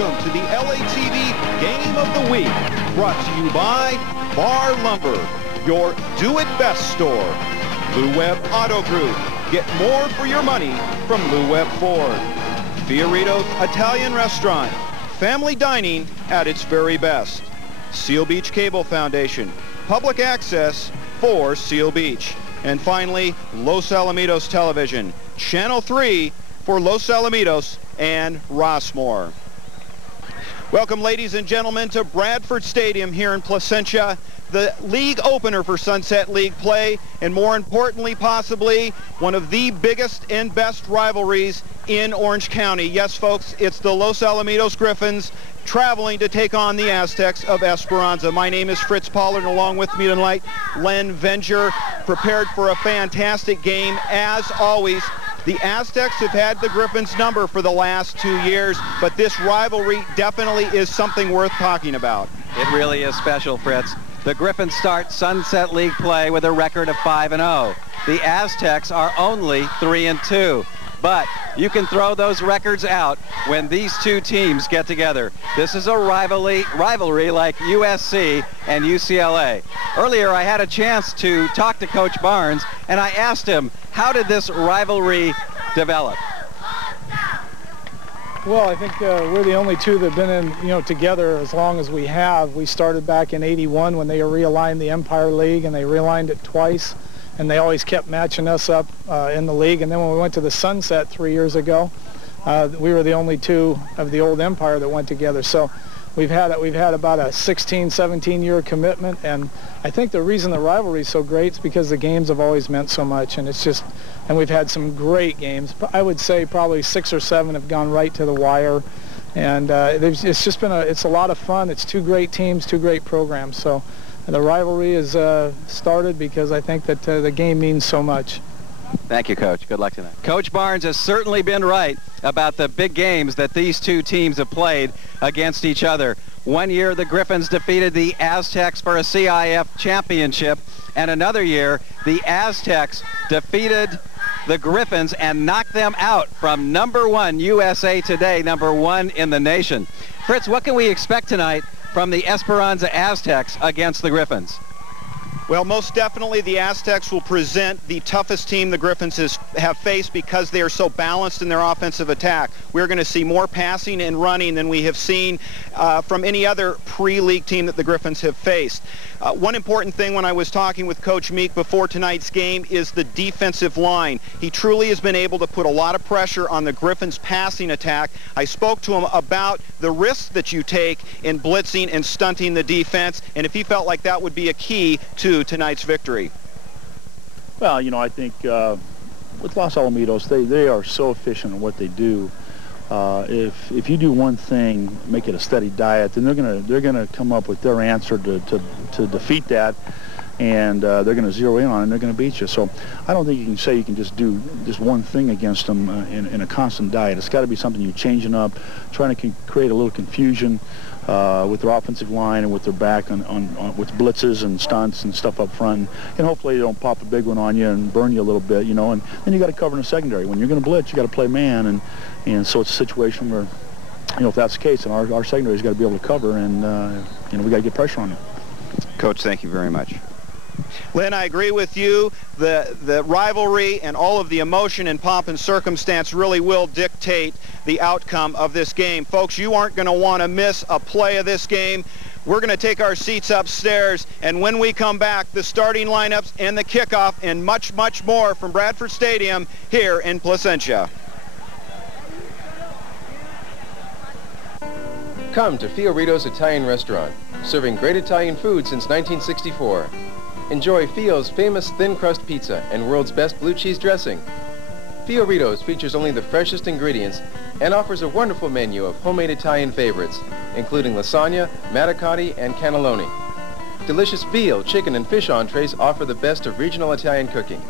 Welcome to the LATV Game of the Week, brought to you by Bar Lumber, your do-it-best store. Lou Webb Auto Group, get more for your money from Lou Webb Ford. Fiorito's Italian Restaurant, family dining at its very best. Seal Beach Cable Foundation, public access for Seal Beach. And finally, Los Alamitos Television, Channel 3 for Los Alamitos and Rossmore. Welcome, ladies and gentlemen, to Bradford Stadium here in Placentia, the league opener for Sunset League play, and more importantly, possibly one of the biggest and best rivalries in Orange County. Yes, folks, it's the Los Alamitos Griffins traveling to take on the Aztecs of Esperanza. My name is Fritz Pollard, and along with me tonight, Len Venger, prepared for a fantastic game. As always, the Aztecs have had the Griffins' number for the last 2 years, but this rivalry definitely is something worth talking about. It really is special, Fritz. The Griffins start Sunset League play with a record of 5-0. The Aztecs are only 3-2. But you can throw those records out when these two teams get together. This is a rivalry like USC and UCLA. Earlier, I had a chance to talk to Coach Barnes, and I asked him, how did this rivalry develop? Well, I think we're the only two that have been in, together as long as we have. We started back in '81 when they realigned the Empire League, and they realigned it twice. And they always kept matching us up in the league. And then when we went to the Sunset 3 years ago, we were the only two of the old Empire that went together. So we've had about a 16, 17-year commitment. And I think the reason the rivalry is so great is because the games have always meant so much. And we've had some great games. I would say probably 6 or 7 have gone right to the wire. And it's just been it's a lot of fun. It's two great teams, two great programs. So the rivalry is started because I think that the game means so much. Thank you, Coach. Good luck tonight. Coach Barnes has certainly been right about the big games that these two teams have played against each other. One year, the Griffins defeated the Aztecs for a CIF championship, and another year, the Aztecs defeated the Griffins and knocked them out from #1 USA Today, #1 in the nation. Fritz, what can we expect tonight from the Esperanza Aztecs against the Griffins? Well, most definitely the Aztecs will present the toughest team the Griffins have faced because they are so balanced in their offensive attack. We're going to see more passing and running than we have seen from any other pre-league team that the Griffins have faced. One important thing when I was talking with Coach Meek before tonight's game is the defensive line. He truly has been able to put a lot of pressure on the Griffins' passing attack. I spoke to him about the risks that you take in blitzing and stunting the defense, and if he felt like that would be a key to tonight's victory. Well, I think with Los Alamitos, they are so efficient in what they do. If you do one thing, make it a steady diet, then they're gonna come up with their answer to defeat that, and they're gonna zero in on it and they're gonna beat you. So I don't think you can say you can just do just one thing against them in a constant diet. It's got to be something you're changing up, trying to create a little confusion with their offensive line and with their back with blitzes and stunts and stuff up front, and hopefully they don't pop a big one on you and burn you a little bit, and then you got to cover in the secondary. When you're going to blitz, you got to play man, and so it's a situation where, if that's the case, then our secondary's got to be able to cover, and we got to get pressure on them. Coach, thank you very much. Len, I agree with you. The rivalry and all of the emotion and pomp and circumstance really will dictate the outcome of this game. Folks, you aren't going to want to miss a play of this game. We're going to take our seats upstairs, and when we come back, the starting lineups and the kickoff and much, much more from Bradford Stadium here in Placentia. Come to Fiorito's Italian Restaurant, serving great Italian food since 1964. Enjoy Fio's famous thin crust pizza and world's best blue cheese dressing. Fiorito's features only the freshest ingredients and offers a wonderful menu of homemade Italian favorites, including lasagna, manicotti, and cannelloni. Delicious veal, chicken, and fish entrees offer the best of regional Italian cooking.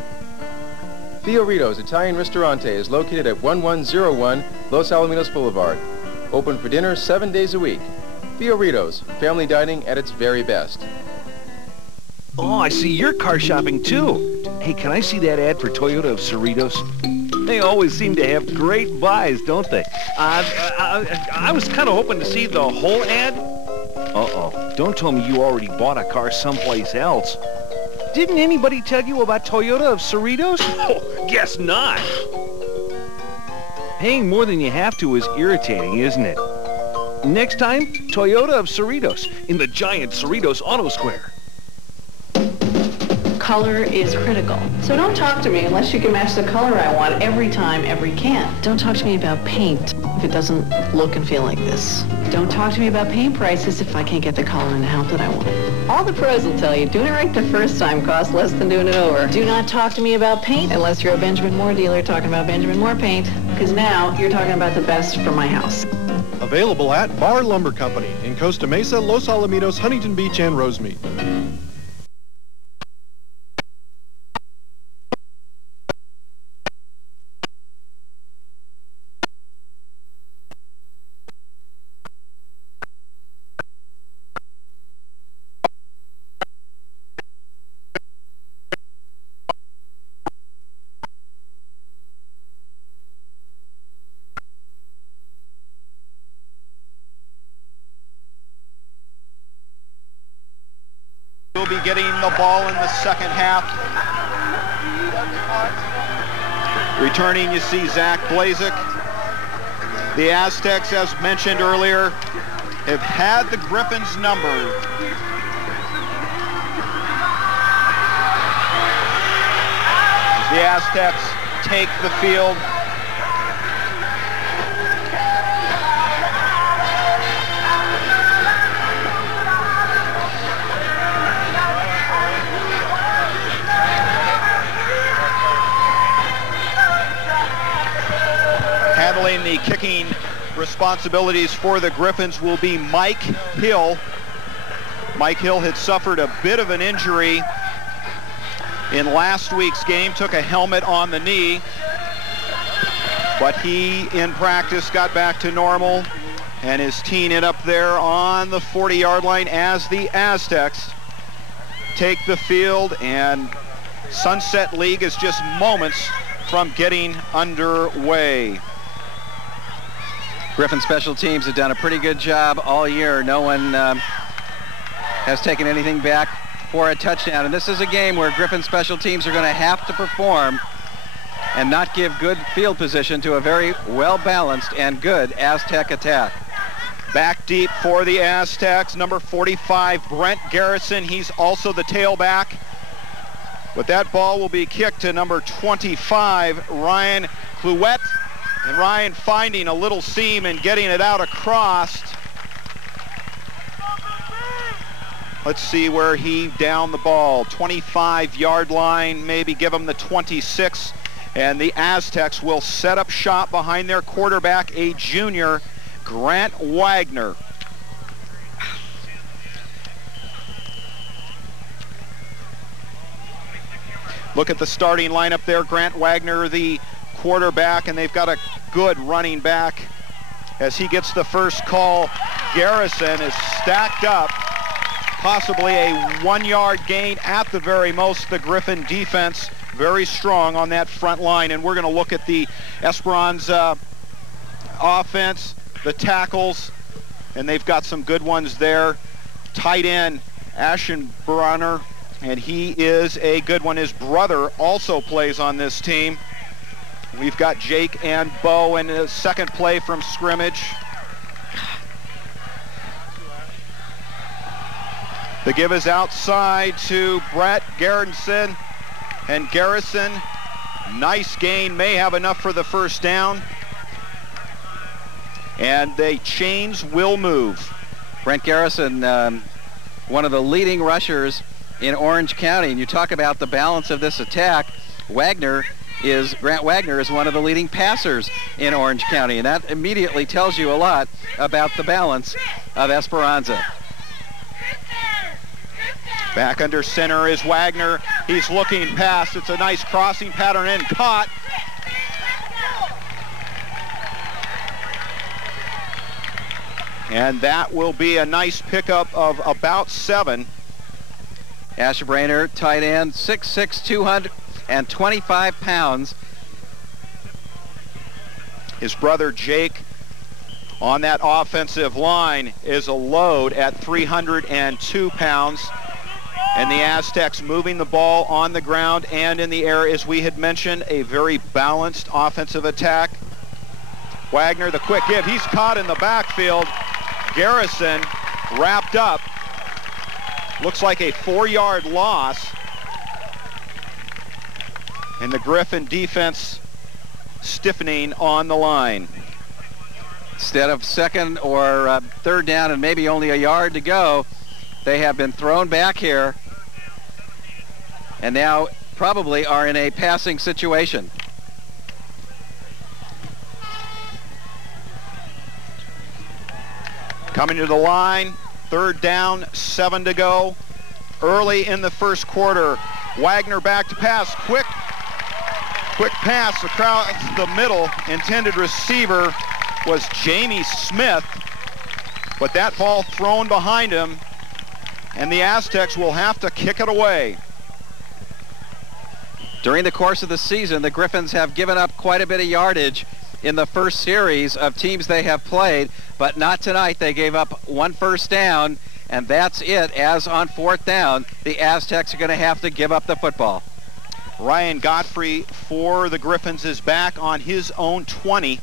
Fiorito's Italian Ristorante is located at 1101 Los Alamitos Boulevard. Open for dinner 7 days a week. Fiorito's, family dining at its very best. Oh, I see you're car shopping too. Hey, can I see that ad for Toyota of Cerritos? They always seem to have great buys, don't they? I was kind of hoping to see the whole ad. Uh-oh. Don't tell me you already bought a car someplace else. Didn't anybody tell you about Toyota of Cerritos? Oh, guess not. Paying more than you have to is irritating, isn't it? Next time, Toyota of Cerritos in the giant Cerritos Auto Square. Color is critical. So don't talk to me unless you can match the color I want every time, every can. Don't talk to me about paint if it doesn't look and feel like this. Don't talk to me about paint prices if I can't get the color and the help that I want. All the pros will tell you doing it right the first time costs less than doing it over. Do not talk to me about paint unless you're a Benjamin Moore dealer talking about Benjamin Moore paint, because now you're talking about the best for my house. Available at Bar Lumber Company in Costa Mesa, Los Alamitos, Huntington Beach, and Rosemead. We'll be getting the ball in the second half. Returning, you see Zach Blazek. The Aztecs, as mentioned earlier, have had the Griffins number. The Aztecs take the field. Handling the kicking responsibilities for the Griffins will be Mike Hill. Mike Hill had suffered a bit of an injury in last week's game, took a helmet on the knee, but he in practice got back to normal and is teeing it up there on the 40-yard line as the Aztecs take the field, and Sunset League is just moments from getting underway. Griffin special teams have done a pretty good job all year. No one has taken anything back for a touchdown. And this is a game where Griffin special teams are going to have to perform and not give good field position to a very well-balanced and good Aztec attack. Back deep for the Aztecs, number 45, Brent Garrison. He's also the tailback. But that ball will be kicked to number 25, Ryan Cluette. And Ryan finding a little seam and getting it out across. Let's see where he downed the ball. 25-yard line, maybe give him the 26. And the Aztecs will set up shop behind their quarterback, a junior, Grant Wagner. Look at the starting lineup there. Grant Wagner, the quarterback, and they've got a good running back as he gets the first call. Garrison is stacked up, possibly a 1-yard gain at the very most. The Griffin defense very strong on that front line, and we're going to look at the Esperanza offense, the tackles, and they've got some good ones there. Tight end Aschenbrenner, and he is a good one. His brother also plays on this team. We've got Jake and Bo in the second play from scrimmage. The give is outside to Brett Garrison. And Garrison, nice gain, may have enough for the first down. And the chains will move. Brent Garrison, one of the leading rushers in Orange County. And you talk about the balance of this attack. Grant Wagner is one of the leading passers in Orange County, and that immediately tells you a lot about the balance of Esperanza. Back under center is Wagner. He's looking past. It's a nice crossing pattern and caught. And that will be a nice pickup of about 7. Aschenbrenner, tight end, 6'6", 225 pounds. His brother Jake on that offensive line is a load at 302 pounds. And the Aztecs moving the ball on the ground and in the air, as we had mentioned, a very balanced offensive attack. Wagner, the quick give. He's caught in the backfield. Garrison wrapped up. Looks like a 4-yard loss. And the Griffin defense stiffening on the line. Instead of second or third down and maybe only a yard to go, they have been thrown back here and now probably are in a passing situation. Coming to the line, third down, 7 to go. Early in the first quarter, Wagner back to pass. Quick pass across the middle. Intended receiver was Jamie Smith, but that ball thrown behind him, and the Aztecs will have to kick it away. During the course of the season, the Griffins have given up quite a bit of yardage in the first series of teams they have played, but not tonight. They gave up 1 first down, and that's it. As on 4th down, the Aztecs are going to have to give up the football. Ryan Godfrey for the Griffins is back on his own 20.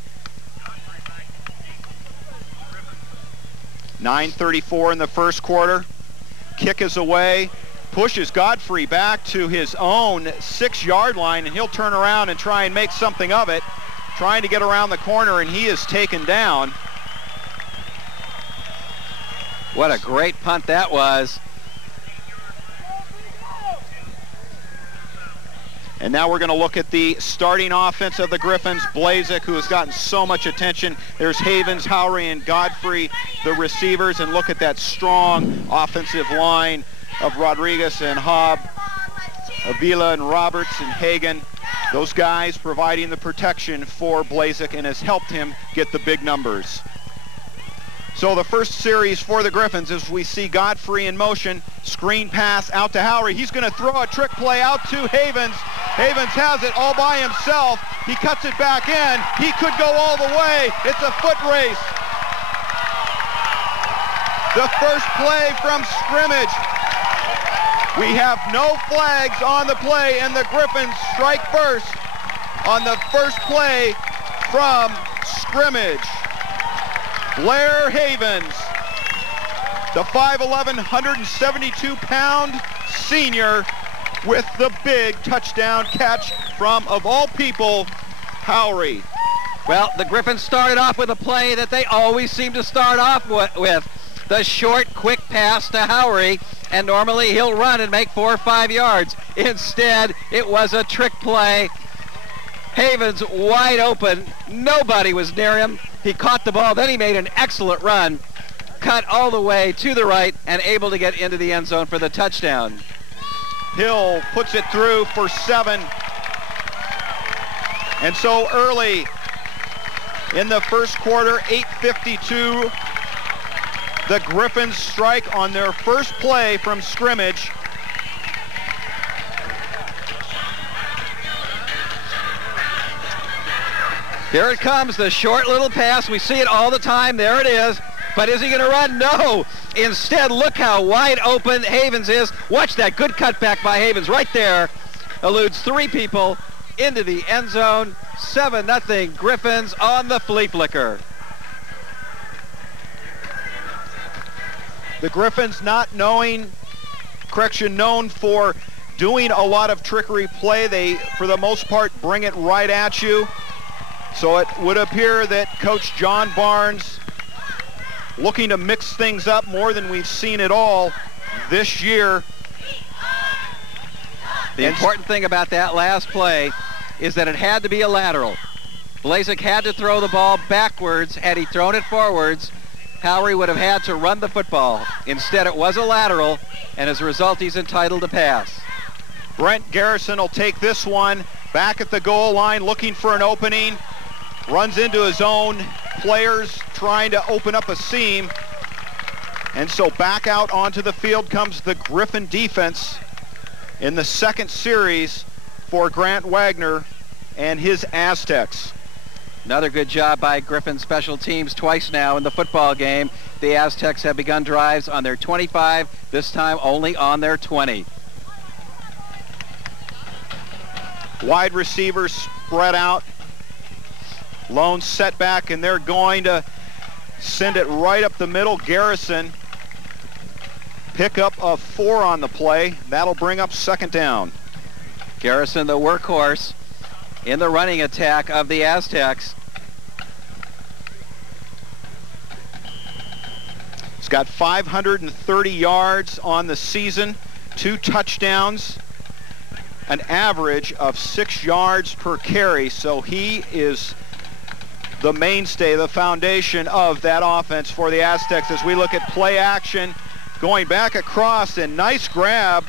9:34 in the first quarter. Kick is away. Pushes Godfrey back to his own 6-yard line, and he'll turn around and try and make something of it. Trying to get around the corner, and he is taken down. What a great punt that was. And now we're going to look at the starting offense of the Griffins. Blazek, who has gotten so much attention. There's Havens, Howry, and Godfrey, the receivers. And look at that strong offensive line of Rodriguez and Hobb, Avila and Roberts and Hagan. Those guys providing the protection for Blazek and has helped him get the big numbers. So the first series for the Griffins is we see Godfrey in motion. Screen pass out to Howry. He's going to throw a trick play out to Havens. Havens has it all by himself. He cuts it back in. He could go all the way. It's a foot race. The first play from scrimmage. We have no flags on the play, and the Griffins strike first on the first play from scrimmage. Blair Havens, the 5'11", 172-pound senior, with the big touchdown catch from, of all people, Howry. Well, the Griffins started off with a play that they always seem to start off with. The short, quick pass to Howry, and normally he'll run and make 4 or 5 yards. Instead, it was a trick play. Havens wide open. Nobody was near him. He caught the ball. Then he made an excellent run, cut all the way to the right, and able to get into the end zone for the touchdown. Hill puts it through for 7. And so early in the first quarter, 8:52, the Griffins strike on their first play from scrimmage. Here it comes, the short little pass. We see it all the time. There it is. But is he going to run? No. Instead, look how wide open Havens is. Watch that good cutback by Havens right there. Eludes 3 people into the end zone. 7-0 Griffins on the flea flicker. The Griffins known for doing a lot of trickery play. They, for the most part, bring it right at you. So it would appear that Coach John Barnes looking to mix things up more than we've seen at all this year. The important thing about that last play is that it had to be a lateral. Blazek had to throw the ball backwards. Had he thrown it forwards, Howry would have had to run the football. Instead, it was a lateral, and as a result, he's entitled to pass. Brent Garrison will take this one back at the goal line, looking for an opening. Runs into his own players, trying to open up a seam. And so back out onto the field comes the Griffin defense in the second series for Grant Wagner and his Aztecs. Another good job by Griffin special teams twice now in the football game. The Aztecs have begun drives on their 25, this time only on their 20. Wide receivers spread out. Lone setback, and they're going to send it right up the middle. Garrison, pickup of 4 on the play. That'll bring up second down. Garrison, the workhorse in the running attack of the Aztecs. He's got 530 yards on the season, 2 touchdowns, an average of 6 yards per carry. So he is the mainstay, the foundation of that offense for the Aztecs as we look at play action. Going back across, and nice grab.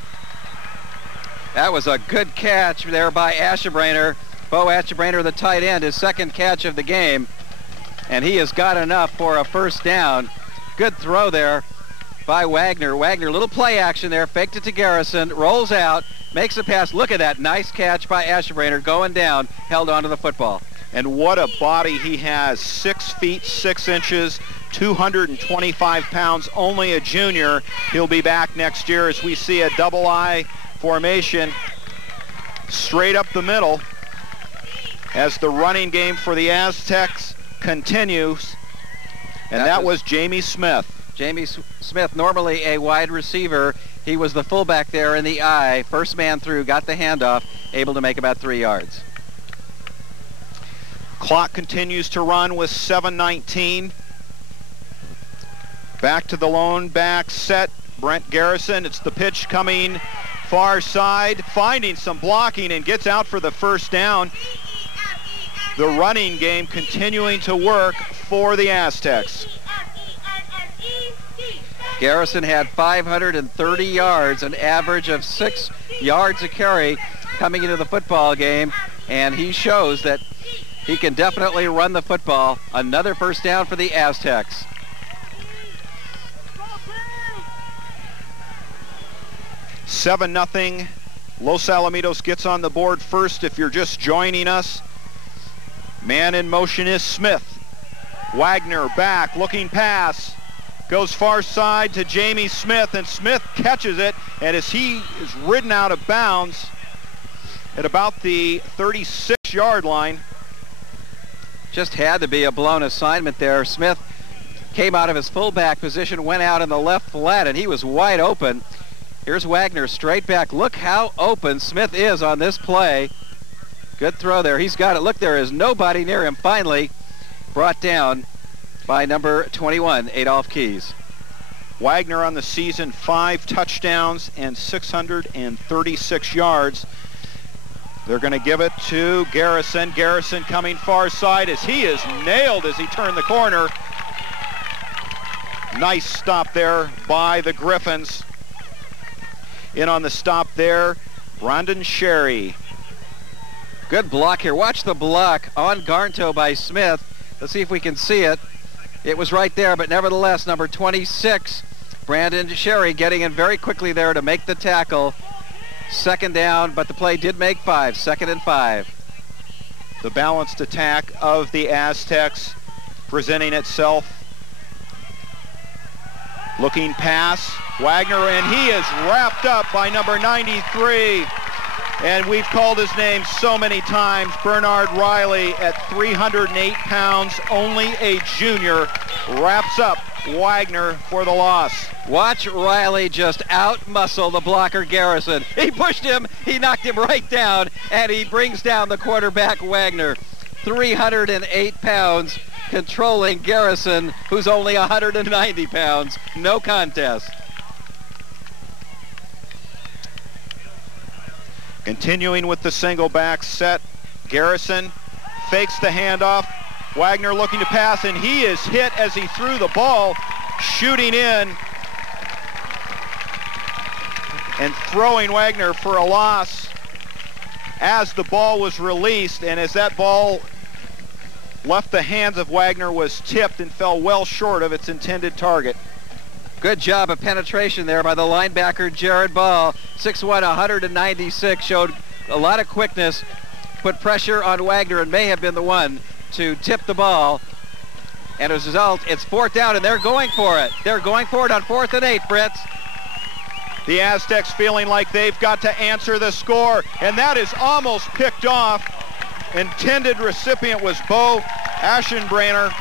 That was a good catch there by Ashebrainer. Bo Ashebrainer, the tight end, his second catch of the game. And he has got enough for a first down. Good throw there by Wagner. Wagner, little play action there, faked it to Garrison, rolls out, makes a pass. Look at that, nice catch by Ashebrainer, going down, held onto the football. And what a body he has, 6 feet 6 inches, 225 pounds, only a junior. He'll be back next year as we see a double I formation straight up the middle as the running game for the Aztecs continues. And that was Jamie Smith. Jamie Smith, normally a wide receiver. He was the fullback there in the I. First man through, got the handoff, able to make about 3 yards. Clock continues to run with 7:19. Back to the lone back set. Brent Garrison, it's the pitch coming far side, finding some blocking and gets out for the first down. The running game continuing to work for the Aztecs. Garrison had 530 yards, an average of 6 yards a carry coming into the football game, and he shows that he can definitely run the football. Another first down for the Aztecs. Seven nothing. Los Alamitos gets on the board first if you're just joining us. Man in motion is Smith. Wagner back, looking pass. Goes far side to Jamie Smith, and Smith catches it, and as he is ridden out of bounds at about the 36-yard line. Just had to be a blown assignment there. Smith came out of his fullback position, went out in the left flat, and he was wide open. Here's Wagner straight back. Look how open Smith is on this play. Good throw there. He's got it. Look, there is nobody near him. Finally brought down by number 21, Adolph Keys. Wagner on the season, 5 touchdowns and 636 yards. They're going to give it to Garrison. Garrison coming far side as he is nailed as he turned the corner. Nice stop there by the Griffins. In on the stop there, Rondon Sherry. Good block here. Watch the block on Garnto by Smith. Let's see if we can see it. It was right there, but nevertheless, number 26, Brandon Sherry, getting in very quickly there to make the tackle. Second down, but the play did make 5. 2nd and 5. The balanced attack of the Aztecs presenting itself. Looking pass, Wagner, and he is wrapped up by number 93. And we've called his name so many times. Bernard Riley at 308 pounds, only a junior, wraps up Wagner for the loss. Watch Riley just out-muscle the blocker Garrison. He pushed him, he knocked him right down, and he brings down the quarterback Wagner. 308 pounds, controlling Garrison, who's only 190 pounds. No contest. Continuing with the single back set, Garrison fakes the handoff. Wagner looking to pass, and he is hit as he threw the ball, shooting in and throwing Wagner for a loss as the ball was released, and as that ball left the hands of Wagner was tipped and fell well short of its intended target. Good job of penetration there by the linebacker Jared Ball. 6'1", 196, showed a lot of quickness, put pressure on Wagner, and may have been the one to tip the ball. And as a result, it's 4th down, and they're going for it. They're going for it on 4th and 8, Fritz. The Aztecs feeling like they've got to answer the score, and that is almost picked off. Intended recipient was Bo Aschenbrenner,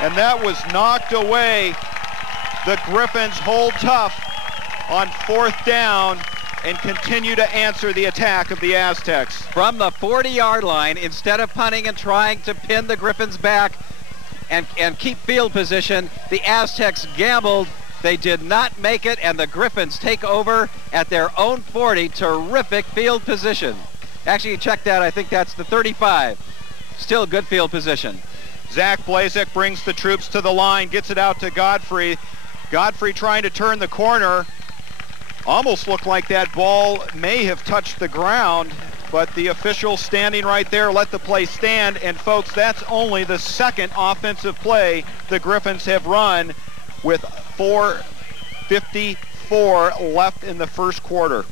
and that was knocked away. The Griffins hold tough on 4th down and continue to answer the attack of the Aztecs. From the 40-yard line, instead of punting and trying to pin the Griffins back and keep field position, the Aztecs gambled. They did not make it, and the Griffins take over at their own 40. Terrific field position. Actually, check that. I think that's the 35. Still good field position. Zach Blazek brings the troops to the line, gets it out to Godfrey. Godfrey trying to turn the corner. Almost looked like that ball may have touched the ground, but the official standing right there let the play stand. And folks, that's only the second offensive play the Griffins have run with 4:54 left in the first quarter.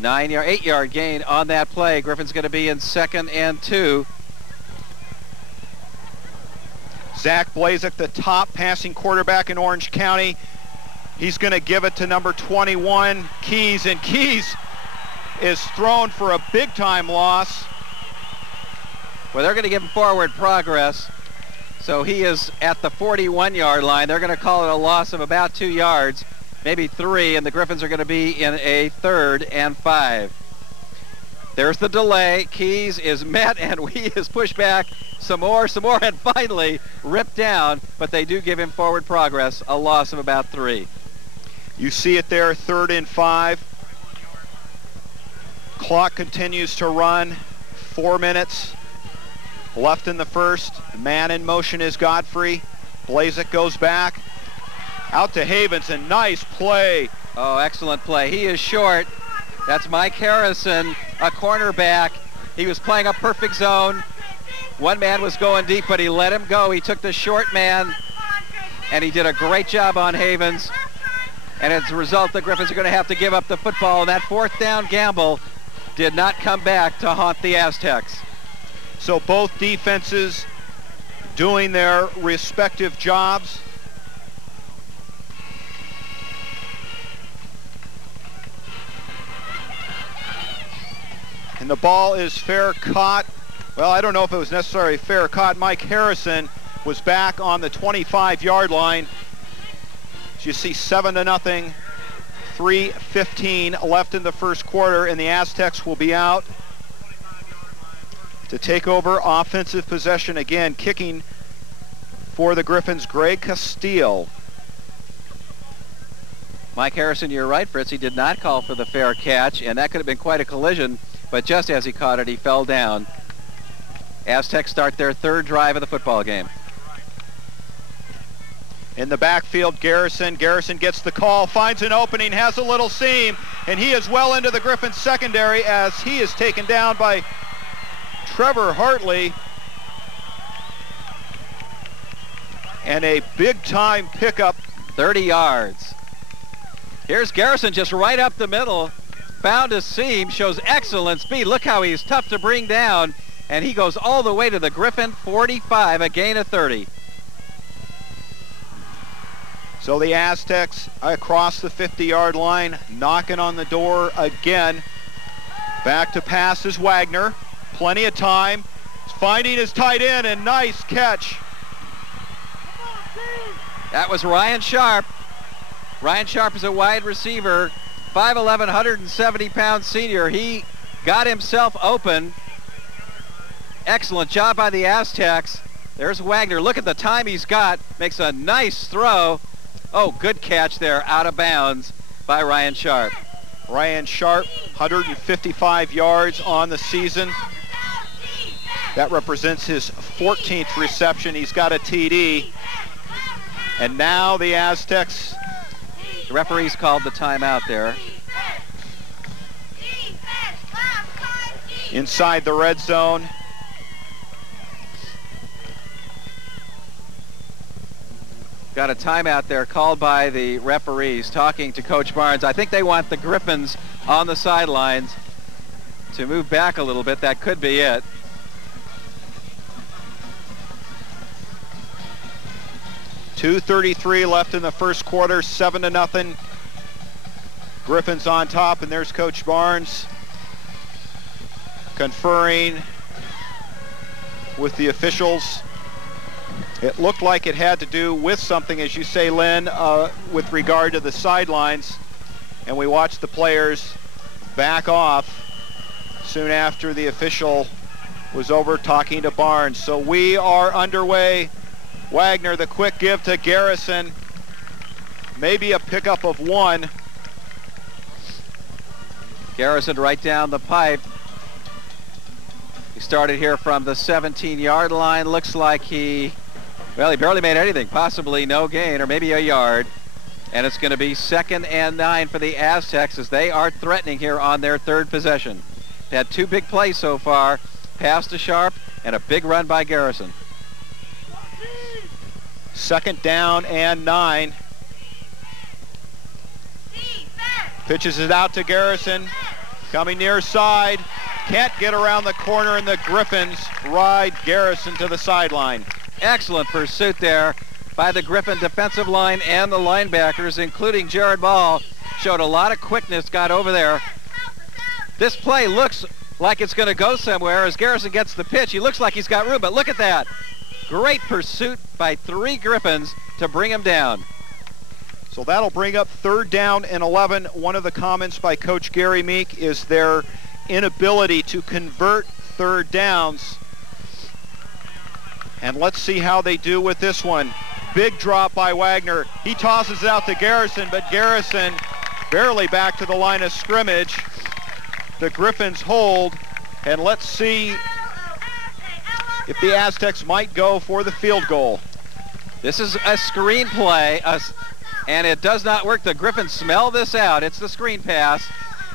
8-yard gain on that play. Griffin's going to be in 2nd and 2. Zach Blazek, the top passing quarterback in Orange County. He's going to give it to number 21, Keys, and Keys is thrown for a big-time loss. Well, they're going to give him forward progress. So he is at the 41-yard line. They're going to call it a loss of about 2 yards, maybe 3, and the Griffins are going to be in a 3rd and 5. There's the delay. Keys is met, and he is pushed back some more, and finally ripped down, but they do give him forward progress, a loss of about 3. You see it there, 3rd and 5. Clock continues to run. 4 minutes left in the first. Man in motion is Godfrey. Blazek goes back. Out to Havens, and nice play. Oh, excellent play. He is short. That's Mike Harrison, a cornerback. He was playing a perfect zone. One man was going deep, but he let him go. He took the short man, and he did a great job on Havens. And as a result, the Griffins are going to have to give up the football. And that 4th down gamble did not come back to haunt the Aztecs. So both defenses doing their respective jobs. And the ball is fair caught. Well, I don't know if it was necessarily fair caught. Mike Harrison was back on the 25-yard line. As you see, 7-0, 3:15 left in the first quarter, and the Aztecs will be out to take over offensive possession again. Kicking for the Griffins, Greg Castile. Mike Harrison, you're right, Fritz. He did not call for the fair catch, and that could have been quite a collision, but just as he caught it, he fell down. Aztecs start their 3rd drive of the football game. In the backfield, Garrison. Garrison gets the call, finds an opening, has a little seam, and he is well into the Griffins secondary as he is taken down by Trevor Hartley. And a big-time pickup. 30 yards. Here's Garrison just right up the middle. Found a seam, shows excellent speed. Look how he's tough to bring down. And he goes all the way to the Griffin 45, a gain of 30. So the Aztecs across the 50-yard line, knocking on the door again. Back to pass is Wagner. Plenty of time. He's finding his tight end, and nice catch. That was Ryan Sharp. Ryan Sharp is a wide receiver, 5'11", 170-pound senior. He got himself open. Excellent job by the Aztecs. There's Wagner. Look at the time he's got. Makes a nice throw. Oh, good catch there, out of bounds by Ryan Sharp. Ryan Sharp, 155 yards on the season. That represents his 14th reception. He's got a TD. And now the Aztecs. The referees called the timeout there. Inside the red zone. Got a timeout there called by the referees, talking to Coach Barnes. I think they want the Griffins on the sidelines to move back a little bit. That could be it. 2:33 left in the first quarter, 7-0. Griffins on top, and there's Coach Barnes conferring with the officials. It looked like it had to do with something, as you say, Lynn, with regard to the sidelines. And we watched the players back off soon after the official was over talking to Barnes. So we are underway. Wagner, the quick give to Garrison. Maybe a pickup of one. Garrison right down the pipe. He started here from the 17-yard line. Looks like he barely made anything, possibly no gain or maybe a yard. And it's going to be 2nd and 9 for the Aztecs as they are threatening here on their third possession. They had 2 big plays so far, pass to Sharp and a big run by Garrison. 2nd down and 9. Pitches it out to Garrison, coming near side. Can't get around the corner, and the Griffins ride Garrison to the sideline. Excellent pursuit there by the Griffin defensive line and the linebackers, including Jared Ball. Showed a lot of quickness, got over there. This play looks like it's going to go somewhere as Garrison gets the pitch. He looks like he's got room, but look at that. Great pursuit by 3 Griffins to bring him down. So that'll bring up 3rd down and 11. One of the comments by Coach Gary Meek is their inability to convert 3rd downs. And let's see how they do with this one. Big drop by Wagner. He tosses it out to Garrison, but Garrison barely back to the line of scrimmage. The Griffins hold, and let's see if the Aztecs might go for the field goal. This is a screen play, and it does not work. The Griffins smell this out. It's the screen pass.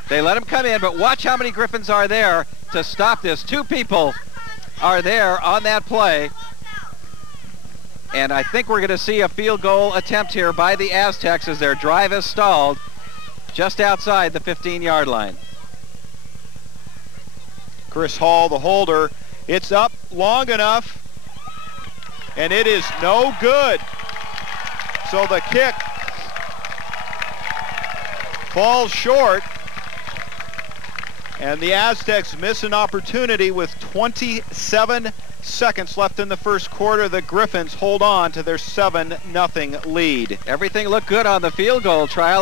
They let him come in, but watch how many Griffins are there to stop this. 2 people are there on that play. And I think we're going to see a field goal attempt here by the Aztecs as their drive is stalled just outside the 15-yard line. Chris Hall, the holder. It's up long enough, and it is no good. So the kick falls short, and the Aztecs miss an opportunity with 27 seconds left in the first quarter. The Griffins hold on to their 7-0 lead. Everything looked good on the field goal try.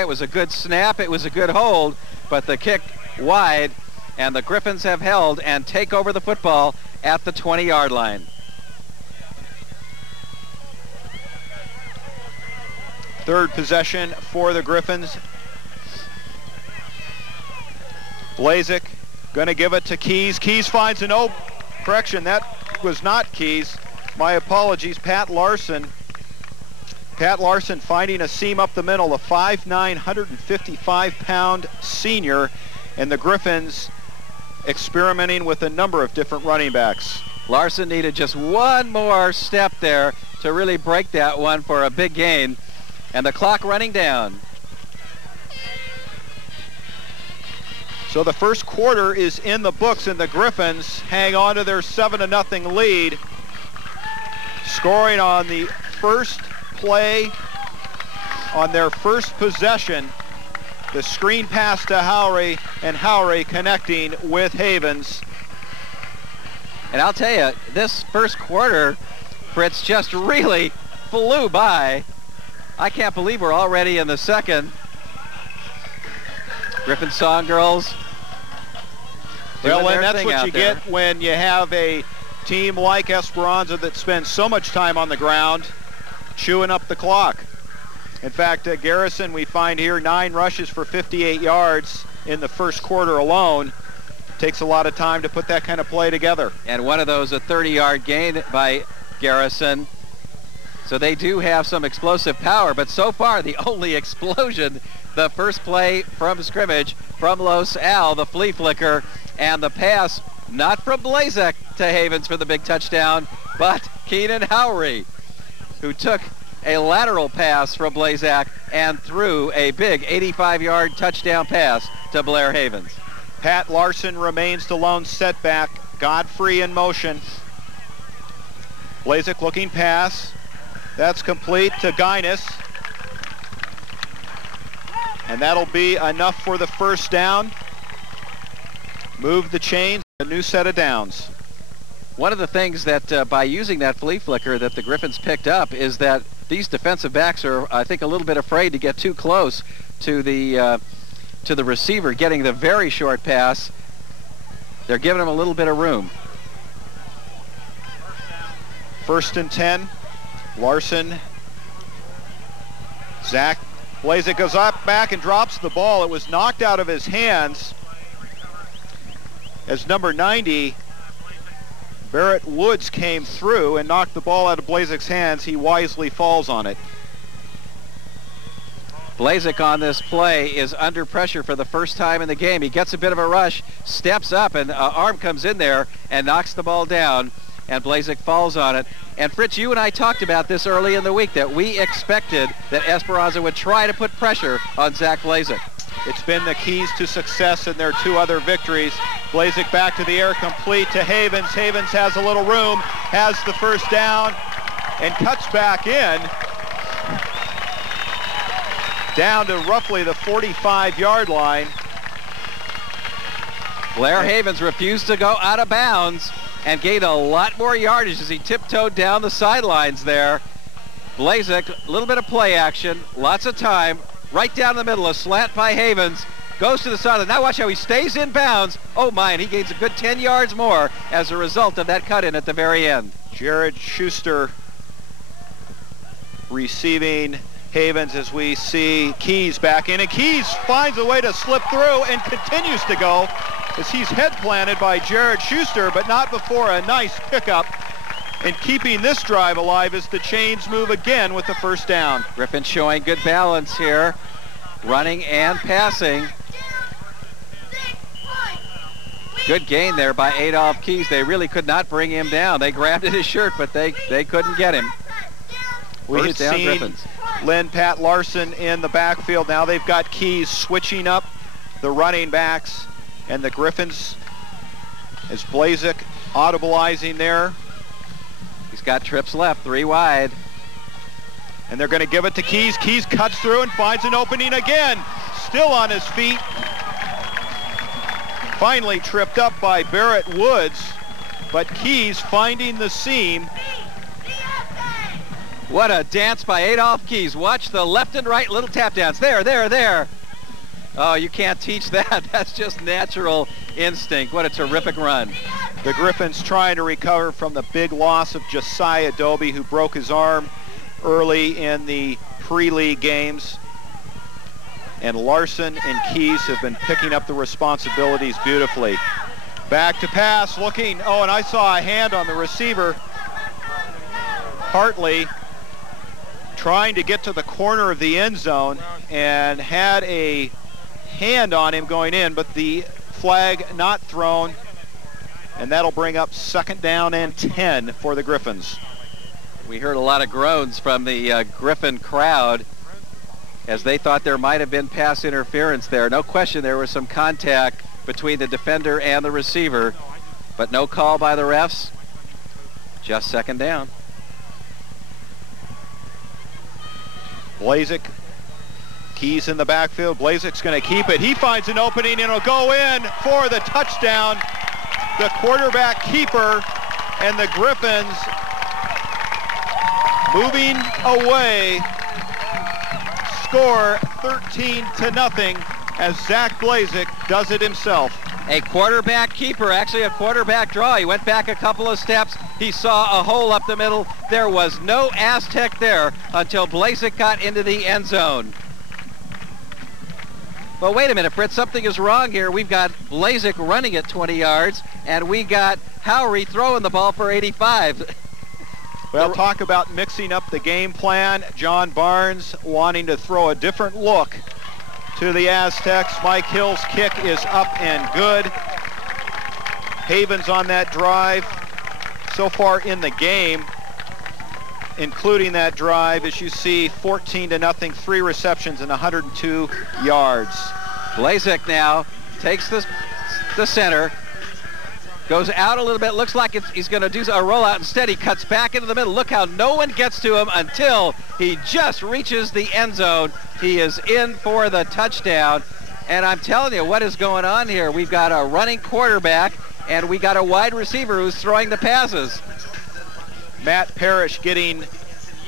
It was a good snap. It was a good hold, but the kick wide, and the Griffins have held and take over the football at the 20-yard line. Third possession for the Griffins. Blazek going to give it to Keys. Keys finds an open. Correction, that was not Keys. My apologies, Pat Larson. Pat Larson finding a seam up the middle, a 5'9", 155-pound senior, and the Griffins experimenting with a number of different running backs. Larson needed just one more step there to really break that one for a big gain, and the clock running down. So the first quarter is in the books, and the Griffins hang on to their 7-0 lead, scoring on the first play on their first possession. The screen pass to Howry, and Howry connecting with Havens. And I'll tell you, this first quarter, Fritz, just really flew by. I can't believe we're already in the second. Griffin Song Girls. Well, and that's what you get when you have a team like Esperanza that spends so much time on the ground chewing up the clock. In fact, Garrison, we find here 9 rushes for 58 yards in the first quarter alone. Takes a lot of time to put that kind of play together. And one of those a 30-yard gain by Garrison. So they do have some explosive power, but so far the only explosion, the first play from scrimmage from LosAl, the flea flicker, and the pass not from Blazek to Havens for the big touchdown, but Keenan Howry, who took a lateral pass from Blazek and threw a big 85-yard touchdown pass to Blair Havens. Pat Larson remains the lone setback. Godfrey in motion. Blazek looking pass. That's complete to Guinness. And that'll be enough for the first down. Move the chains, a new set of downs. One of the things that by using that flea flicker that the Griffins picked up is that these defensive backs are, I think, a little bit afraid to get too close to the receiver getting the very short pass. They're giving him a little bit of room. 1st and 10. Larson. Zach Blazek goes up, back, and drops the ball. It was knocked out of his hands as number 90, Barrett Woods, came through and knocked the ball out of Blazek's hands. He wisely falls on it. Blazek on this play is under pressure for the first time in the game. He gets a bit of a rush, steps up, and arm comes in there and knocks the ball down, and Blazek falls on it. And Fritz, you and I talked about this early in the week, that we expected that Esperanza would try to put pressure on Zach Blazek. It's been the keys to success in their 2 other victories. Blazek back to the air, complete to Havens. Havens has a little room, has the first down, and cuts back in. Down to roughly the 45-yard line. Blair Havens refused to go out of bounds and gained a lot more yardage as he tiptoed down the sidelines there. Blazek, a little bit of play action, lots of time, right down the middle, a slant by Havens, goes to the sideline. Now watch how he stays in bounds. Oh my, and he gains a good 10 yards more as a result of that cut-in at the very end. Jared Schuster receiving Havens as we see Keys back in, and Keys finds a way to slip through and continues to go as he's head planted by Jared Schuster, but not before a nice pickup. And keeping this drive alive as the chains move again with the first down. Griffin showing good balance here, running and passing. Good gain there by Adolph Keys. They really could not bring him down. They grabbed at his shirt, but they couldn't get him. We had seen Griffins. Lynn Pat Larson in the backfield. Now they've got Keys switching up the running backs, and the Griffins, as Blazek audibilizing there. He's got trips left, 3 wide. And they're going to give it to Keys. Keys cuts through and finds an opening again. Still on his feet. Finally tripped up by Barrett Woods, but Keys finding the seam. What a dance by Adolph Keys. Watch the left and right little tap dance. There, there, there. Oh, you can't teach that. That's just natural instinct. What a terrific run. The Griffins trying to recover from the big loss of Josiah Doby, who broke his arm early in the pre-league games. And Larson and Keys have been picking up the responsibilities beautifully. Back to pass, looking, oh, and I saw a hand on the receiver. Hartley trying to get to the corner of the end zone and had a hand on him going in, but the flag not thrown, and that'll bring up 2nd down and 10 for the Griffins. We heard a lot of groans from the Griffin crowd as they thought there might have been pass interference there. No question there was some contact between the defender and the receiver, but no call by the refs. Just 2nd down. Blazek, Keys in the backfield. Blazek's going to keep it. He finds an opening and it'll go in for the touchdown. The quarterback keeper, and the Griffins moving away, score 13-0 as Zach Blazek does it himself. A quarterback keeper, actually a quarterback draw. He went back a couple of steps. He saw a hole up the middle. There was no Aztec there until Blazek got into the end zone. But wait a minute, Fritz, something is wrong here. We've got Blazek running at 20 yards, and we got Howery throwing the ball for 85. Well, talk about mixing up the game plan. John Barnes wanting to throw a different look to the Aztecs. Mike Hill's kick is up and good. Havens on that drive. So far in the game, including that drive, as you see, 14-0, 3 receptions and 102 yards. Blazek now takes the center, Goes out a little bit. Looks like he's going to do a rollout. Instead, he cuts back into the middle. Look how no one gets to him until he just reaches the end zone. He is in for the touchdown. And I'm telling you what is going on here. We've got a running quarterback, and we got a wide receiver who's throwing the passes. Matt Parrish getting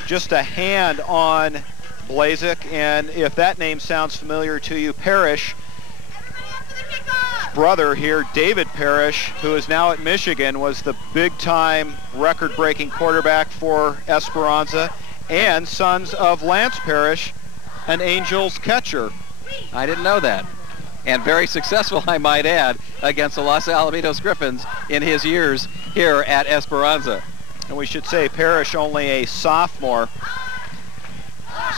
just a hand on Blazek. And if that name sounds familiar to you, Parrish, brother here, David Parrish, who is now at Michigan, was the big-time record-breaking quarterback for Esperanza, and sons of Lance Parrish, an Angels catcher. I didn't know that. And very successful, I might add, against the Los Alamitos Griffins in his years here at Esperanza. And we should say Parrish only a sophomore.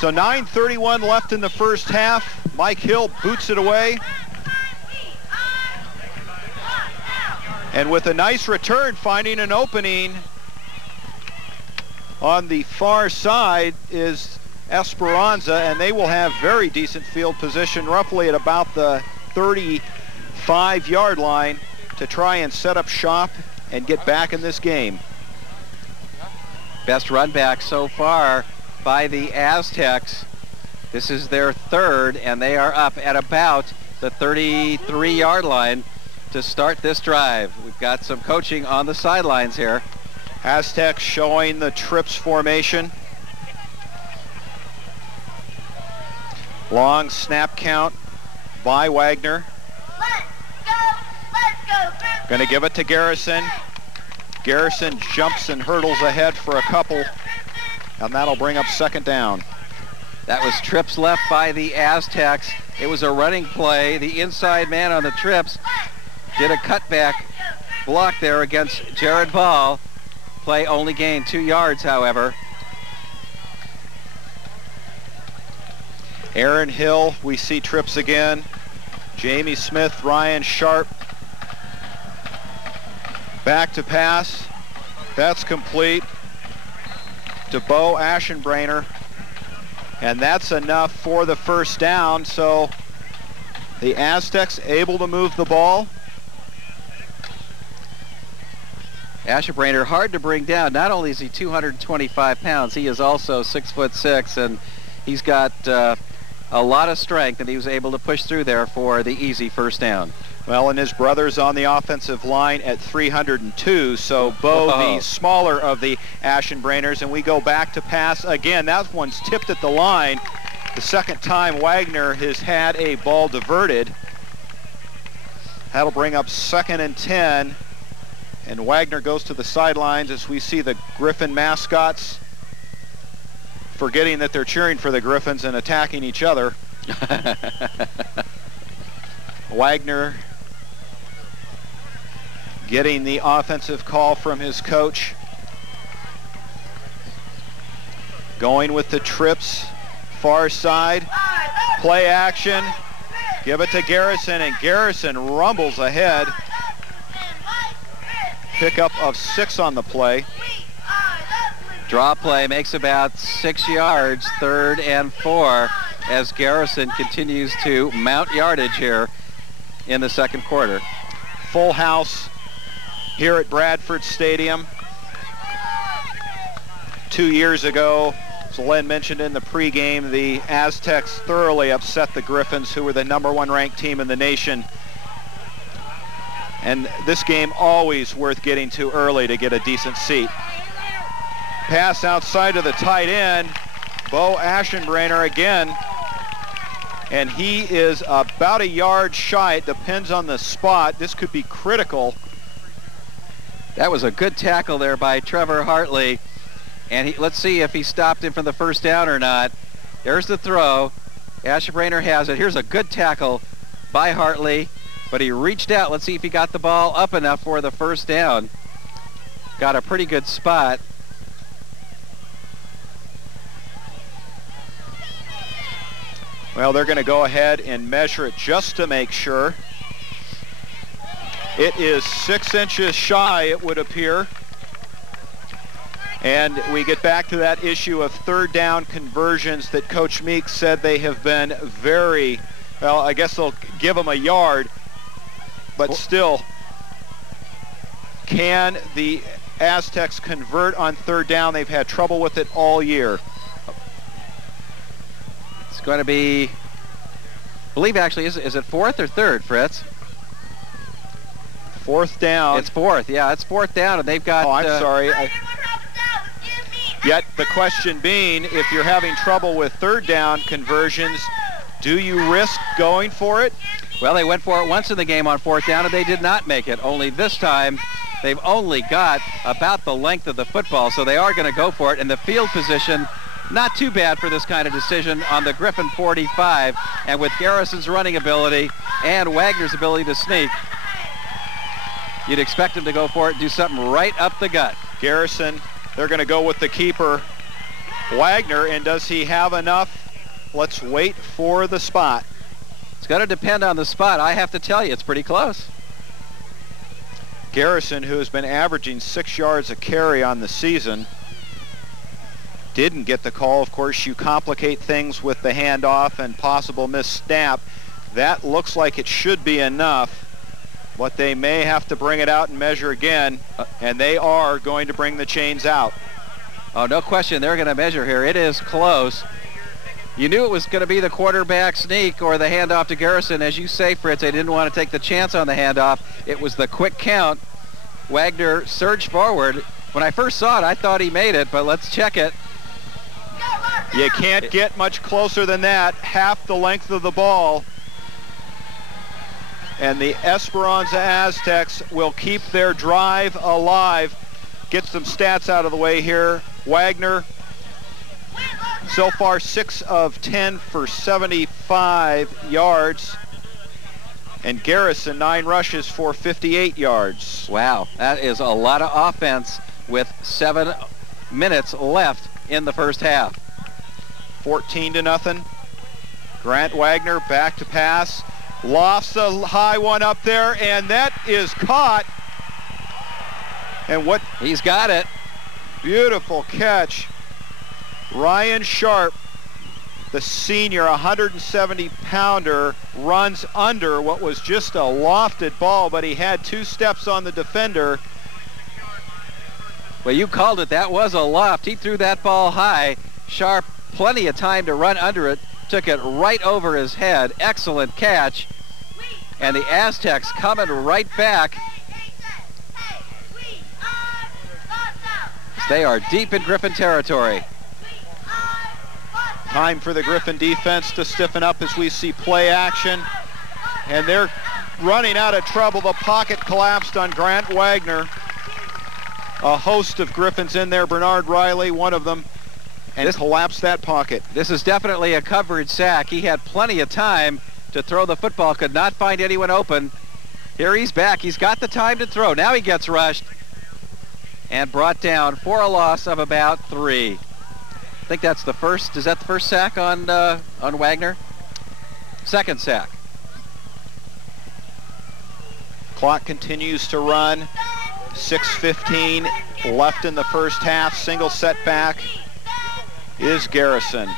So 9:31 left in the first half. Mike Hill boots it away. And with a nice return, finding an opening on the far side is Esperanza, and they will have very decent field position, roughly at about the 35-yard line, to try and set up shop and get back in this game. Best run back so far by the Aztecs. This is their third, and they are up at about the 33-yard line to start this drive. We've got some coaching on the sidelines here. Aztecs showing the trips formation. Long snap count by Wagner. Going to give it to Garrison. Garrison jumps and hurdles ahead for a couple, and that'll bring up second down. That was trips left by the Aztecs. It was a running play. The inside man on the trips did a cutback block there against Jared Ball. Play only gained 2 yards, however. Aaron Hill, we see trips again. Jamie Smith, Ryan Sharp. Back to pass. That's complete to Bo Aschenbrainer. And that's enough for the first down. So the Aztecs able to move the ball. Aschenbrainer, hard to bring down. Not only is he 225 pounds, he is also 6'6", and he's got a lot of strength, and he was able to push through there for the easy first down. Well, and his brother's on the offensive line at 302, so Bo, the smaller of the Aschenbrainers, and we go back to pass again. That one's tipped at the line. The second time Wagner has had a ball diverted. That'll bring up 2nd and 10. And Wagner goes to the sidelines as we see the Griffin mascots forgetting that they're cheering for the Griffins and attacking each other. Wagner getting the offensive call from his coach. Going with the trips, far side, play action, give it to Garrison, and Garrison rumbles ahead. Pickup of 6 on the play. Draw play makes about 6 yards, 3rd and 4, as Garrison continues to mount yardage here in the second quarter. Full house here at Bradford Stadium. 2 years ago, as Len mentioned in the pregame, the Aztecs thoroughly upset the Griffins, who were the #1 ranked team in the nation. And this game always worth getting to early to get a decent seat. Pass outside of the tight end, Bo Aschenbrainer again. And he is about a yard shy. It depends on the spot. This could be critical. That was a good tackle there by Trevor Hartley. And let's see if he stopped him for the first down or not. There's the throw. Aschenbrainer has it. Here's a good tackle by Hartley. But he reached out. Let's see if he got the ball up enough for the first down. Got a pretty good spot. Well, they're going to go ahead and measure it just to make sure. It is 6 inches shy, it would appear. And we get back to that issue of third down conversions that Coach Meeks said they have been very, well, I guess they'll give them a yard. But still, Can the Aztecs convert on third down? They've had trouble with it all year. It's going to be, I believe actually, is it fourth or third, Fritz? Fourth down. It's fourth, yeah, it's fourth down, and they've got... Oh, I'm sorry. Yet the question being, if you're having trouble with third down conversions, do you risk going for it? Well, they went for it once in the game on fourth down, and they did not make it. Only this time, they've only got about the length of the football, so they are going to go for it. And the field position, not too bad for this kind of decision on the Griffin 45. And with Garrison's running ability and Wagner's ability to sneak, you'd expect him to go for it and do something right up the gut. Garrison, they're going to go with the keeper, Wagner, and does he have enough? Let's wait for the spot. It's going to depend on the spot. I have to tell you, it's pretty close. Garrison, who has been averaging 6 yards a carry on the season, didn't get the call. Of course, you complicate things with the handoff and possible missed snap. That looks like it should be enough, but they may have to bring it out and measure again, and they are going to bring the chains out. Oh, no question, they're going to measure here. It is close. You knew it was going to be the quarterback sneak or the handoff to Garrison. As you say, Fritz, they didn't want to take the chance on the handoff. It was the quick count. Wagner surged forward. When I first saw it, I thought he made it, but let's check it. You can't get much closer than that. Half the length of the ball. And the Esperanza Aztecs will keep their drive alive. Get some stats out of the way here. Wagner, so far 6 of 10 for 75 yards. And Garrison, 9 rushes for 58 yards. Wow, that is a lot of offense with 7 minutes left in the first half. 14-0. Grant Wagner back to pass. Lofts a high one up there, and that is caught. And what? He's got it. Beautiful catch. Ryan Sharp, the senior 170-pounder, runs under what was just a lofted ball, but he had 2 steps on the defender. Well, you called it. That was a loft. He threw that ball high. Sharp, plenty of time to run under it. Took it right over his head. Excellent catch. And the Aztecs coming right back. They are deep in Griffin territory. Time for the Griffin defense to stiffen up as we see play action. And they're running out of trouble. The pocket collapsed on Grant Wagner. A host of Griffins in there. Bernard Riley, one of them, and collapsed that pocket. This is definitely a coverage sack. He had plenty of time to throw the football, could not find anyone open. Here he's back. He's got the time to throw. Now he gets rushed and brought down for a loss of about 3. I think that's the first. Is that the first sack on Wagner? Second sack. Clock continues to run. 6:15 left in the first half. Single setback is Garrison.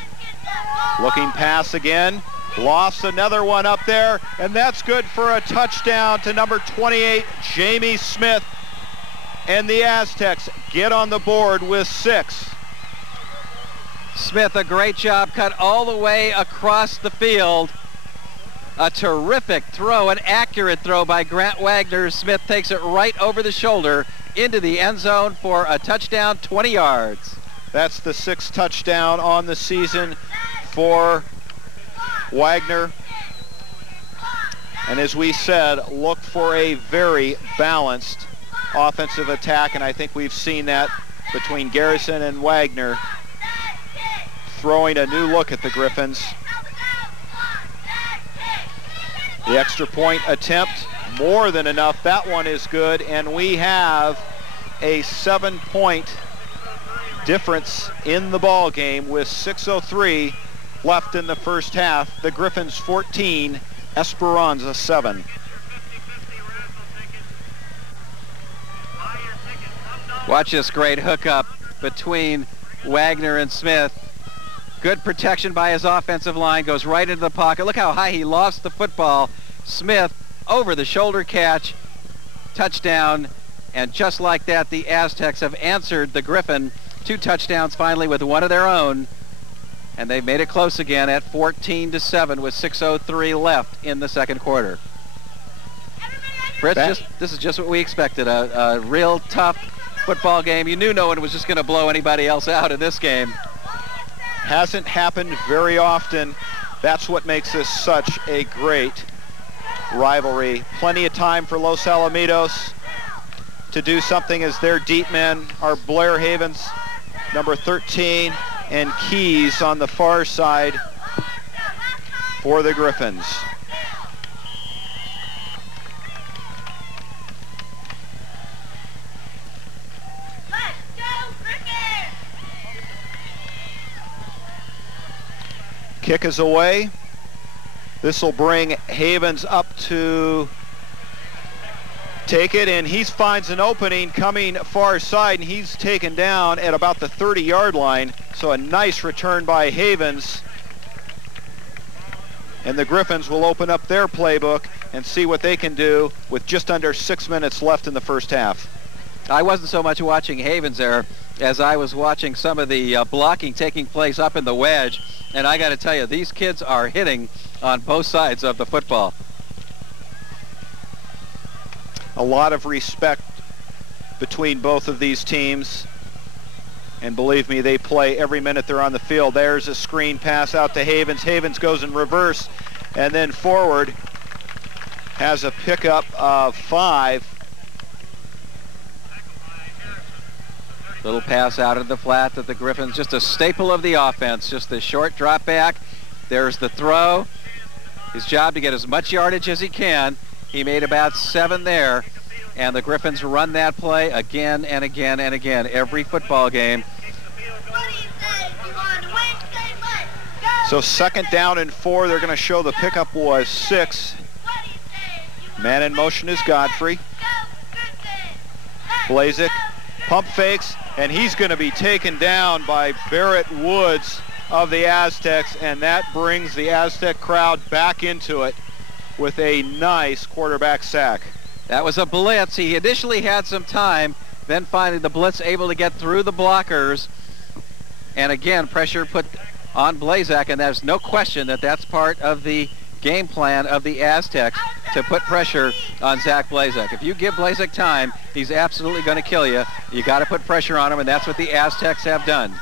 Looking pass again. Lofts another one up there, and that's good for a touchdown to number 28, Jamie Smith. And the Aztecs get on the board with 6. Smith, a great job, cut all the way across the field. A terrific throw, an accurate throw by Grant Wagner. Smith takes it right over the shoulder into the end zone for a touchdown, 20 yards. That's the 6th touchdown on the season for Wagner. And as we said, look for a very balanced offensive attack, and I think we've seen that between Garrison and Wagner, throwing a new look at the Griffins. The extra point attempt, more than enough. That one is good, and we have a 7-point difference in the ball game with 6:03 left in the first half. The Griffins 14, Esperanza 7. Watch this great hookup between Wagner and Smith. Good protection by his offensive line, goes right into the pocket. Look how high he lost the football. Smith over the shoulder catch. Touchdown, And just like that, the Aztecs have answered the Griffin 2 touchdowns finally with one of their own. And they've made it close again at 14-7 with 6:03 left in the second quarter. Fritz, this is just what we expected, a real tough football game. You knew no one was just going to blow anybody else out in this game. Hasn't happened very often. That's what makes this such a great rivalry. Plenty of time for Los Alamitos to do something as their deep men are Blair Havens, number 13, and Keys on the far side for the Griffins. Kick is away. This will bring Havens up to take it, and he finds an opening coming far side, and he's taken down at about the 30-yard line. So a nice return by Havens. And the Griffins will open up their playbook and see what they can do with just under 6 minutes left in the first half. I wasn't so much watching Havens there as I was watching some of the blocking taking place up in the wedge. And I got to tell you, these kids are hitting on both sides of the football. A lot of respect between both of these teams. And believe me, they play every minute they're on the field. There's a screen pass out to Havens. Havens goes in reverse and then forward. Has a pickup of 5. Little pass out of the flat that the Griffins, just a staple of the offense, just the short drop back. There's the throw. His job to get as much yardage as he can. He made about 7 there, and the Griffins run that play again and again and again every football game. So 2nd down and 4. They're going to show the pickup was 6. Man in motion is Godfrey. Blazek pump fakes, and he's going to be taken down by Barrett Woods of the Aztecs, and that brings the Aztec crowd back into it with a nice quarterback sack. That was a blitz. He initially had some time, then finally the blitz able to get through the blockers, and again pressure put on Blazek, and there's no question that that's part of the game plan of the Aztecs to put pressure on Zach Blazek. If you give Blazek time, he's absolutely going to kill you. You got to put pressure on him, and that's what the Aztecs have done.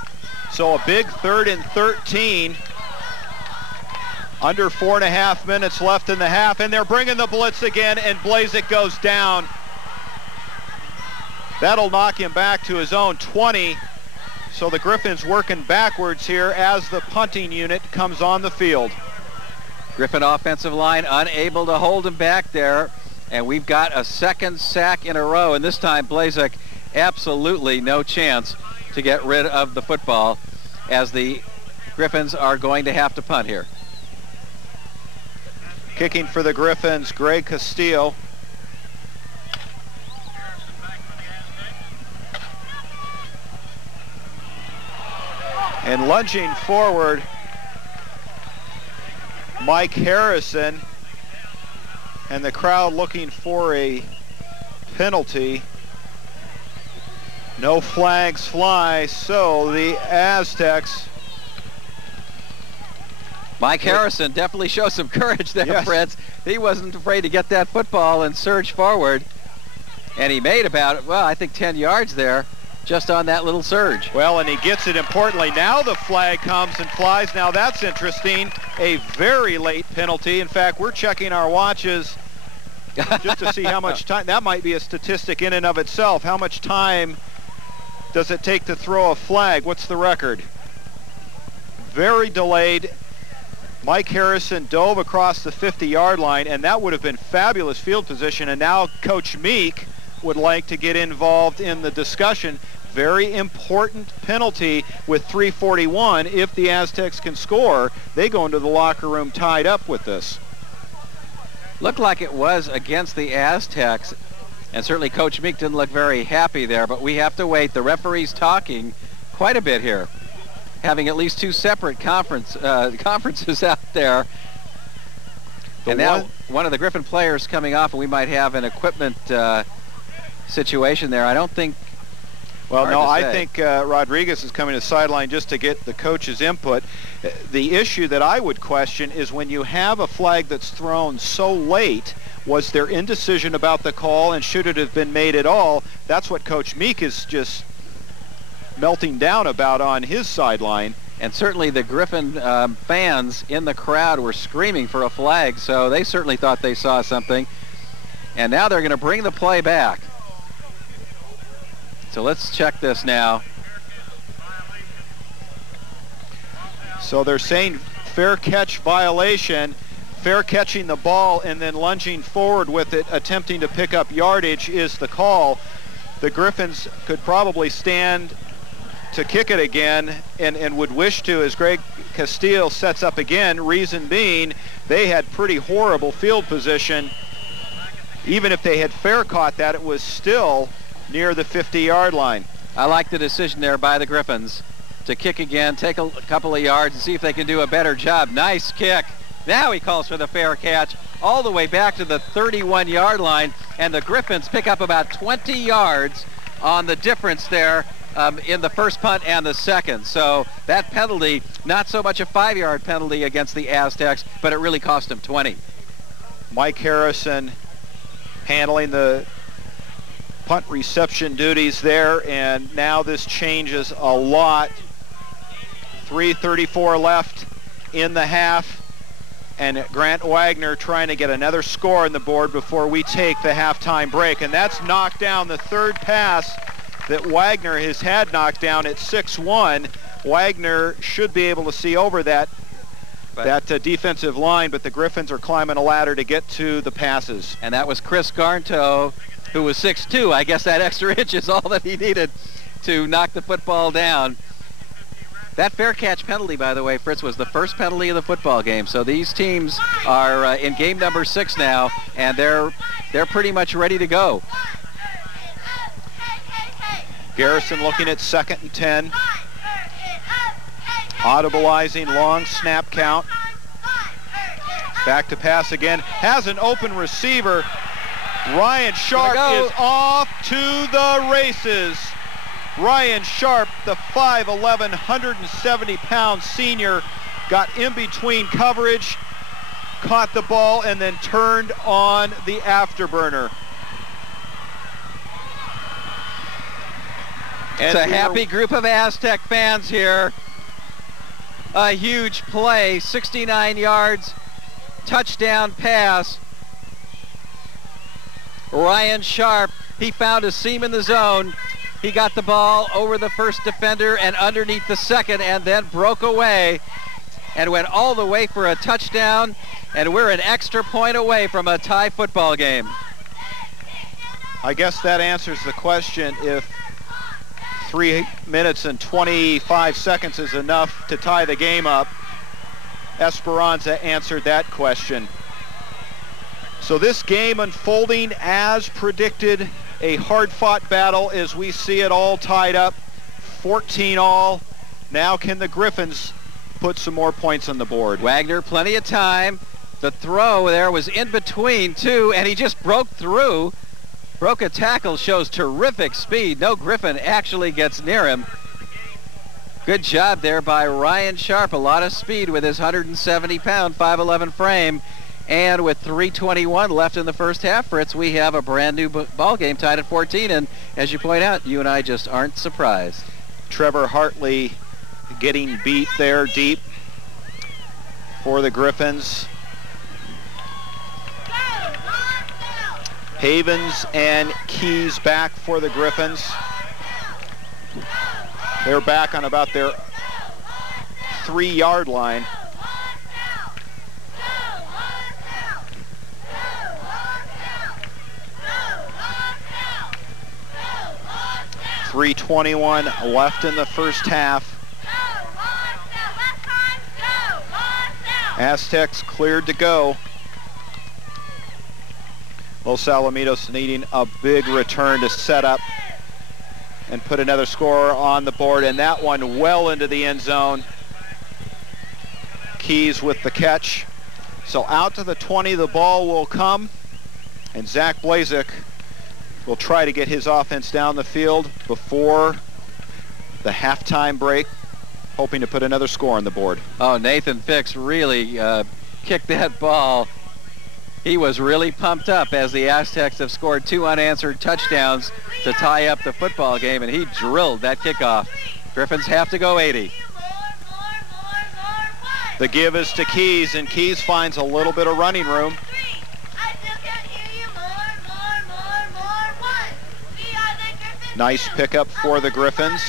So a big 3rd and 13. Under 4.5 minutes left in the half, and they're bringing the blitz again, and Blazek goes down. That'll knock him back to his own 20. So the Griffins working backwards here as the punting unit comes on the field. Griffin offensive line unable to hold him back there, and we've got a 2nd sack in a row, and this time Blazek absolutely no chance to get rid of the football as the Griffins are going to have to punt here. Kicking for the Griffins, Greg Castillo. And lunging forward, Mike Harrison, and the crowd looking for a penalty. No flags fly, so the Aztecs. Mike Harrison definitely shows some courage there, yes. Fritz. He wasn't afraid to get that football and surge forward. And he made about, well, I think 10 yards there just on that little surge. Well, and he gets it importantly. Now the flag comes and flies. Now that's interesting. A very late penalty. In fact, we're checking our watches just to see how much time. That might be a statistic in and of itself. How much time does it take to throw a flag? What's the record? Very delayed. Mike Harrison dove across the 50-yard line, and that would have been fabulous field position. And now Coach Meek would like to get involved in the discussion. Very important penalty with 3:41. If the Aztecs can score, they go into the locker room tied up with this. Looked like it was against the Aztecs, and certainly Coach Meek didn't look very happy there, but we have to wait. The referee's talking quite a bit here, having at least 2 separate conferences out there. And now one of the Griffin players coming off, and we might have an equipment situation there. I don't think. Well, no, I think Rodriguez is coming to the sideline just to get the coach's input. The issue that I would question is when you have a flag that's thrown so late, was there indecision about the call, and should it have been made at all? That's what Coach Meek is just melting down about on his sideline. And certainly the Griffin fans in the crowd were screaming for a flag, so they certainly thought they saw something. And now they're going to bring the play back. So let's check this now. So they're saying fair catch violation, fair catching the ball and then lunging forward with it, attempting to pick up yardage is the call. The Griffins could probably stand to kick it again and would wish to, as Greg Castile sets up again, reason being they had pretty horrible field position. Even if they had fair caught that, it was still near the 50-yard line. I like the decision there by the Griffins to kick again, take a couple of yards, and see if they can do a better job. Nice kick. Now he calls for the fair catch all the way back to the 31-yard line, and the Griffins pick up about 20 yards on the difference there in the first punt and the second. So that penalty, not so much a 5-yard penalty against the Aztecs, but it really cost them 20. Mike Harrison handling the punt reception duties there, and now this changes a lot. 3:34 left in the half, and Grant Wagner trying to get another score on the board before we take the halftime break, and that's knocked down the third pass that Wagner has had knocked down at 6-1. Wagner should be able to see over that defensive line, but the Griffins are climbing a ladder to get to the passes. And that was Chris Garnto, who was 6'2". I guess that extra inch is all that he needed to knock the football down. That fair catch penalty, by the way, Fritz, was the first penalty of the football game. So these teams are in game number 6 now, and they're pretty much ready to go. Garrison looking at 2nd and 10. Audibilizing, long snap count. Back to pass again. Has an open receiver. Ryan Sharp is off to the races. Ryan Sharp, the 5'11", 170-pound senior, got in between coverage, caught the ball, and then turned on the afterburner. It's a happy group of Aztec fans here. A huge play, 69 yards, touchdown pass. Ryan Sharp, he found a seam in the zone. He got the ball over the first defender and underneath the second, and then broke away and went all the way for a touchdown, and we're an extra point away from a tie football game. I guess that answers the question if 3 minutes and 25 seconds is enough to tie the game up. Esperanza answered that question. So this game unfolding as predicted, a hard-fought battle as we see it all tied up, 14 all. Now can the Griffins put some more points on the board? Wagner, plenty of time. The throw there was in between two, and he just broke through. Broke a tackle, shows terrific speed. No Griffin actually gets near him. Good job there by Ryan Sharp. A lot of speed with his 170-pound, 5'11" frame. And with 3:21 left in the first half, Fritz, we have a brand new ball game tied at 14. And as you point out, you and I just aren't surprised. Trevor Hartley getting beat there deep for the Griffins. Havens and Keys back for the Griffins. They're back on about their 3-yard line. .321 left in the first half. Aztecs cleared to go. Los Alamitos needing a big return to set up and put another score on the board, and that one well into the end zone. Keys with the catch. So out to the 20 the ball will come, and Zach Blazek will try to get his offense down the field before the halftime break, hoping to put another score on the board. Oh, Nathan Fix really kicked that ball. He was really pumped up as the Aztecs have scored 2 unanswered touchdowns to tie up the football game, and he drilled that kickoff. Griffins have to go 80. The give is to Keys, and Keys finds a little bit of running room. Nice pickup for the Griffins.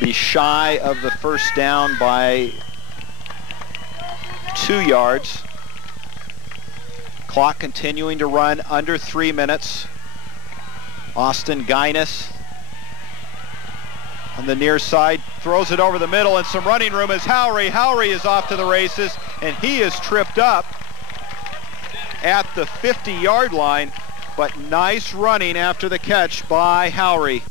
Be shy of the first down by 2 yards. Clock continuing to run under 3 minutes. Austin Guinness on the near side throws it over the middle, and some running room as Howry. Howry is off to the races, and he is tripped up at the 50-yard line, but nice running after the catch by Howry.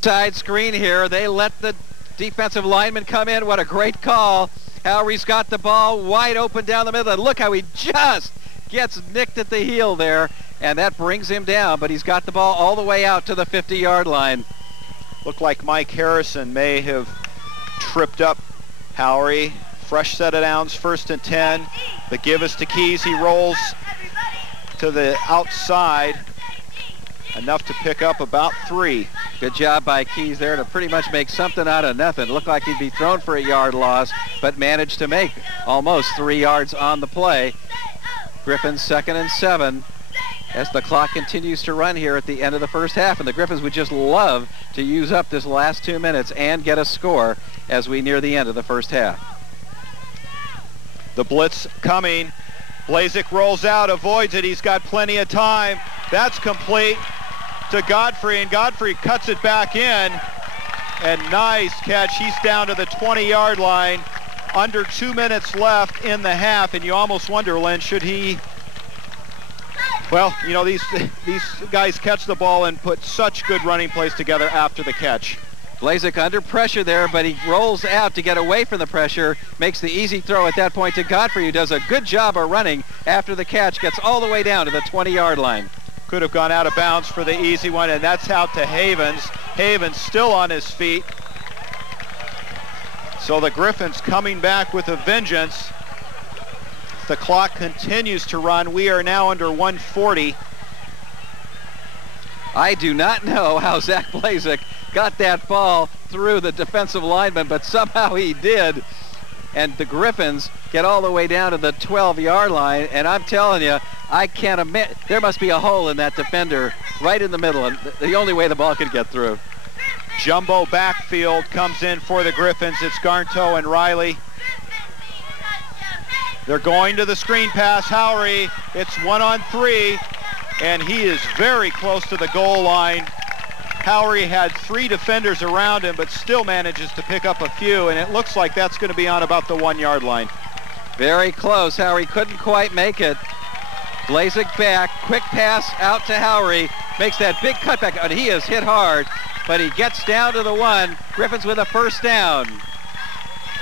Side screen here. They let the defensive lineman come in. What a great call. Howry's got the ball wide open down the middle, and look how he just gets nicked at the heel there, and that brings him down, but he's got the ball all the way out to the 50-yard line. Looked like Mike Harrison may have tripped up Howry. Fresh set of downs, 1st and 10. The give is to Keys. He rolls to the outside, enough to pick up about 3. Good job by Keys there to pretty much make something out of nothing. Looked like he'd be thrown for a yard loss, but managed to make almost 3 yards on the play. Griffins 2nd and 7 as the clock continues to run here at the end of the first half, and the Griffins would just love to use up this last 2 minutes and get a score as we near the end of the first half. The blitz coming. Blazek rolls out, avoids it. He's got plenty of time. That's complete to Godfrey, and Godfrey cuts it back in. And nice catch. He's down to the 20-yard line. Under 2 minutes left in the half, and you almost wonder, Len, should he... Well, you know, these guys catch the ball and put such good running plays together after the catch. Blazek under pressure there, but he rolls out to get away from the pressure, makes the easy throw at that point to Godfrey, who does a good job of running after the catch, gets all the way down to the 20-yard line. Could have gone out of bounds for the easy one, and that's out to Havens. Havens still on his feet. So the Griffins coming back with a vengeance. The clock continues to run. We are now under 140. I do not know how Zach Blazek got that ball through the defensive lineman, but somehow he did. And the Griffins get all the way down to the 12-yard line, and I'm telling you, I can't admit, there must be a hole in that defender right in the middle, and the only way the ball could get through. Jumbo backfield comes in for the Griffins. It's Garnto and Riley. They're going to the screen pass. Howry, it's 1-on-3, and he is very close to the goal line. Howry had 3 defenders around him, but still manages to pick up a few, and it looks like that's going to be on about the 1-yard line. Very close. Howry couldn't quite make it. Blazek back, quick pass out to Howry, makes that big cutback, and he is hit hard, but he gets down to the 1. Griffins with a first down.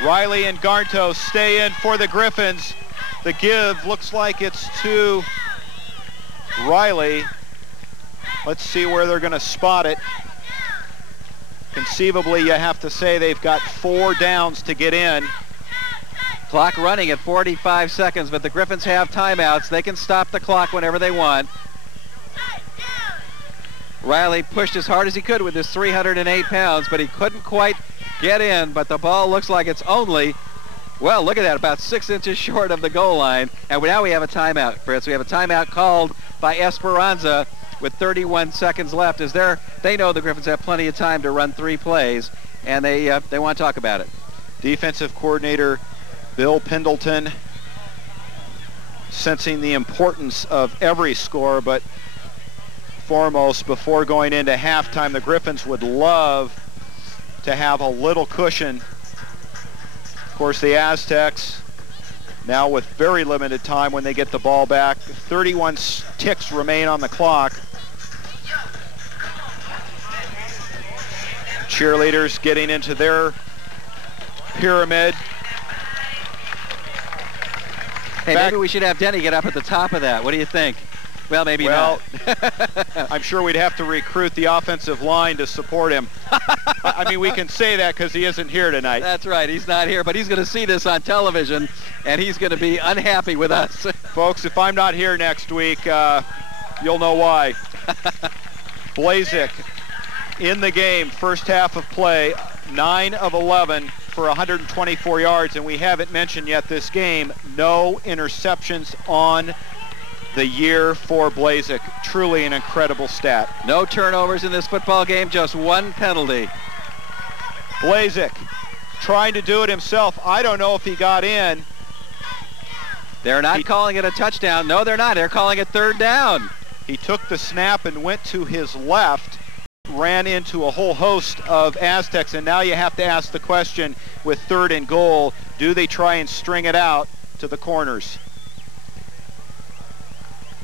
Riley and Garnto stay in for the Griffins. The give looks like it's to Riley. Let's see where they're going to spot it. Conceivably, you have to say they've got 4 downs to get in. Clock running at 45 seconds, but the Griffins have timeouts. They can stop the clock whenever they want. Riley pushed as hard as he could with his 308 pounds, but he couldn't quite get in, but the ball looks like it's only, well, look at that, about 6 inches short of the goal line. And now we have a timeout, Fritz. We have a timeout called by Esperanza with 31 seconds left, as they know the Griffins have plenty of time to run 3 plays, and they want to talk about it. Defensive coordinator Bill Pendleton sensing the importance of every score, but foremost, before going into halftime, the Griffins would love to have a little cushion. Of course, the Aztecs now with very limited time when they get the ball back. 31 ticks remain on the clock. Cheerleaders getting into their pyramid. Hey, maybe we should have Denny get up at the top of that. What do you think? Well, maybe well, not. I'm sure we'd have to recruit the offensive line to support him. I mean, we can say that because he isn't here tonight. That's right. He's not here, but he's going to see this on television, and he's going to be unhappy with us. Folks, if I'm not here next week, you'll know why. Blazik in the game, first half of play, 9 of 11 for 124 yards, and we haven't mentioned yet this game, no interceptions on the year for Blazik. Truly an incredible stat. No turnovers in this football game, just 1 penalty. Blazik trying to do it himself. I don't know if he got in. They're not calling it a touchdown. No, they're not. They're calling it 3rd down. He took the snap and went to his left, ran into a whole host of Aztecs, and now you have to ask the question with 3rd and goal, do they try and string it out to the corners?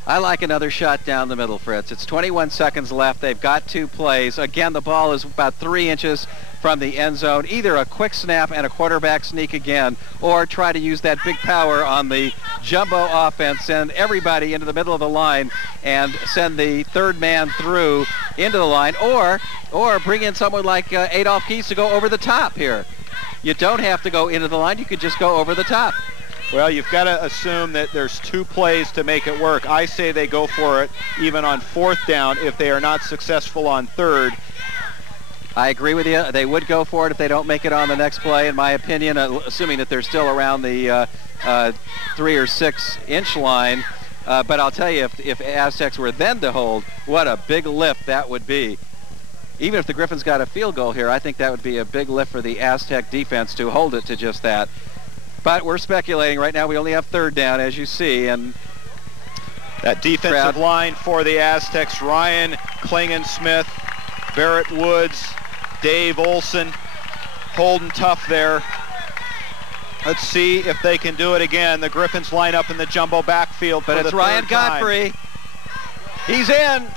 I like another shot down the middle, Fritz. It's 21 seconds left. They've got 2 plays. Again, the ball is about 3 inches from the end zone. Either a quick snap and a quarterback sneak again, or try to use that big power on the jumbo offense, send everybody into the middle of the line and send the 3rd man through into the line, or bring in someone like Adolph Keys to go over the top here. You don't have to go into the line. You could just go over the top. Well, you've got to assume that there's 2 plays to make it work. I say they go for it even on 4th down if they are not successful on 3rd. I agree with you. They would go for it if they don't make it on the next play, in my opinion, assuming that they're still around the 3 or 6 inch line. But I'll tell you, if Aztecs were then to hold, what a big lift that would be. Even if the Griffins got a field goal here, I think that would be a big lift for the Aztec defense to hold it to just that. But we're speculating right now. We only have 3rd down, as you see, and that defensive line for the Aztecs, Ryan Klingensmith, Barrett Woods, Dave Olson, holding tough there. Let's see if they can do it again. The Griffins line up in the jumbo backfield for the 3rd time. But it's Ryan Godfrey. He's in.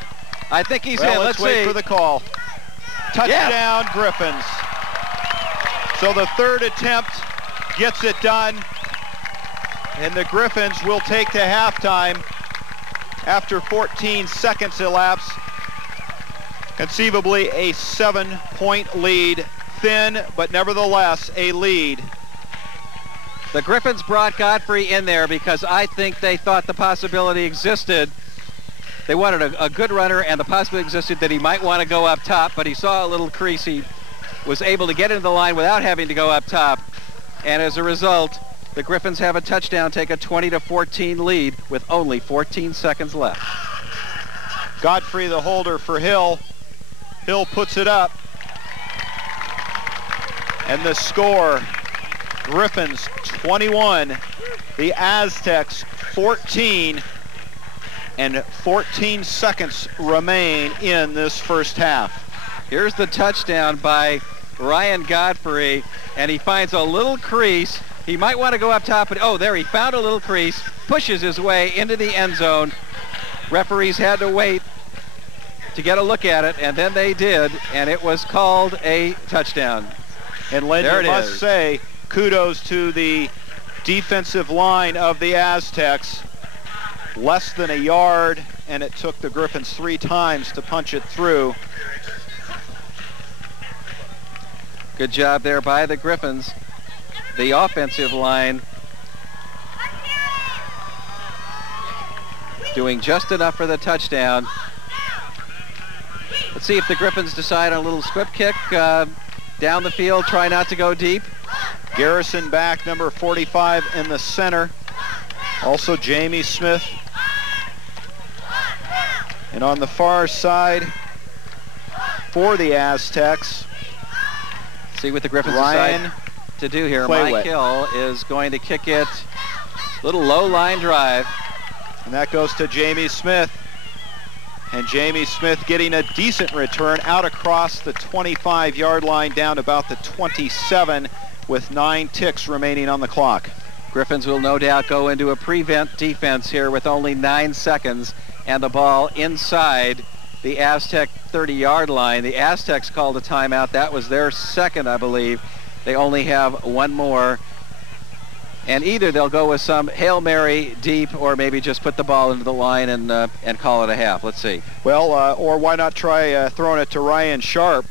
I think he's in. Let's wait for the call. Touchdown, Griffins. So the 3rd attempt gets it done, and the Griffins will take to halftime after 14 seconds elapse. Conceivably a 7-point lead, thin, but nevertheless a lead. The Griffins brought Godfrey in there because I think they thought the possibility existed. They wanted a good runner, and the possibility existed that he might want to go up top, but he saw a little crease. He was able to get into the line without having to go up top. And as a result, the Griffins have a touchdown, take a 20-14 lead with only 14 seconds left. Godfrey, the holder for Hill. Hill puts it up. And the score, Griffins 21, the Aztecs 14, and 14 seconds remain in this first half. Here's the touchdown by Ryan Godfrey, and he finds a little crease. He might want to go up top, but oh, there, he found a little crease, pushes his way into the end zone. Referees had to wait to get a look at it, and then they did, and it was called a touchdown. And Len, you must say kudos to the defensive line of the Aztecs. Less than a yard, and it took the Griffins 3 times to punch it through. Good job there by the Griffins. The offensive line doing just enough for the touchdown. Let's see if the Griffins decide on a little squib kick down the field, try not to go deep. Garrison back, number 45 in the center. Also Jamie Smith. And on the far side for the Aztecs, see what the Griffins decide to do here. Mike Hill is going to kick it. Little low line drive. And that goes to Jamie Smith. And Jamie Smith getting a decent return out across the 25-yard line down about the 27 with 9 ticks remaining on the clock. Griffins will no doubt go into a prevent defense here with only 9 seconds and the ball inside the Aztec 30-yard line. The Aztecs called a timeout. That was their second, I believe. They only have one more And either they'll go with some Hail Mary deep or maybe just put the ball into the line and call it a half. Let's see. Well, or why not try throwing it to Ryan Sharp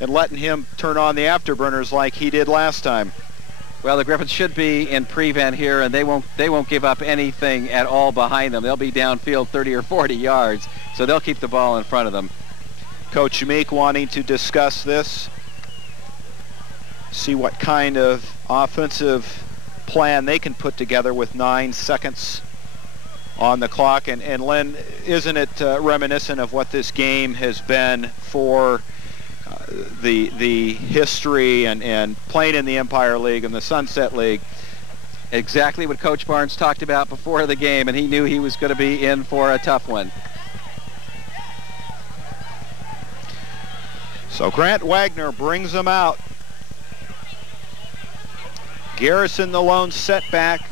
and letting him turn on the afterburners like he did last time. Well, the Griffins should be in prevent here, and they won't give up anything at all behind them. They'll be downfield 30 or 40 yards, so they'll keep the ball in front of them. Coach Meek wanting to discuss this, see what kind of offensive plan they can put together with 9 seconds on the clock. And Len, isn't it reminiscent of what this game has been for the history and playing in the Empire League and the Sunset League? Exactly what Coach Barnes talked about before the game, and he knew he was going to be in for a tough one. So Grant Wagner brings them out. Garrison the lone setback.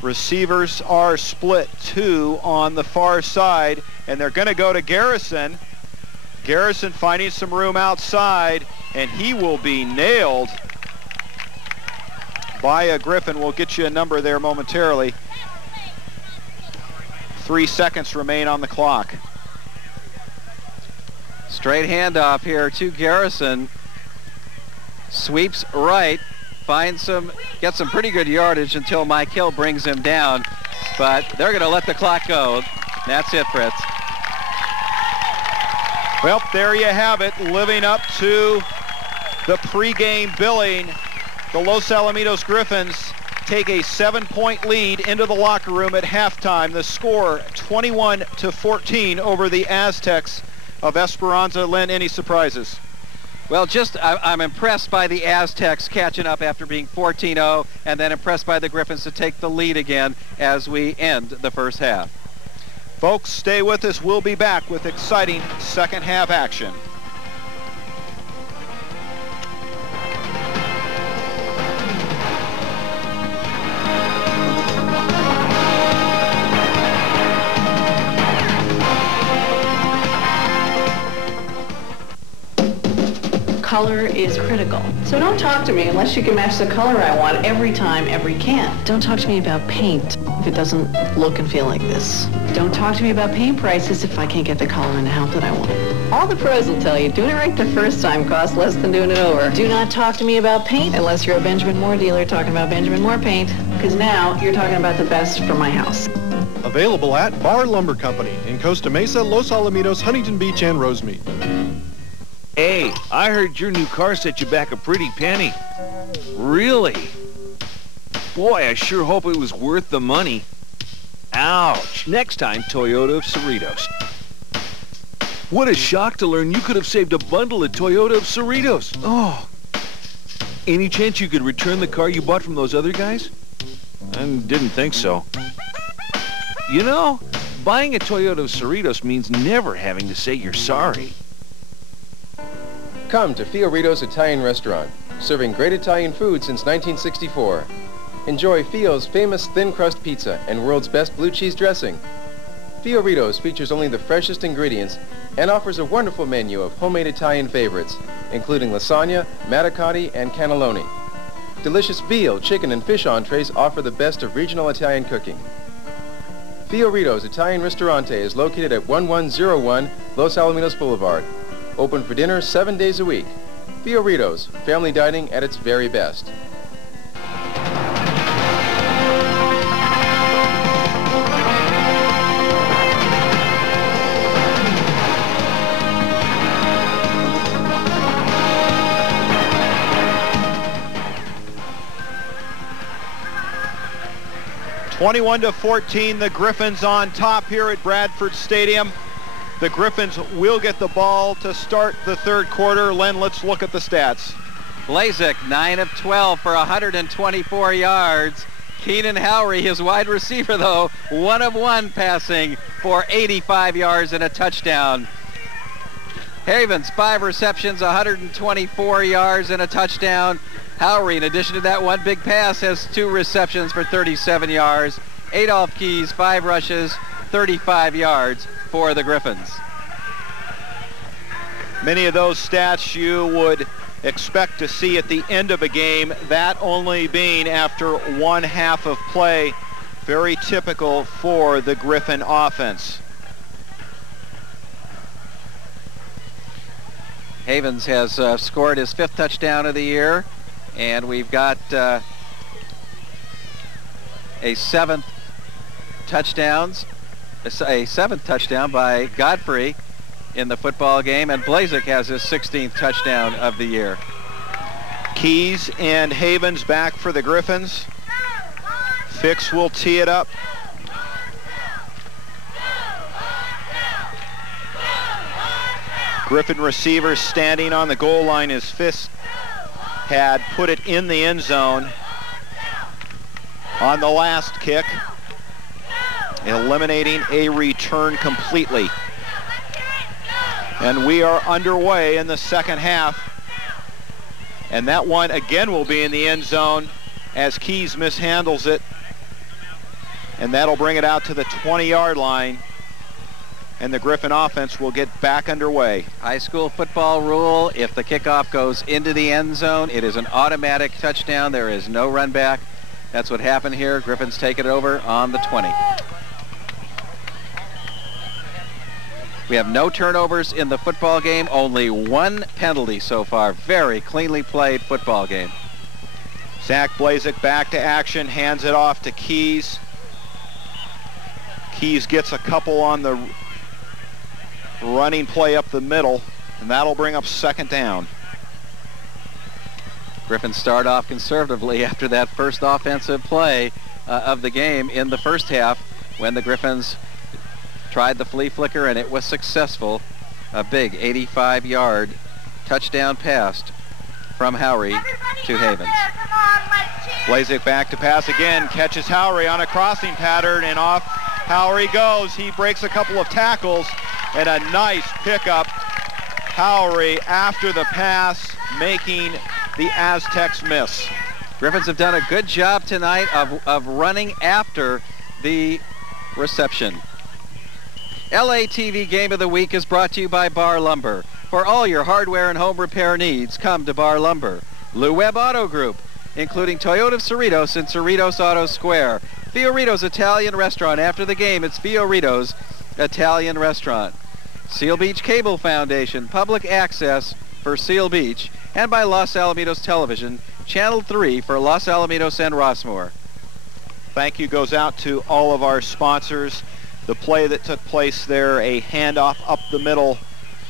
Receivers are split 2 on the far side, and they're going to go to Garrison. Garrison finding some room outside, and he will be nailed by a Griffin. We'll get you a number there momentarily. 3 seconds remain on the clock. Straight handoff here to Garrison. Sweeps right. Gets some pretty good yardage until Mike Hill brings him down. But they're going to let the clock go. That's it, Fritz. Well, there you have it. Living up to the pregame billing, the Los Alamitos Griffins take a 7-point lead into the locker room at halftime. The score 21-14 over the Aztecs of Esperanza. Len, any surprises? Well, I'm impressed by the Aztecs catching up after being 14-0, and then impressed by the Griffins to take the lead again as we end the first half. Folks, stay with us. We'll be back with exciting second half action. Color is critical. So don't talk to me unless you can match the color I want every time, every can. Don't talk to me about paint if it doesn't look and feel like this. Don't talk to me about paint prices if I can't get the color and the help that I want. All the pros will tell you doing it right the first time costs less than doing it over. Do not talk to me about paint unless you're a Benjamin Moore dealer talking about Benjamin Moore paint, because now you're talking about the best for my house. Available at Bar Lumber Company in Costa Mesa, Los Alamitos, Huntington Beach, and Rosemead. Hey, I heard your new car set you back a pretty penny. Really? Boy, I sure hope it was worth the money. Ouch. Next time, Toyota of Cerritos. What a shock to learn you could have saved a bundle at Toyota of Cerritos. Oh. Any chance you could return the car you bought from those other guys? I didn't think so. You know, buying a Toyota of Cerritos means never having to say you're sorry. Come to Fiorito's Italian Restaurant, serving great Italian food since 1964. Enjoy Fio's famous thin crust pizza and world's best blue cheese dressing. Fiorito's features only the freshest ingredients and offers a wonderful menu of homemade Italian favorites, including lasagna, manicotti, and cannelloni. Delicious veal, chicken, and fish entrees offer the best of regional Italian cooking. Fiorito's Italian Ristorante is located at 1101 Los Alamitos Boulevard. Open for dinner 7 days a week. Fiorito's, family dining at its very best. (21-14), the Griffins on top here at Bradford Stadium. The Griffins will get the ball to start the third quarter. Len, let's look at the stats. Blazek, 9 of 12 for 124 yards. Keenan Howry, his wide receiver, though, 1 of 1 passing for 85 yards and a touchdown. Havens, 5 receptions, 124 yards and a touchdown. Howry, in addition to that one big pass, has 2 receptions for 37 yards. Adolph Keys, 5 rushes, 35 yards for the Griffins. Many of those stats you would expect to see at the end of a game, that only being after one half of play. Very typical for the Griffin offense. Havens has scored his 5th touchdown of the year, and we've got a 7th touchdown by Godfrey in the football game, and Blazek has his 16th touchdown of the year. Keys and Havens back for the Griffins. Fix will tee it up. Griffin receiver standing on the goal line. His fist had put it in the end zone on the last kick, eliminating a return completely. And we are underway in the second half. And that one again will be in the end zone as Keys mishandles it. And that'll bring it out to the 20-yard line. And the Griffin offense will get back underway. High school football rule, if the kickoff goes into the end zone, it is an automatic touchdown. There is no run back. That's what happened here. Griffin's taking it over on the 20. We have no turnovers in the football game, only one penalty so far. Very cleanly played football game. Zach Blazek back to action, hands it off to Keys. Keys gets a couple on the running play up the middle, and that'll bring up second down. Griffin start off conservatively after that first offensive play of the game in the first half when the Griffins tried the flea flicker, and it was successful. A big 85-yard touchdown pass from Howry to Havens. Blazek back to pass again, catches Howry on a crossing pattern, and off Howry goes. He breaks a couple of tackles, and a nice pickup. Howry after the pass, making the Aztecs miss. Griffins have done a good job tonight of running after the reception. LATV Game of the Week is brought to you by Bar Lumber. For all your hardware and home repair needs, come to Bar Lumber. Lou Webb Auto Group, including Toyota of Cerritos and Cerritos Auto Square. Fiorito's Italian Restaurant. After the game, it's Fiorito's Italian Restaurant. Seal Beach Cable Foundation, public access for Seal Beach. And by Los Alamitos Television, Channel 3 for Los Alamitos and Rossmore. Thank you goes out to all of our sponsors. The play that took place there, a handoff up the middle,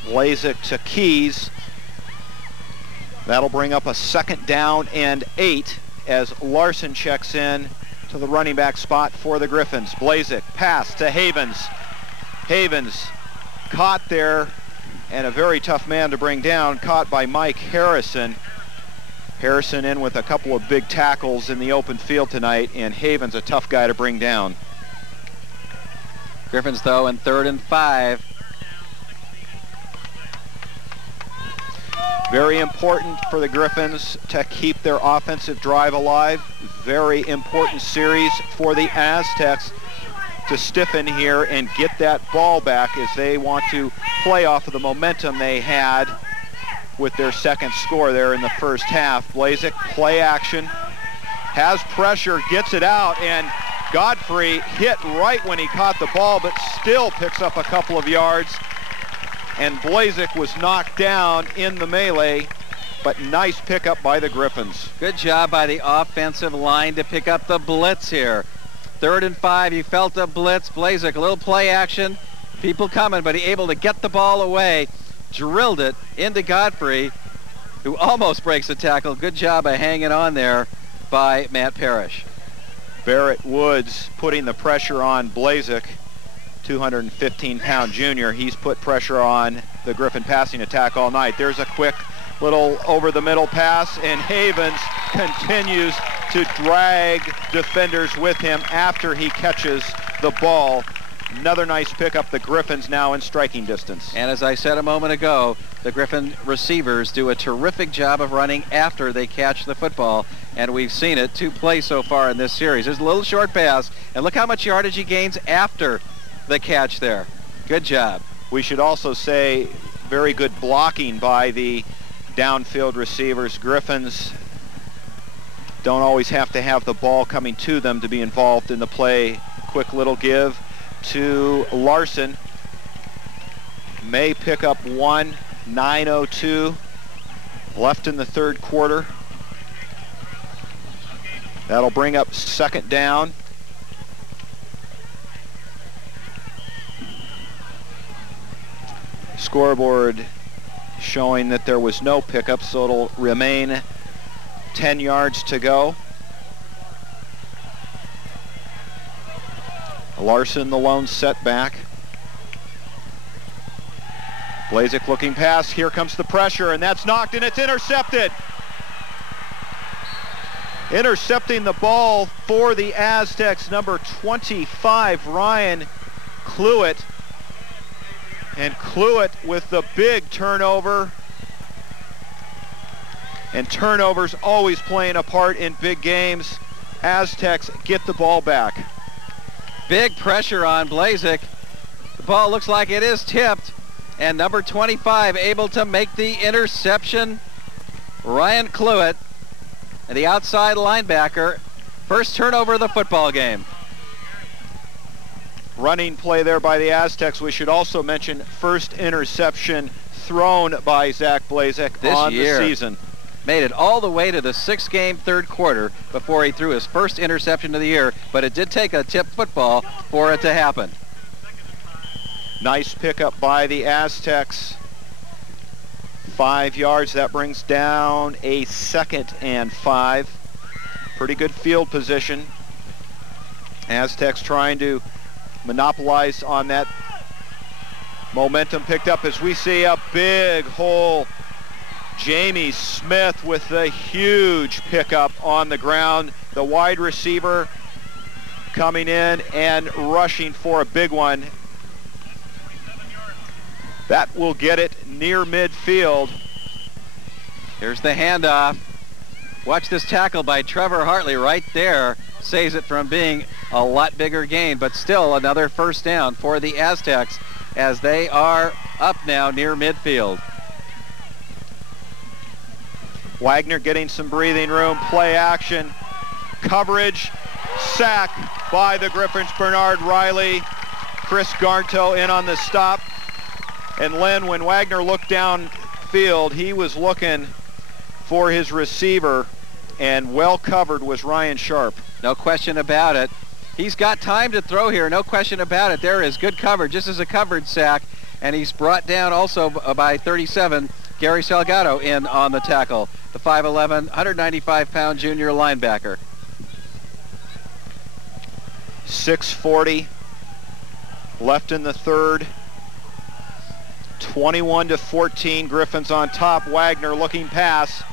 Blazek to Keys. That'll bring up a second down and 8 as Larson checks in to the running back spot for the Griffins. Blazek pass to Havens. Havens caught there, and a very tough man to bring down, caught by Mike Harrison. Harrison in with a couple of big tackles in the open field tonight, and Havens a tough guy to bring down. Griffins, though, in 3rd and 5. Very important for the Griffins to keep their offensive drive alive. Very important series for the Aztecs to stiffen here and get that ball back as they want to play off of the momentum they had with their second score there in the first half. Blazek, play action, has pressure, gets it out, and Godfrey hit right when he caught the ball, but still picks up a couple of yards. And Blazek was knocked down in the melee, but nice pickup by the Griffins. Good job by the offensive line to pick up the blitz here. 3rd and 5, he felt a blitz. Blazek, a little play action. People coming, but he able to get the ball away. Drilled it into Godfrey, who almost breaks a tackle. Good job of hanging on there by Matt Parrish. Barrett Woods putting the pressure on Blazek, 215-pound junior. He's put pressure on the Griffin passing attack all night. There's a quick little over-the-middle pass, and Havens continues to drag defenders with him after he catches the ball. Another nice pickup. The Griffins now in striking distance. And as I said a moment ago, the Griffin receivers do a terrific job of running after they catch the football, and we've seen it 2 plays so far in this series. There's a little short pass, and look how much yardage he gains after the catch there. Good job. We should also say very good blocking by the downfield receivers. Griffins don't always have to have the ball coming to them to be involved in the play. Quick little give to Larson. May pick up one. 9:02 left in the third quarter. That'll bring up second down. Scoreboard showing that there was no pickup, so it'll remain 10 yards to go. Larson, the lone setback. Blazek looking pass. Here comes the pressure, and that's knocked, and it's intercepted. Intercepting the ball for the Aztecs, number 25, Ryan Cluett. And Cluett with the big turnover. And turnovers always playing a part in big games. Aztecs get the ball back. Big pressure on Blazek. The ball looks like it is tipped. And number 25 able to make the interception. Ryan Cluett, the outside linebacker. First turnover of the football game. Running play there by the Aztecs. We should also mention first interception thrown by Zach Blazek on the season. Made it all the way to the 6-game third quarter before he threw his first interception of the year, but it did take a tipped football for it to happen. Nice pickup by the Aztecs. 5 yards. That brings down a 2nd and 5. Pretty good field position. Aztecs trying to monopolize on that momentum picked up as we see a big hole. Jamie Smith with the huge pickup on the ground. The wide receiver coming in and rushing for a big one. That will get it near midfield. Here's the handoff. Watch this tackle by Trevor Hartley right there. Saves it from being a lot bigger gain, but still another first down for the Aztecs as they are up now near midfield. Wagner getting some breathing room, play action, coverage, sack by the Griffins. Bernard Riley, Chris Garnto in on the stop. And Len, when Wagner looked downfield, he was looking for his receiver, and well covered was Ryan Sharp. No question about it. He's got time to throw here, no question about it. There is good coverage. This is a covered sack, and he's brought down also by 37, Gary Salgado in on the tackle, the 5'11", 195-pound junior linebacker. 6:40 left in the third. 21-14, Griffins on top. Wagner looking pass.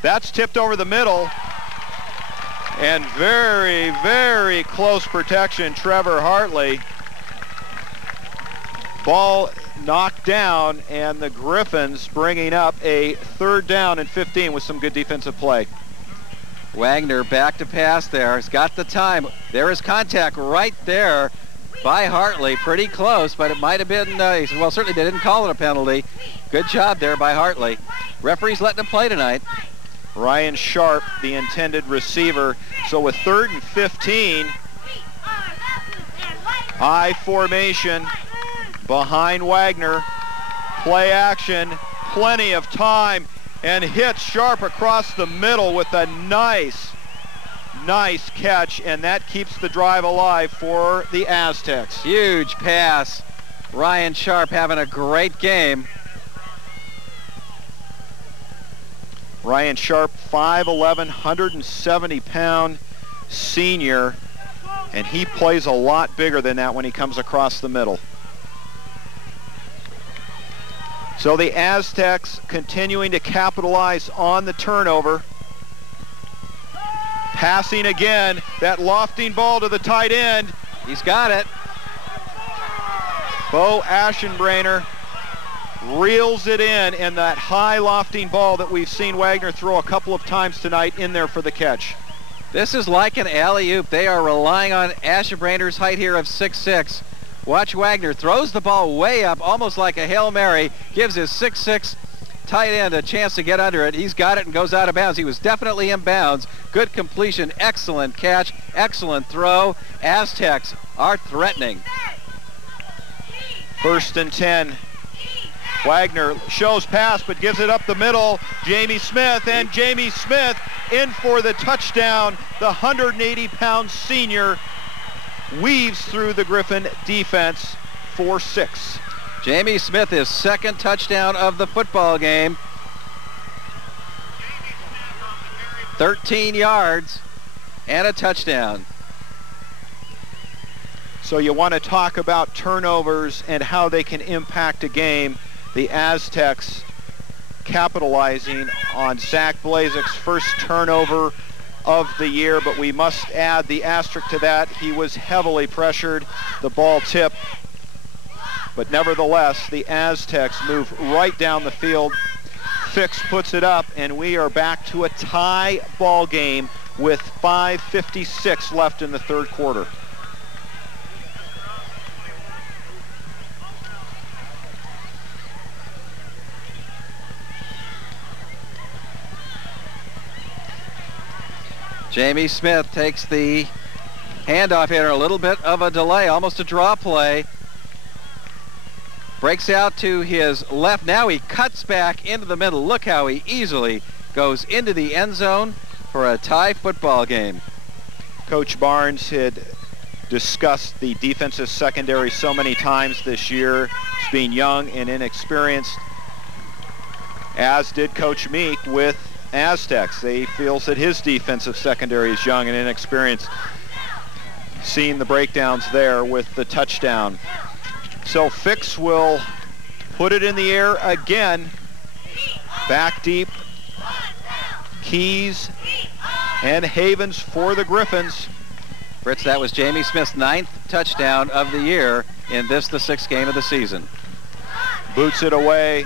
That's tipped over the middle. And very, very close protection, Trevor Hartley. Ball knocked down, and the Griffins bringing up a third down and 15 with some good defensive play. Wagner back to pass there. He's got the time. There is contact right there by Hartley. Pretty close, but it might have been, well, certainly they didn't call it a penalty. Good job there by Hartley. Referee's letting him play tonight. Ryan Sharp, the intended receiver. So with 3rd and 15, I formation behind Wagner. Play action, plenty of time, and hits Sharp across the middle with a nice catch, and that keeps the drive alive for the Aztecs. Huge pass. Ryan Sharp having a great game. Ryan Sharp, 5'11", 170-pound senior, and he plays a lot bigger than that when he comes across the middle. So the Aztecs continuing to capitalize on the turnover. Passing again, that lofting ball to the tight end. He's got it. Bo Aschenbrainer reels it in, and that high lofting ball that we've seen Wagner throw a couple of times tonight in there for the catch. This is like an alley-oop. They are relying on Aschenbrainer's height here of 6'6". Watch Wagner throws the ball way up, almost like a Hail Mary, gives his 6'6" tight end a chance to get under it. He's got it and goes out of bounds. He was definitely in bounds. Good completion, excellent catch, excellent throw. Aztecs are threatening. 1st and 10. Wagner shows pass but gives it up the middle. Jamie Smith, and Jamie Smith in for the touchdown. The 180-pound senior weaves through the Griffin defense for 6. Jamie Smith, his 2nd touchdown of the football game. 13 yards and a touchdown. So you want to talk about turnovers and how they can impact a game. The Aztecs capitalizing on Zach Blazek's first turnover of the year, but we must add the asterisk to that. He was heavily pressured. The ball tipped. But nevertheless, the Aztecs move right down the field. Fix puts it up, and we are back to a tie ball game with 5:56 left in the 3rd quarter. Jamie Smith takes the handoff here, a little bit of a delay, almost a draw play. Breaks out to his left. Now he cuts back into the middle. Look how he easily goes into the end zone for a tie football game. Coach Barnes had discussed the defensive secondary so many times this year as being young and inexperienced, as did Coach Meek with Aztecs. He feels that his defensive secondary is young and inexperienced. Seeing the breakdowns there with the touchdown. So Fix will put it in the air again. Back deep. Keys and Havens for the Griffins. Fritz, that was Jamie Smith's 9th touchdown of the year in this, the 6th game of the season. Boots it away.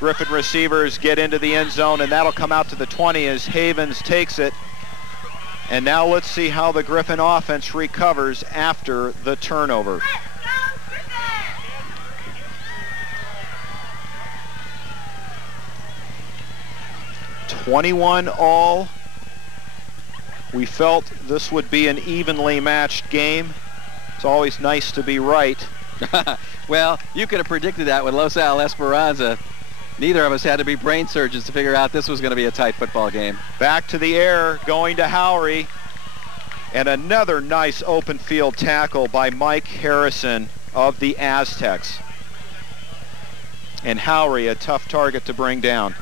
Griffin receivers get into the end zone, and that'll come out to the 20 as Havens takes it. And now let's see how the Griffin offense recovers after the turnover. 21 all. We felt this would be an evenly matched game. It's always nice to be right. Well, you could have predicted that with LosAl Esperanza. Neither of us had to be brain surgeons to figure out this was going to be a tight football game. Back to the air, going to Howery. And another nice open field tackle by Mike Harrison of the Aztecs. And Howery, a tough target to bring down.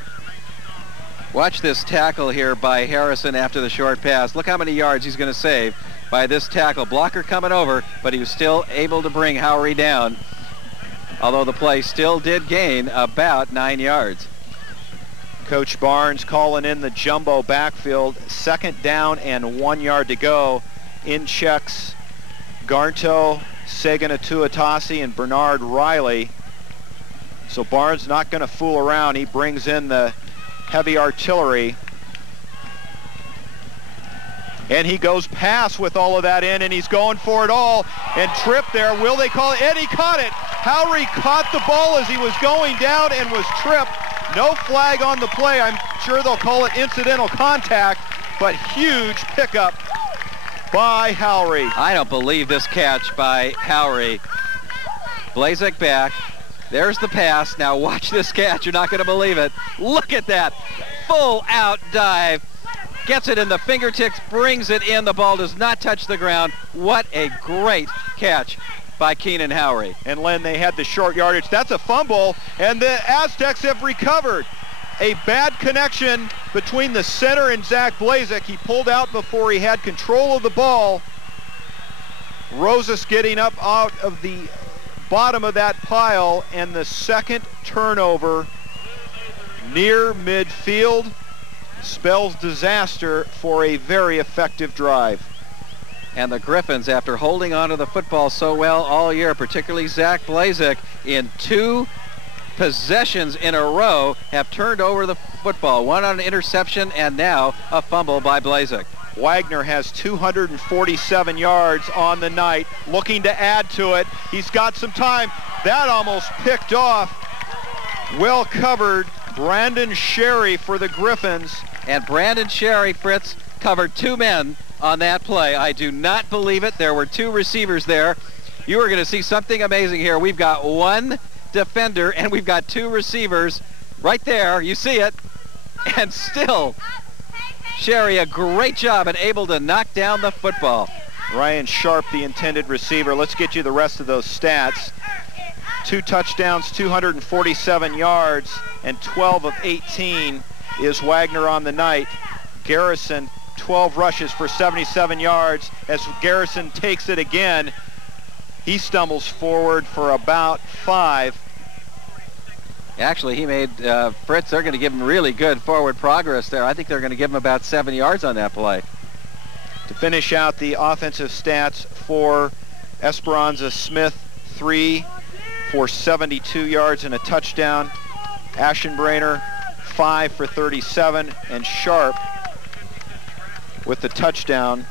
Watch this tackle here by Harrison after the short pass. Look how many yards he's going to save by this tackle. Blocker coming over, but he was still able to bring Howery down, although the play still did gain about 9 yards. Coach Barnes calling in the jumbo backfield. 2nd down and 1 yard to go. In checks Garnto, Sagan Atuatasi, and Bernard Riley. So Barnes not going to fool around. He brings in the heavy artillery. And he goes pass with all of that in, and he's going for it all. And tripped there. Will they call it? And he caught it. Howery caught the ball as he was going down and was tripped. No flag on the play. I'm sure they'll call it incidental contact, but huge pickup by Howery. I don't believe this catch by Howery. Blazek back. There's the pass. Now watch this catch. You're not going to believe it. Look at that. Full out dive. Gets it in the fingertips, brings it in. The ball does not touch the ground. What a great catch by Keenan Howery. And Len, they had the short yardage. That's a fumble, and the Aztecs have recovered. A bad connection between the center and Zach Blazek. He pulled out before he had control of the ball. Rosas getting up out of the bottom of that pile, and the 2nd turnover near midfield spells disaster for a very effective drive. And the Griffins, after holding on to the football so well all year, particularly Zach Blazek, in 2 possessions in a row, have turned over the football. One on an interception and now a fumble by Blazek. Wagner has 247 yards on the night, looking to add to it. He's got some time. That almost picked off. Well covered Brandon Sherry for the Griffins. And Brandon Sherry, Fritz, covered 2 men on that play. I do not believe it. There were 2 receivers there. You are going to see something amazing here. We've got 1 defender and we've got 2 receivers right there. You see it. And still, Sherry, a great job and able to knock down the football. Ryan Sharp, the intended receiver. Let's get you the rest of those stats. 2 touchdowns, 247 yards, and 12 of 18 is Wagner on the night. Garrison, 12 rushes for 77 yards. As Garrison takes it again, he stumbles forward for about 5. Actually, he made, Fritz, they're going to give him really good forward progress there. I think they're going to give him about 7 yards on that play. To finish out the offensive stats for Esperanza, Smith, 3 for 72 yards and a touchdown. Aschenbrenner, 5 for 37, and Sharp with the touchdown,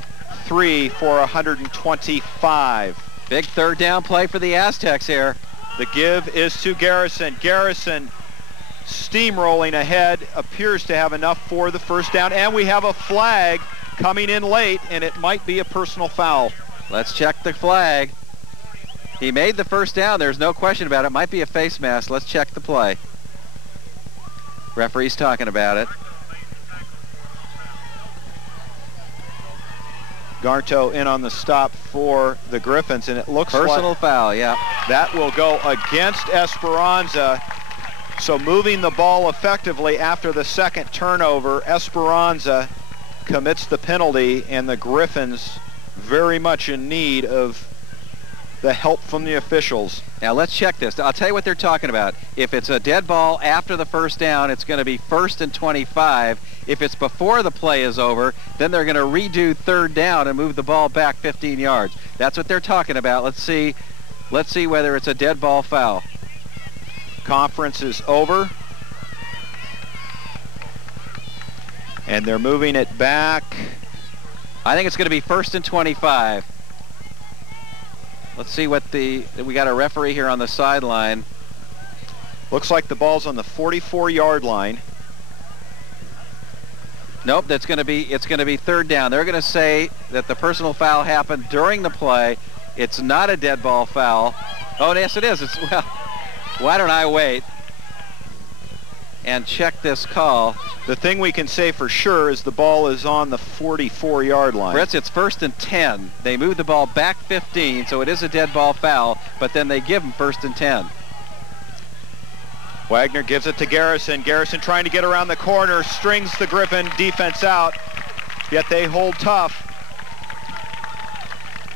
3 for 125. Big 3rd down play for the Aztecs here. The give is to Garrison. Garrison steamrolling ahead, appears to have enough for the 1st down, and we have a flag coming in late, and it might be a personal foul. Let's check the flag. He made the 1st down. There's no question about it. Might be a face mask. Let's check the play. Referee's talking about it. Garto in on the stop for the Griffins, and it looks personal like foul, yeah. That will go against Esperanza. So moving the ball effectively after the 2nd turnover, Esperanza commits the penalty, and the Griffins very much in need of the help from the officials. Now let's check this. I'll tell you what they're talking about. If it's a dead ball after the 1st down, it's going to be 1st and 25. If it's before the play is over, then they're going to redo 3rd down and move the ball back 15 yards. That's what they're talking about. Let's see whether it's a dead ball foul. Conference is over. And they're moving it back. I think it's going to be 1st and 25. Let's see what we got a referee here on the sideline. Looks like the ball's on the 44-yard line. Nope, it's going to be 3rd down. They're going to say that the personal foul happened during the play. It's not a dead ball foul. Oh, yes, it is. Well, why don't I wait and check this call? The thing we can say for sure is the ball is on the 44-yard line. Fritz, it's 1st and 10. They move the ball back 15, so it is a dead ball foul, but then they give them 1st and 10. Wagner gives it to Garrison. Garrison trying to get around the corner, strings the Griffin defense out, yet they hold tough.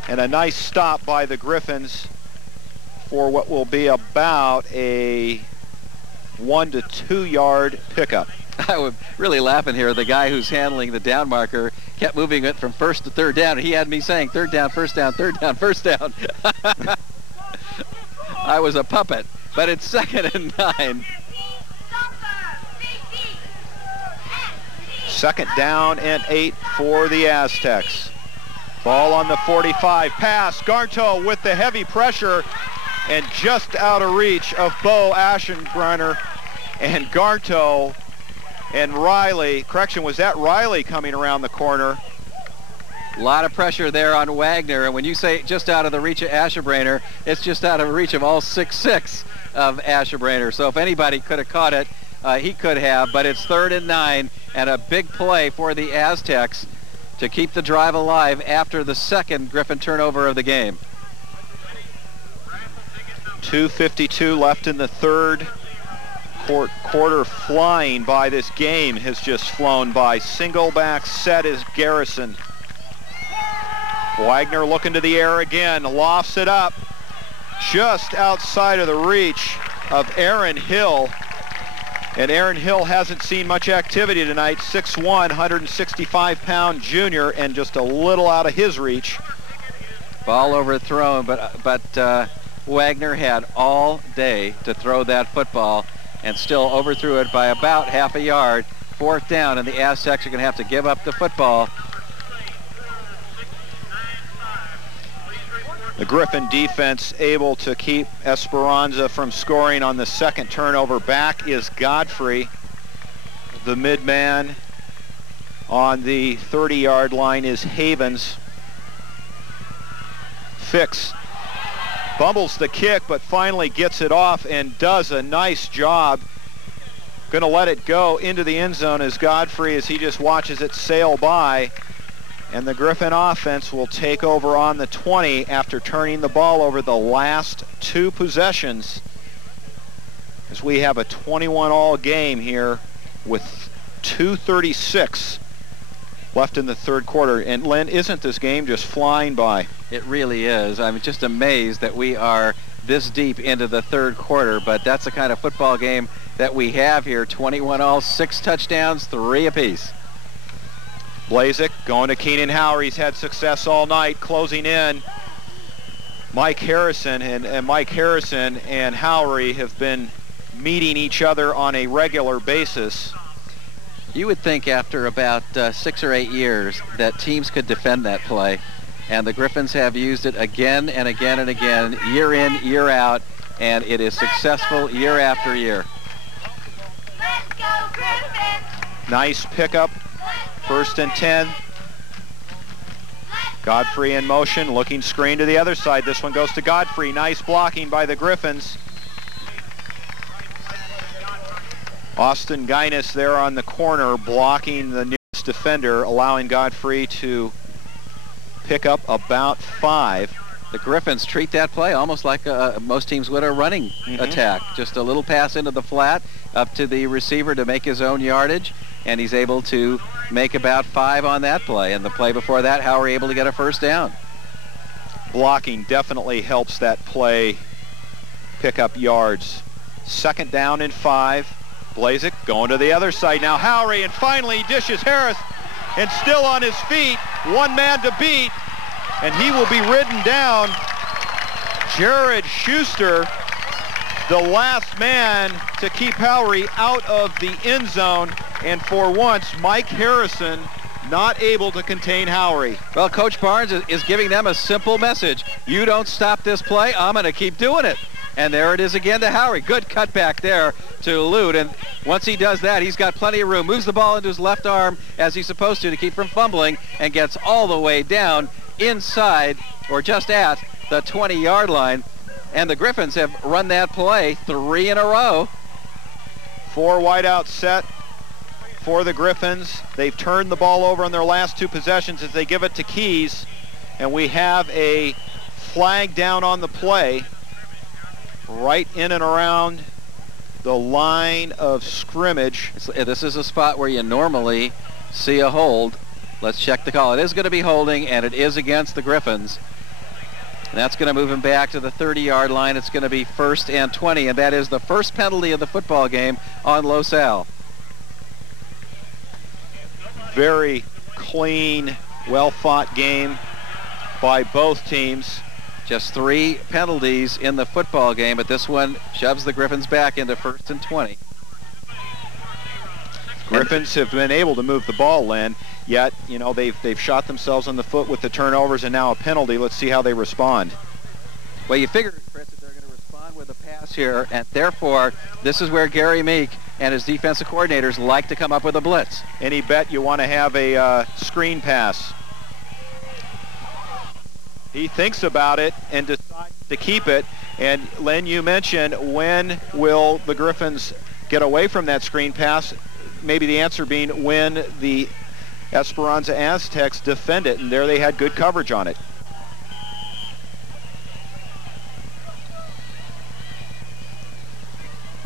And a nice stop by the Griffins for what will be about a 1 to 2 yard pickup. I was really laughing here. The guy who's handling the down marker kept moving it from 1st to 3rd down. He had me saying 3rd down, 1st down, 3rd down, 1st down. I was a puppet, but it's 2nd and 9. 2nd down and 8 for the Aztecs. Ball on the 45. Pass. Garto with the heavy pressure and just out of reach of Bo Aschenbrenner. And Garto and Riley, correction, was that Riley coming around the corner? A lot of pressure there on Wagner, and when you say just out of the reach of Aschenbrenner, it's just out of reach of all 6'6" of Aschenbrenner. So if anybody could have caught it, he could have, but it's 3rd and 9, and a big play for the Aztecs to keep the drive alive after the 2nd Griffin turnover of the game. 2:52 left in the 3rd. Quarter flying by. This game has just flown by. Single back set is Garrison. Wagner looking to the air again, lofts it up just outside of the reach of Aaron Hill. And Aaron Hill hasn't seen much activity tonight. 6'1", 165-pound junior, and just a little out of his reach. Ball overthrown, but Wagner had all day to throw that football and still overthrew it by about half a yard. 4th down, and the Aztecs are going to have to give up the football. The Griffin defense able to keep Esperanza from scoring on the 2nd turnover. Back is Godfrey. the mid-man. On the 30-yard line is Havens. Fix bumbles the kick, but finally gets it off and does a nice job. Going to let it go into the end zone as Godfrey, as he just watches it sail by. And the Griffin offense will take over on the 20 after turning the ball over the last 2 possessions, as we have a 21-all game here with 2:36 left in the third quarter. And Len, isn't this game just flying by? It really is. I'm just amazed that we are this deep into the third quarter, but that's the kind of football game that we have here. 21-all, 6 touchdowns, 3 apiece. Blazek going to Keenan Howard. He's had success all night, closing in. Mike Harrison and Mike Harrison and Howery have been meeting each other on a regular basis. You would think after about 6 or 8 years that teams could defend that play, and the Griffins have used it again and again and again, year in, year out, and it is successful year after year. Let's go, Griffins! Nice pickup. 1st and 10. Godfrey in motion, looking screen to the other side. This one goes to Godfrey. Nice blocking by the Griffins. Austin Guinness there on the corner, blocking the nearest defender, allowing Godfrey to pick up about 5. The Griffins treat that play almost like most teams would a running attack. Just a little pass into the flat, up to the receiver to make his own yardage, and he's able to make about 5 on that play. And the play before that, how are we able to get a first down? Blocking definitely helps that play pick up yards. 2nd down and 5. Blazek going to the other side now. Howery, and finally dishes Harris, and still on his feet. 1 man to beat, and he will be ridden down. Jared Schuster, the last man to keep Howery out of the end zone. And for once, Mike Harrison not able to contain Howery. Well, Coach Barnes is giving them a simple message. You don't stop this play, I'm going to keep doing it. And there it is again to Howery. Good cutback there to Lute. And once he does that, he's got plenty of room. Moves the ball into his left arm as he's supposed to keep from fumbling, and gets all the way down inside, or just at, the 20-yard line. And the Griffins have run that play 3 in a row. 4 wideout set for the Griffins. They've turned the ball over on their last 2 possessions as they give it to Keys. And we have a flag down on the play, right in and around the line of scrimmage. This is a spot where you normally see a hold. Let's check the call. It is going to be holding, and it is against the Griffins. And that's going to move him back to the 30-yard line. It's going to be 1st and 20, and that is the first penalty of the football game on LosAl. Very clean, well-fought game by both teams. Just 3 penalties in the football game, but this one shoves the Griffins back into 1st and 20. Griffins have been able to move the ball, Len, yet, you know, they've shot themselves in the foot with the turnovers and now a penalty. Let's see how they respond. Well, you figure, Chris, that they're going to respond with a pass here, and therefore, this is where Gary Meek and his defensive coordinators like to come up with a blitz. Any bet you want to have a screen pass. He thinks about it and decides to keep it. And Len, you mentioned, when will the Griffins get away from that screen pass? Maybe the answer being when the Esperanza Aztecs defend it, and there they had good coverage on it.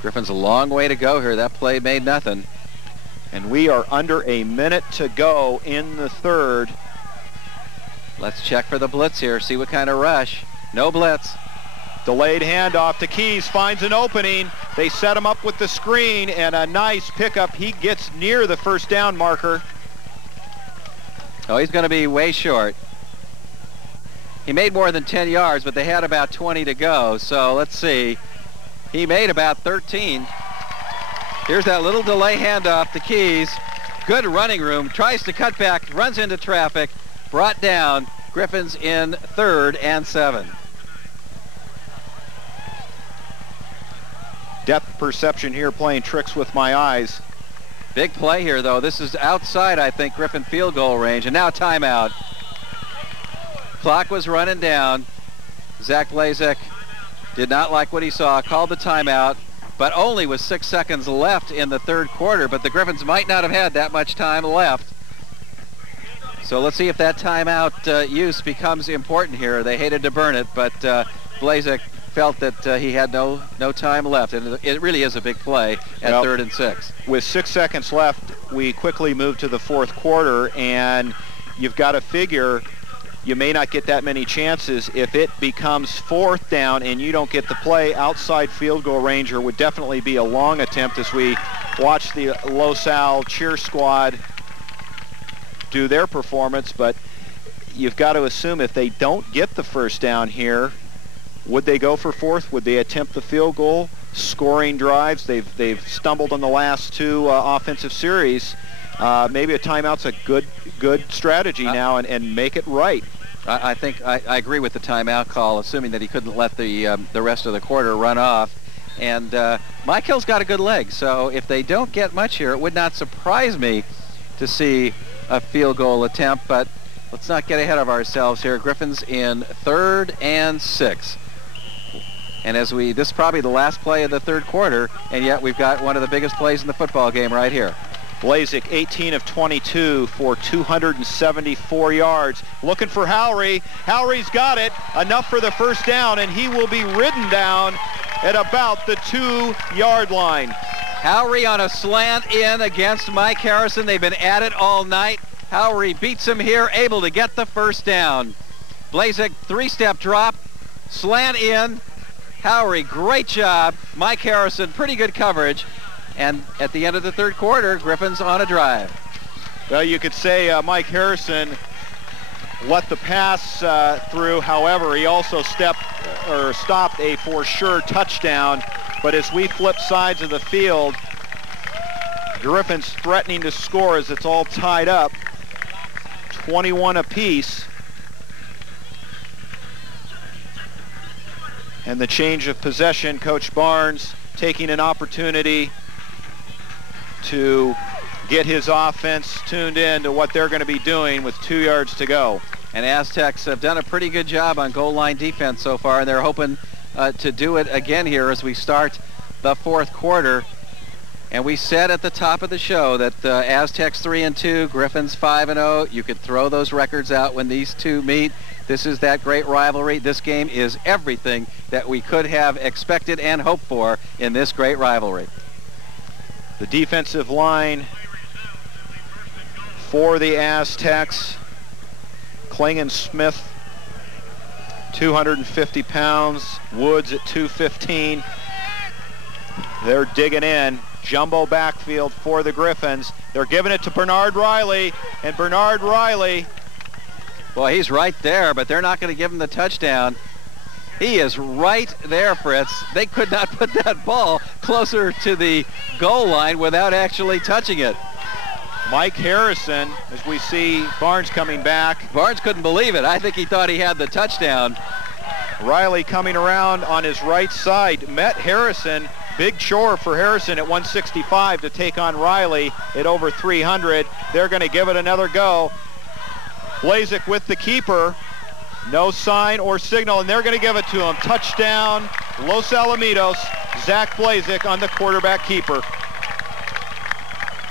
Griffins a long way to go here. That play made nothing. And we are under a minute to go in the third. Let's check for the blitz here, see what kind of rush. No blitz. Delayed handoff to Keys, finds an opening. They set him up with the screen, and a nice pickup. He gets near the first down marker. Oh, he's going to be way short. He made more than 10 yards, but they had about 20 to go. So let's see. He made about 13. Here's that little delay handoff to Keys. Good running room. Tries to cut back, runs into traffic. Brought down. Griffins in 3rd and 7. Depth perception here playing tricks with my eyes. Big play here, though. This is outside, I think, Griffin field goal range. And now timeout. Clock was running down. Zach Blazek did not like what he saw, called the timeout, but only with 6 seconds left in the third quarter. But the Griffins might not have had that much time left. So let's see if that timeout use becomes important here. They hated to burn it, but Blazek felt that he had no time left, and it really is a big play at 3rd and 6. With 6 seconds left, we quickly move to the fourth quarter, and you've got to figure you may not get that many chances. If it becomes 4th down and you don't get the play, outside field goal range would definitely be a long attempt as we watch the LosAl cheer squad do their performance. But you've got to assume if they don't get the first down here, would they go for 4th? Would they attempt the field goal? Scoring drives. They've stumbled on the last 2 offensive series. Maybe a timeout's a good strategy now and make it right. I think I agree with the timeout call, assuming that he couldn't let the rest of the quarter run off. And Mike Hill's got a good leg, so if they don't get much here, it would not surprise me to see a field goal attempt. But let's not get ahead of ourselves here. Griffins in 3rd and 6. And this is probably the last play of the third quarter, and yet we've got one of the biggest plays in the football game right here. Blazek, 18 of 22 for 274 yards. Looking for Howry. Howry's got it. Enough for the first down, and he will be ridden down at about the 2-yard line. Howry on a slant in against Mike Harrison. They've been at it all night. Howry beats him here, able to get the first down. Blazek, 3-step drop, slant in. Howry, great job. Mike Harrison, pretty good coverage. And at the end of the third quarter, Griffins on a drive. Well, you could say Mike Harrison let the pass through. However, he also stopped a for sure touchdown. But as we flip sides of the field, Griffins threatening to score as it's all tied up. 21 apiece. And the change of possession, Coach Barnes taking an opportunity to get his offense tuned in to what they're going to be doing with 2 yards to go. And Aztecs have done a pretty good job on goal line defense so far, and they're hoping to do it again here as we start the fourth quarter. And we said at the top of the show that Aztecs 3-2, Griffins 5-0. You could throw those records out when these two meet. This is that great rivalry. This game is everything that we could have expected and hoped for in this great rivalry. The defensive line for the Aztecs, Klingon Smith, 250 pounds, Woods at 215. They're digging in. Jumbo backfield for the Griffins. They're giving it to Bernard Riley, and Bernard Riley, well, he's right there, but they're not going to give him the touchdown. He is right there, Fritz. They could not put that ball closer to the goal line without actually touching it. Mike Harrison, as we see Barnes coming back. Barnes couldn't believe it. I think he thought he had the touchdown. Riley coming around on his right side. Met Harrison. Big chore for Harrison at 165 to take on Riley at over 300. They're going to give it another go. Blazek with the keeper. No sign or signal, and they're going to give it to him. Touchdown, Los Alamitos. Zach Blazek on the quarterback keeper.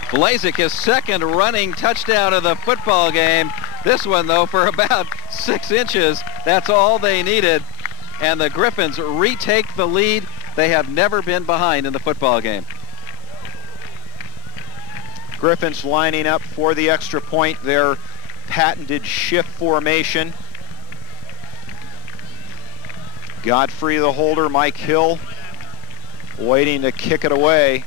Blazek, his second running touchdown of the football game. This one, though, for about 6 inches. That's all they needed. And the Griffins retake the lead. They have never been behind in the football game. Griffins lining up for the extra point. Their patented shift formation. Godfrey the holder, Mike Hill waiting to kick it away.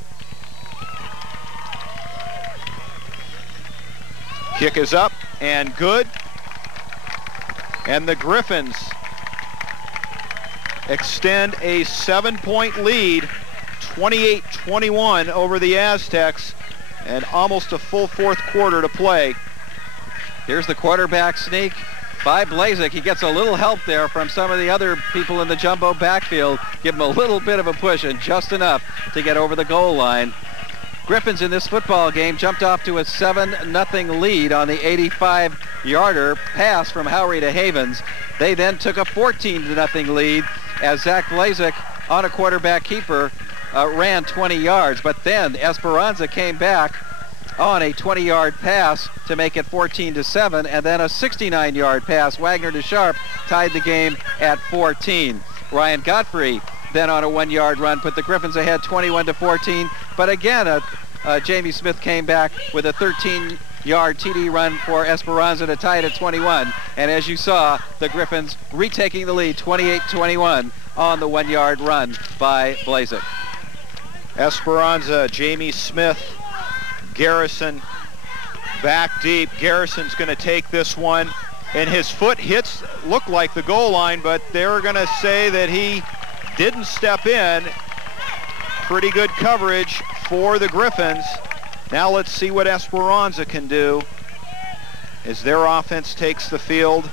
Kick is up and good. And the Griffins extend a 7-point lead, 28-21 over the Aztecs, and almost a full fourth quarter to play. Here's the quarterback sneak by Blazek. He gets a little help there from some of the other people in the jumbo backfield. Give him a little bit of a push and just enough to get over the goal line. Griffins in this football game jumped off to a 7-0 lead on the 85-yarder pass from Howery to Havens. They then took a 14-0 lead as Zach Blazek on a quarterback keeper ran 20 yards. But then Esperanza came back on a 20-yard pass to make it 14-7, and then a 69-yard pass. Wagner to Sharp tied the game at 14. Ryan Godfrey then on a 1-yard run put the Griffins ahead 21-14. But again, Jamie Smith came back with a 13-yard TD run for Esperanza to tie it at 21. And as you saw, the Griffins retaking the lead 28-21 on the 1-yard run by Blazek. Esperanza, Jamie Smith, Garrison back deep. Garrison's going to take this one, and his foot looked like the goal line, but they're going to say that he didn't step in. Pretty good coverage for the Griffins. Now let's see what Esperanza can do as their offense takes the field.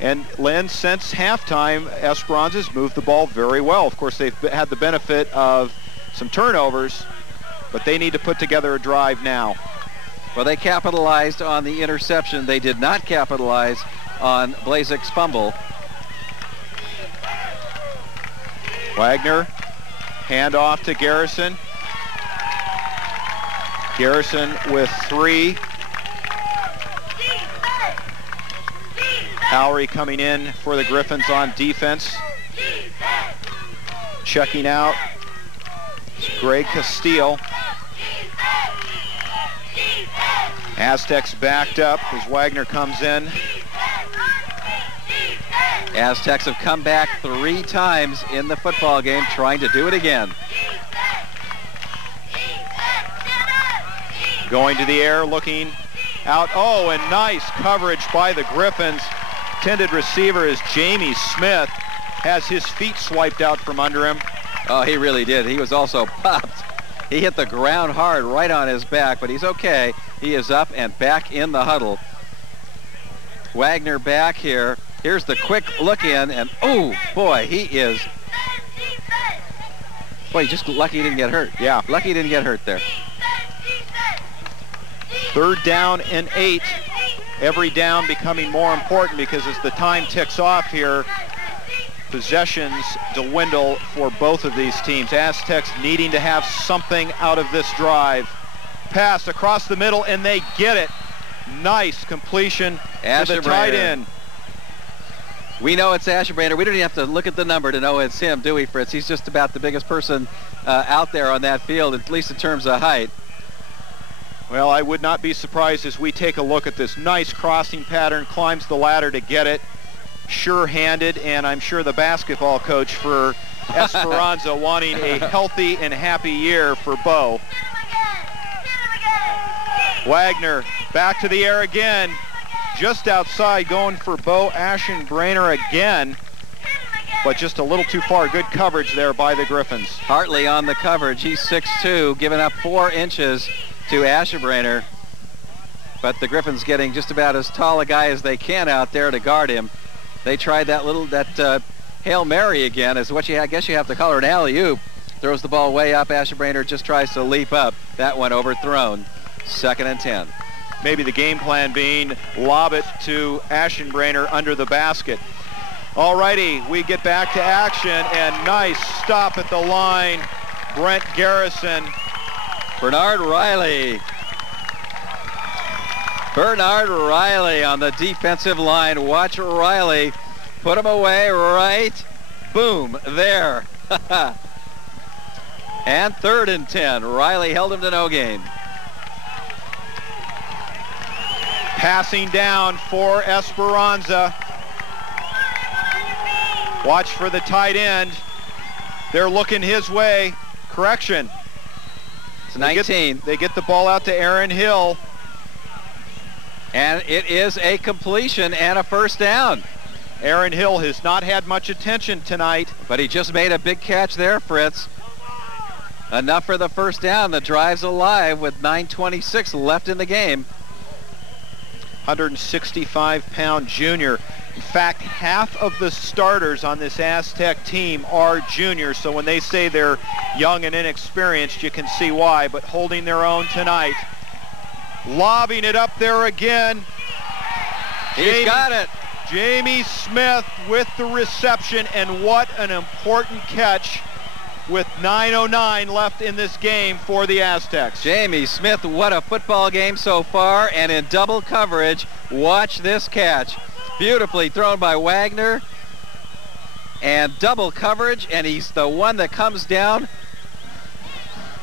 And Len, since halftime, Esperanza's moved the ball very well. Of course, they've had the benefit of some turnovers, but they need to put together a drive now. Well, they capitalized on the interception. They did not capitalize on Blazek's fumble. Wagner, handoff to Garrison. Garrison with 3. Howery coming in for the Griffins on defense. Checking out is Greg Castile. Aztecs backed up as Wagner comes in. Aztecs have come back 3 times in the football game, trying to do it again. Going to the air, looking out. Oh, and nice coverage by the Griffins. Intended receiver is Jamie Smith. Has his feet swiped out from under him. Oh, he really did. He was also popped. He hit the ground hard right on his back, but he's okay. He is up and back in the huddle. Wagner back here. Here's the quick look in, and oh, boy, he is. Boy, just lucky he didn't get hurt. Yeah. Lucky he didn't get hurt there. 3rd down and 8. Every down becoming more important because as the time ticks off here, possessions dwindle for both of these teams. Aztecs needing to have something out of this drive. Pass across the middle, and they get it. Nice completion to the tight end. We know it's Asherbrander. We don't even have to look at the number to know it's him, do we, Fritz? He's just about the biggest person out there on that field, at least in terms of height. Well, I would not be surprised as we take a look at this nice crossing pattern, climbs the ladder to get it. Sure-handed, and I'm sure the basketball coach for Esperanza wanting a healthy and happy year for Bo. Wagner back to the air again. Just outside, going for Bo Ashenbrainer again, but just a little too far. Good coverage there by the Griffins. Hartley on the coverage. He's 6'2", giving up 4 inches to Ashenbrainer, but the Griffins getting just about as tall a guy as they can out there to guard him. They tried that Hail Mary again, is what I guess you have to call her an alley-oop. Throws the ball way up. Ashenbrainer just tries to leap up. That one overthrown. 2nd and 10. Maybe the game plan being lob it to Ashenbrainer under the basket. All righty, we get back to action, and nice stop at the line. Brent Garrison. Bernard Riley. Bernard Riley on the defensive line. Watch Riley put him away right. Boom, there. And 3rd and 10. Riley held him to no gain. Passing down for Esperanza. Watch for the tight end. They're looking his way. Correction. It's 19. They get the ball out to Aaron Hill. And it is a completion and a 1st down. Aaron Hill has not had much attention tonight. But he just made a big catch there, Fritz. Enough for the 1st down. The drive's alive with 9:26 left in the game. 165-pound junior. In fact, half of the starters on this Aztec team are juniors, so when they say they're young and inexperienced, you can see why, but holding their own tonight. Lobbing it up there again. He's got it. Jamie Smith with the reception, and what an important catch with 9:09 left in this game for the Aztecs. Jamie Smith, what a football game so far, and in double coverage. Watch this catch. Beautifully thrown by Wagner, and double coverage, and he's the one that comes down.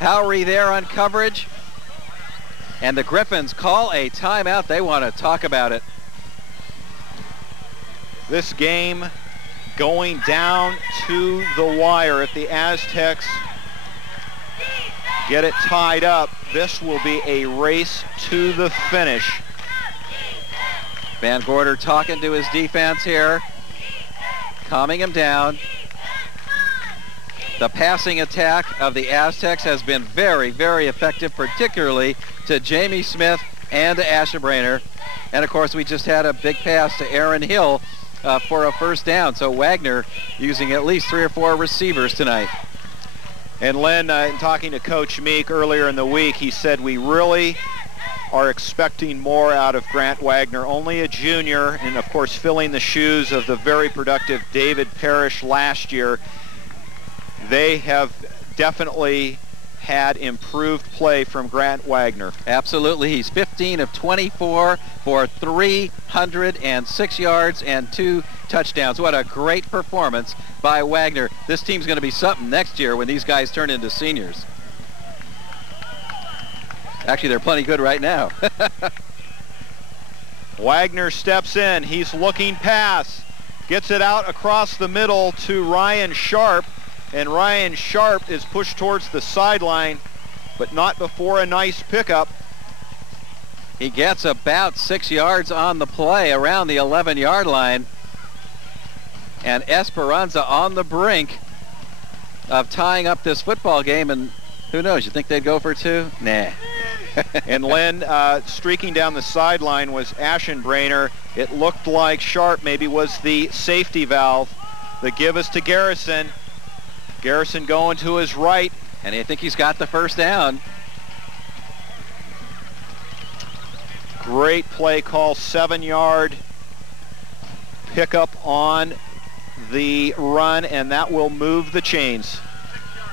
Howery there on coverage, and the Griffins call a timeout. They want to talk about it. This game going down to the wire. If the Aztecs get it tied up, this will be a race to the finish. Van Gorder talking to his defense here, calming him down. The passing attack of the Aztecs has been very, very effective, particularly to Jamie Smith and to Ashebrainer. And of course, we just had a big pass to Aaron Hill for a first down. So Wagner using at least 3 or 4 receivers tonight. And Lynn, in talking to Coach Meek earlier in the week, he said we really are expecting more out of Grant Wagner, only a junior, and of course filling the shoes of the very productive David Parrish last year. They have definitely had improved play from Grant Wagner. Absolutely. He's 15 of 24 for 306 yards and 2 touchdowns. What a great performance by Wagner. This team's going to be something next year when these guys turn into seniors. Actually, they're plenty good right now. Wagner steps in. He's looking pass. Gets it out across the middle to Ryan Sharp. And Ryan Sharp is pushed towards the sideline, but not before a nice pickup. He gets about 6 yards on the play around the 11-yard line. And Esperanza on the brink of tying up this football game. And who knows, you think they'd go for 2? Nah. And Lynn, streaking down the sideline was Ashenbrainer. It looked like Sharp maybe was the safety valve. The give is to Garrison. Garrison going to his right. And I think he's got the first down. Great play call, 7-yard pickup on the run, and that will move the chains.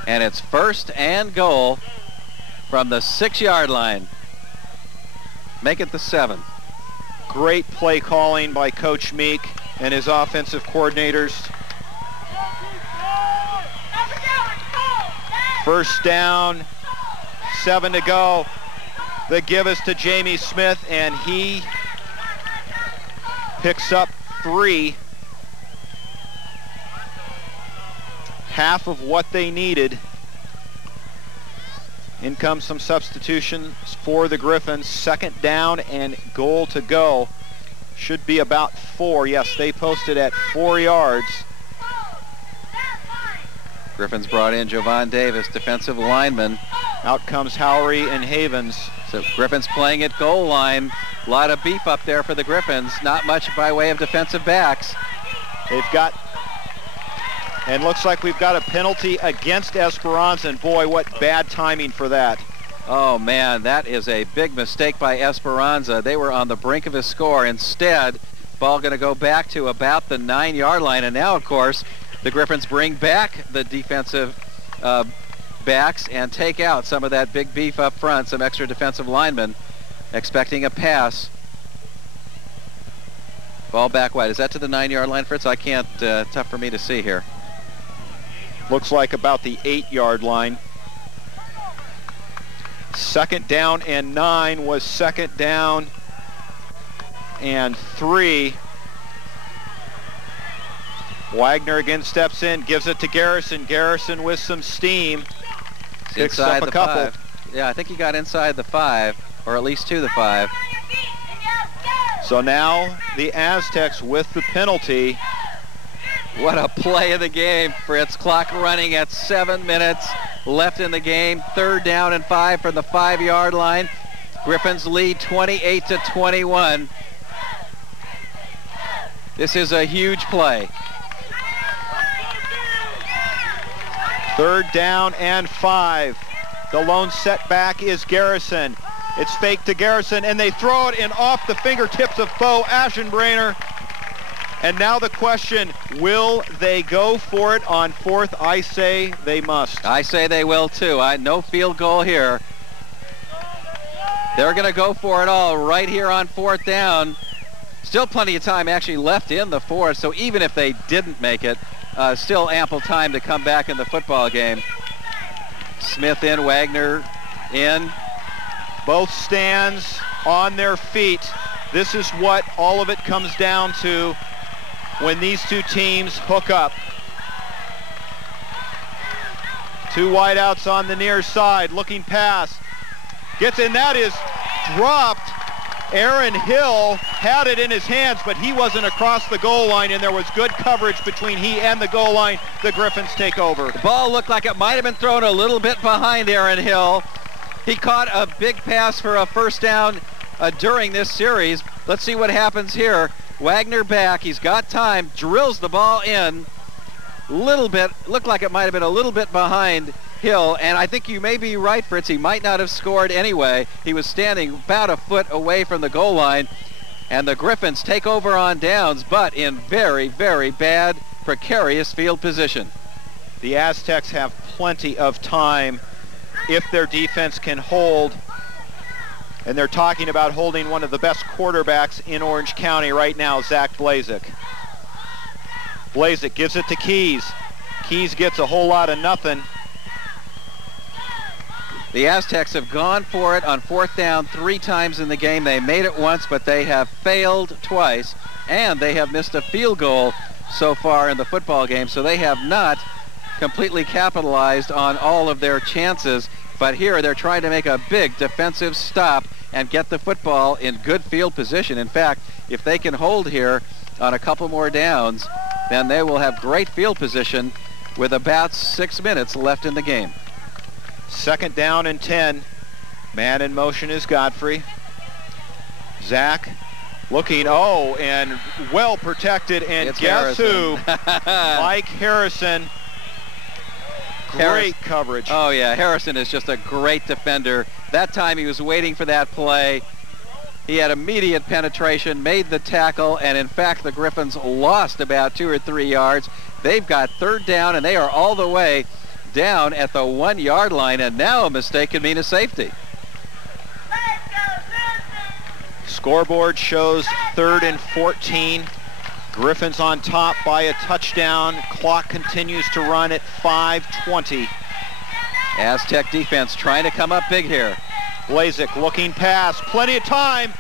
And it's 1st and goal from the 6-yard line. Make it the 7. Great play calling by Coach Meek and his offensive coordinators. First down, 7 to go. The give is to Jamie Smith, and he picks up 3. Half of what they needed. In comes some substitutions for the Griffins. 2nd down and goal to go. Should be about 4. Yes, they posted at 4 yards. Griffins brought in Jovan Davis, defensive lineman. Out comes Howery and Havens. So Griffins playing at goal line. A lot of beef up there for the Griffins. Not much by way of defensive backs. They've got, and looks like we've got a penalty against Esperanza, and boy, what bad timing for that. Oh man, that is a big mistake by Esperanza. They were on the brink of a score. Instead, ball going to go back to about the 9-yard line, and now of course the Griffins bring back the defensive backs and take out some of that big beef up front, some extra defensive linemen, expecting a pass. Ball back wide. Is that to the 9-yard line, Fritz? I can't, tough for me to see here. Looks like about the 8-yard line. 2nd down and 9 was 2nd down and 3. Wagner again steps in, gives it to Garrison. Garrison with some steam. Picks up a couple. 5. Yeah, I think he got inside the 5, or at least to the 5. So now the Aztecs with the penalty. What a play of the game, Fritz. Clock running at 7 minutes left in the game. 3rd down and 5 from the 5-yard line. Griffins lead 28-21. This is a huge play. 3rd down and 5. The lone setback is Garrison. It's fake to Garrison, and they throw it in off the fingertips of Bo Aschenbrainer. And now the question, will they go for it on 4th? I say they must. I say they will too. No field goal here. They're going to go for it all right here on 4th down. Still plenty of time actually left in the 4th, so even if they didn't make it, still ample time to come back in the football game. Smith in, Wagner in. Both stands on their feet. This is what all of it comes down to when these two teams hook up. 2 wideouts on the near side, looking pass. Gets in, that is dropped. Aaron Hill had it in his hands, but he wasn't across the goal line, and there was good coverage between he and the goal line. The Griffins take over. The ball looked like it might have been thrown a little bit behind Aaron Hill. He caught a big pass for a 1st down during this series. Let's see what happens here. Wagner back, he's got time, drills the ball in. Little bit, looked like it might have been a little bit behind Hill, and I think you may be right, Fritz. He might not have scored anyway. He was standing about a foot away from the goal line, and the Griffins take over on downs, but in very, very bad, precarious field position. The Aztecs have plenty of time if their defense can hold, and they're talking about holding one of the best quarterbacks in Orange County right now, Zach Blazek. Blazek gives it to Keys. Keys gets a whole lot of nothing. The Aztecs have gone for it on 4th down 3 times in the game. They made it once, but they have failed twice, and they have missed a field goal so far in the football game, so they have not completely capitalized on all of their chances. But here they're trying to make a big defensive stop and get the football in good field position. In fact, if they can hold here on a couple more downs, then they will have great field position with about 6 minutes left in the game. 2nd down and 10. Man in motion is Godfrey. Zach looking, and well protected, and it's guess Harrison. who? Mike Harrison. Great coverage. Oh yeah, Harrison is just a great defender. That time he was waiting for that play. He had immediate penetration, made the tackle, and in fact the Griffins lost about 2 or 3 yards. They've got 3rd down, and they are all the way down at the 1-yard line, and now a mistake could mean a safety. Scoreboard shows 3rd and 14. Griffins on top by a touchdown. Clock continues to run at 5:20. Aztec defense trying to come up big here. Blazek looking pass, plenty of time,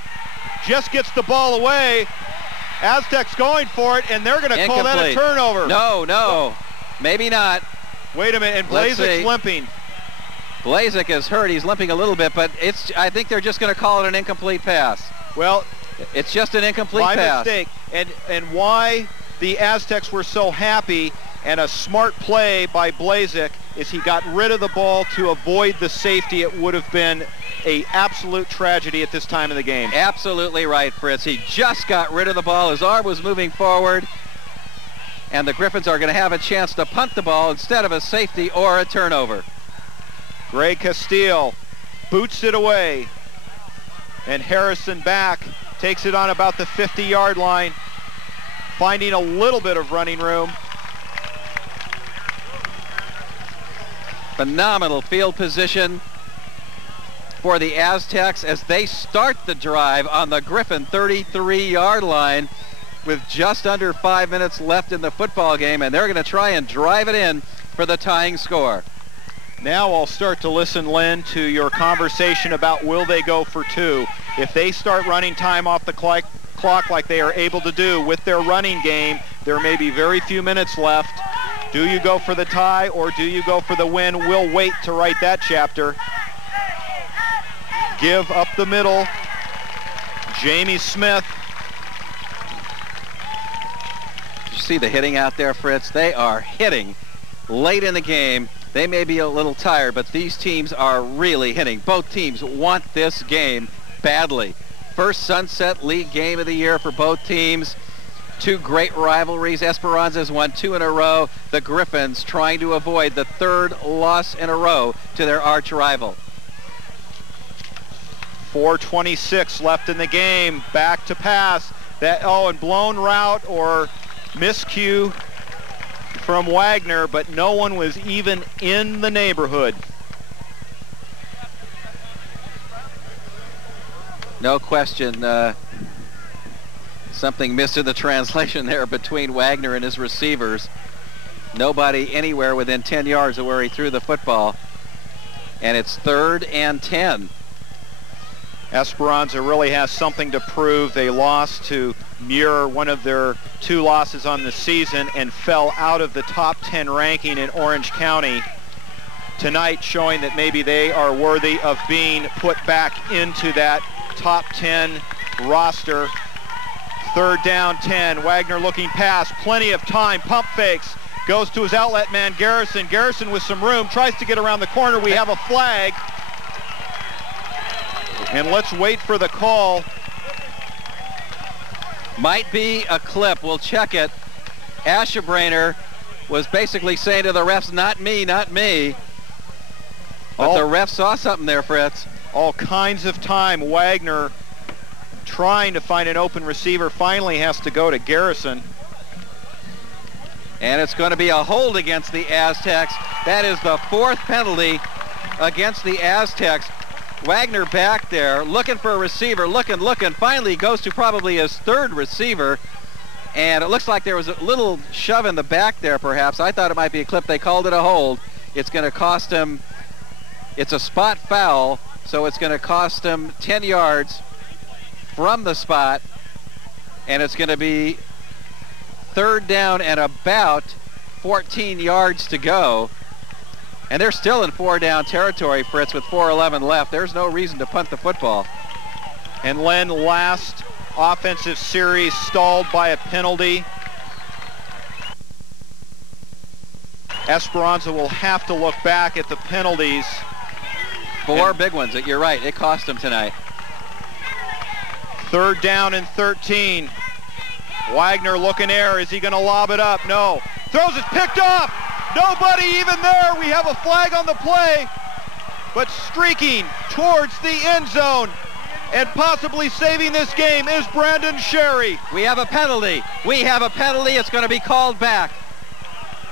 just gets the ball away. Aztecs going for it, and they're going to call that a turnover. No, maybe not. Wait a minute, and Blazek's limping. Blazek is hurt. He's limping a little bit, but I think they're just going to call it an incomplete pass. Well, it's just an incomplete pass. By mistake. And why the Aztecs were so happy, and a smart play by Blazek, is he got rid of the ball to avoid the safety. It would have been an absolute tragedy at this time of the game. Absolutely right, Fritz. He just got rid of the ball. His arm was moving forward, and the Griffins are going to have a chance to punt the ball instead of a safety or a turnover. Greg Castile boots it away, and Harrison back, takes it on about the 50-yard line, finding a little bit of running room. Phenomenal field position for the Aztecs as they start the drive on the Griffin 33-yard line with just under 5 minutes left in the football game, and they're going to try and drive it in for the tying score. Now I'll start to listen, Lynn, to your conversation about will they go for 2. If they start running time off the clock like they are able to do with their running game, there may be very few minutes left. Do you go for the tie or do you go for the win? We'll wait to write that chapter. Give up the middle. Jamie Smith. Did you see the hitting out there, Fritz? They are hitting late in the game. They may be a little tired, but these teams are really hitting. Both teams want this game badly. First Sunset League game of the year for both teams. Two great rivalries. Esperanza's won 2 in a row. The Griffins trying to avoid the 3rd loss in a row to their arch rival. 4:26 left in the game. Back to pass. And blown route or miscue from Wagner, but no one was even in the neighborhood. No question. Something missed in the translation there between Wagner and his receivers. Nobody anywhere within 10 yards of where he threw the football. And it's 3rd and 10. Esperanza really has something to prove. They lost to Muir, one of their 2 losses on the season, and fell out of the top 10 ranking in Orange County tonight, showing that maybe they are worthy of being put back into that top 10 roster. 3rd down, 10. Wagner looking pass, plenty of time, pump fakes, goes to his outlet man, Garrison. Garrison with some room, tries to get around the corner. We have a flag. And let's wait for the call. Might be a clip. We'll check it. Ashebrainer was basically saying to the refs, not me, not me. But the ref saw something there, Fritz. All kinds of time. Wagner trying to find an open receiver, finally has to go to Garrison. And it's going to be a hold against the Aztecs. That is the 4th penalty against the Aztecs. Wagner back there looking for a receiver, looking, finally goes to probably his 3rd receiver, and it looks like there was a little shove in the back there perhaps. I thought it might be a clip. They called it a hold. It's going to cost him, it's a spot foul, so it's going to cost him 10 yards from the spot, and it's going to be 3rd down and about 14 yards to go. And they're still in 4-down territory, Fritz, with 4:11 left. There's no reason to punt the football. And Len, last offensive series stalled by a penalty. Esperanza will have to look back at the penalties. 4 big ones. You're right. It cost them tonight. 3rd down and 13. Wagner looking air. Is he going to lob it up? No. Throws it, picked off. Nobody even there. We have a flag on the play, but streaking towards the end zone and possibly saving this game is Brandon Sherry. We have a penalty. We have a penalty. It's going to be called back.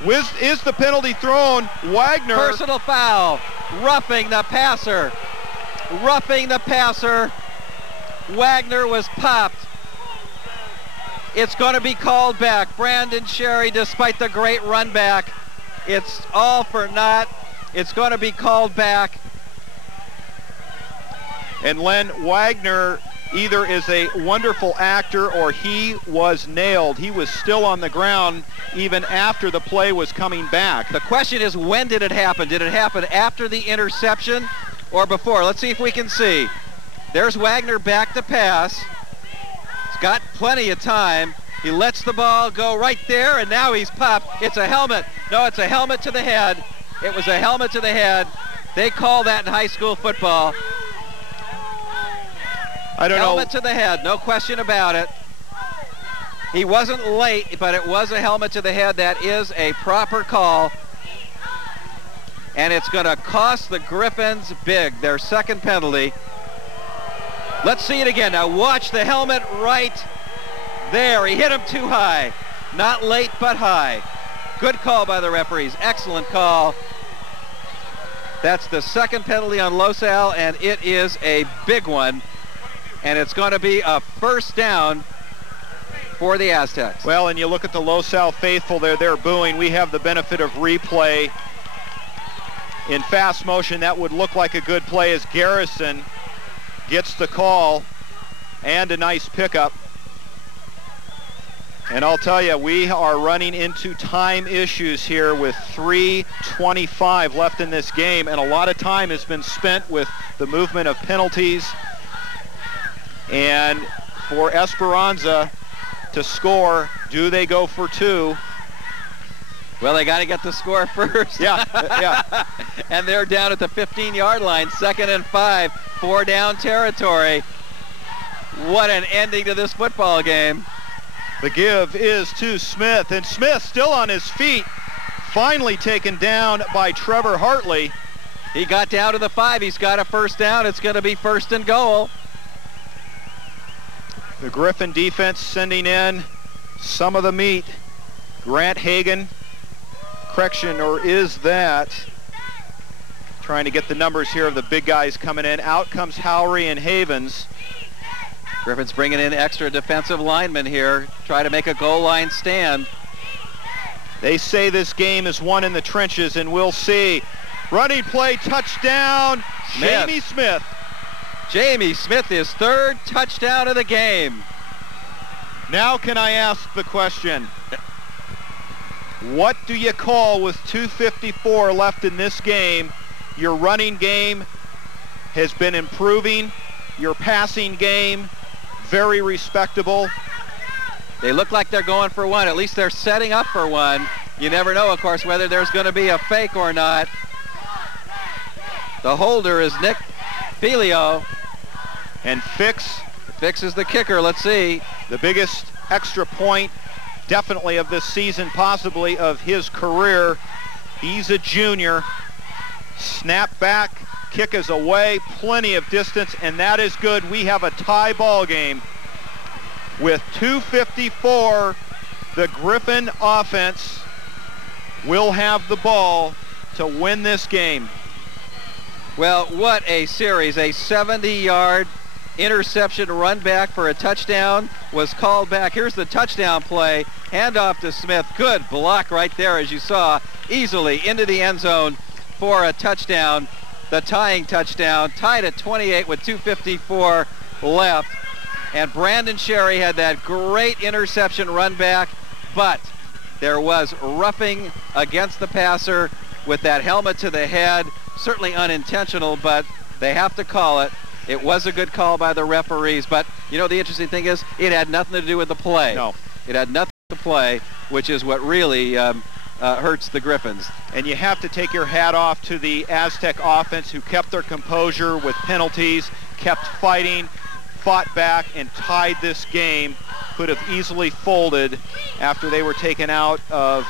Is the penalty thrown? Wagner. Personal foul. Roughing the passer. Roughing the passer. Wagner was popped. It's going to be called back. Brandon Sherry, despite the great run back, it's all for naught. It's going to be called back. And Len, Wagner either is a wonderful actor or he was nailed. He was still on the ground even after the play was coming back. The question is, when did it happen? Did it happen after the interception or before? Let's see if we can see. There's Wagner back to pass. He's got plenty of time. He lets the ball go right there, and now he's popped. It's a helmet. No, it's a helmet to the head. It was a helmet to the head. They call that in high school football. I don't know. Helmet to the head, no question about it. He wasn't late, but it was a helmet to the head. That is a proper call. And it's going to cost the Griffins big, their 2nd penalty. Let's see it again. Now watch the helmet right there. He hit him too high. Not late, but high. Good call by the referees. Excellent call. That's the 2nd penalty on LosAl, and it is a big one. And it's going to be a 1st down for the Aztecs. Well, and you look at the LosAl faithful there, they're booing. We have the benefit of replay. In fast motion, that would look like a good play as Garrison gets the call and a nice pickup. And I'll tell you, we are running into time issues here with 3:25 left in this game, and a lot of time has been spent with the movement of penalties. And for Esperanza to score, do they go for 2? Well, they got to get the score first. Yeah, yeah. And they're down at the 15-yard line, 2nd and 5, 4-down territory. What an ending to this football game. The give is to Smith, and Smith still on his feet, finally taken down by Trevor Hartley. He got down to the 5. He's got a first down. It's going to be 1st and goal. The Griffin defense sending in some of the meat. Grant Hagan, correction, or is that? Trying to get the numbers here of the big guys coming in. Out comes Howry and Havens. Griffin's bringing in extra defensive linemen here. Try to make a goal line stand. They say this game is won in the trenches, and we'll see. Running play, touchdown, Smith. Jamie Smith. Jamie Smith, his 3rd touchdown of the game. Now can I ask the question, what do you call with 2:54 left in this game? Your running game has been improving. Your passing game, very respectable. They look like they're going for one. At least they're setting up for one. You never know, of course, whether there's going to be a fake or not. The holder is Nick Filio. And Fix is the kicker. Let's see. The biggest extra point, definitely of this season, possibly of his career. He's a junior. Snap back, kick is away, plenty of distance, and that is good. We have a tie ball game. With 2:54, the Griffin offense will have the ball to win this game. Well, what a series. A 70-yard interception run back for a touchdown was called back. Here's the touchdown play. Handoff to Smith. Good block right there, as you saw. Easily into the end zone for a touchdown. The tying touchdown. Tied at 28 with 2:54 left. And Brandon Sherry had that great interception run back, but there was roughing against the passer with that helmet to the head. Certainly unintentional, but they have to call it. It was a good call by the referees, but you know the interesting thing is it had nothing to do with the play. No. It had nothing to play, which is what really hurts the Griffins. And you have to take your hat off to the Aztec offense, who kept their composure with penalties, kept fighting, fought back, and tied this game. Could have easily folded after they were taken out of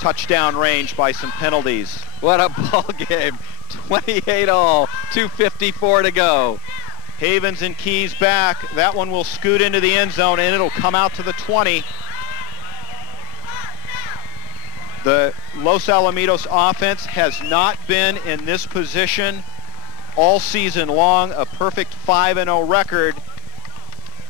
touchdown range by some penalties. What a ball game. 28 all, 2:54 to go. Havens and Keys back. That one will scoot into the end zone, and it'll come out to the 20. The Los Alamitos offense has not been in this position all season long, a perfect 5-0 record.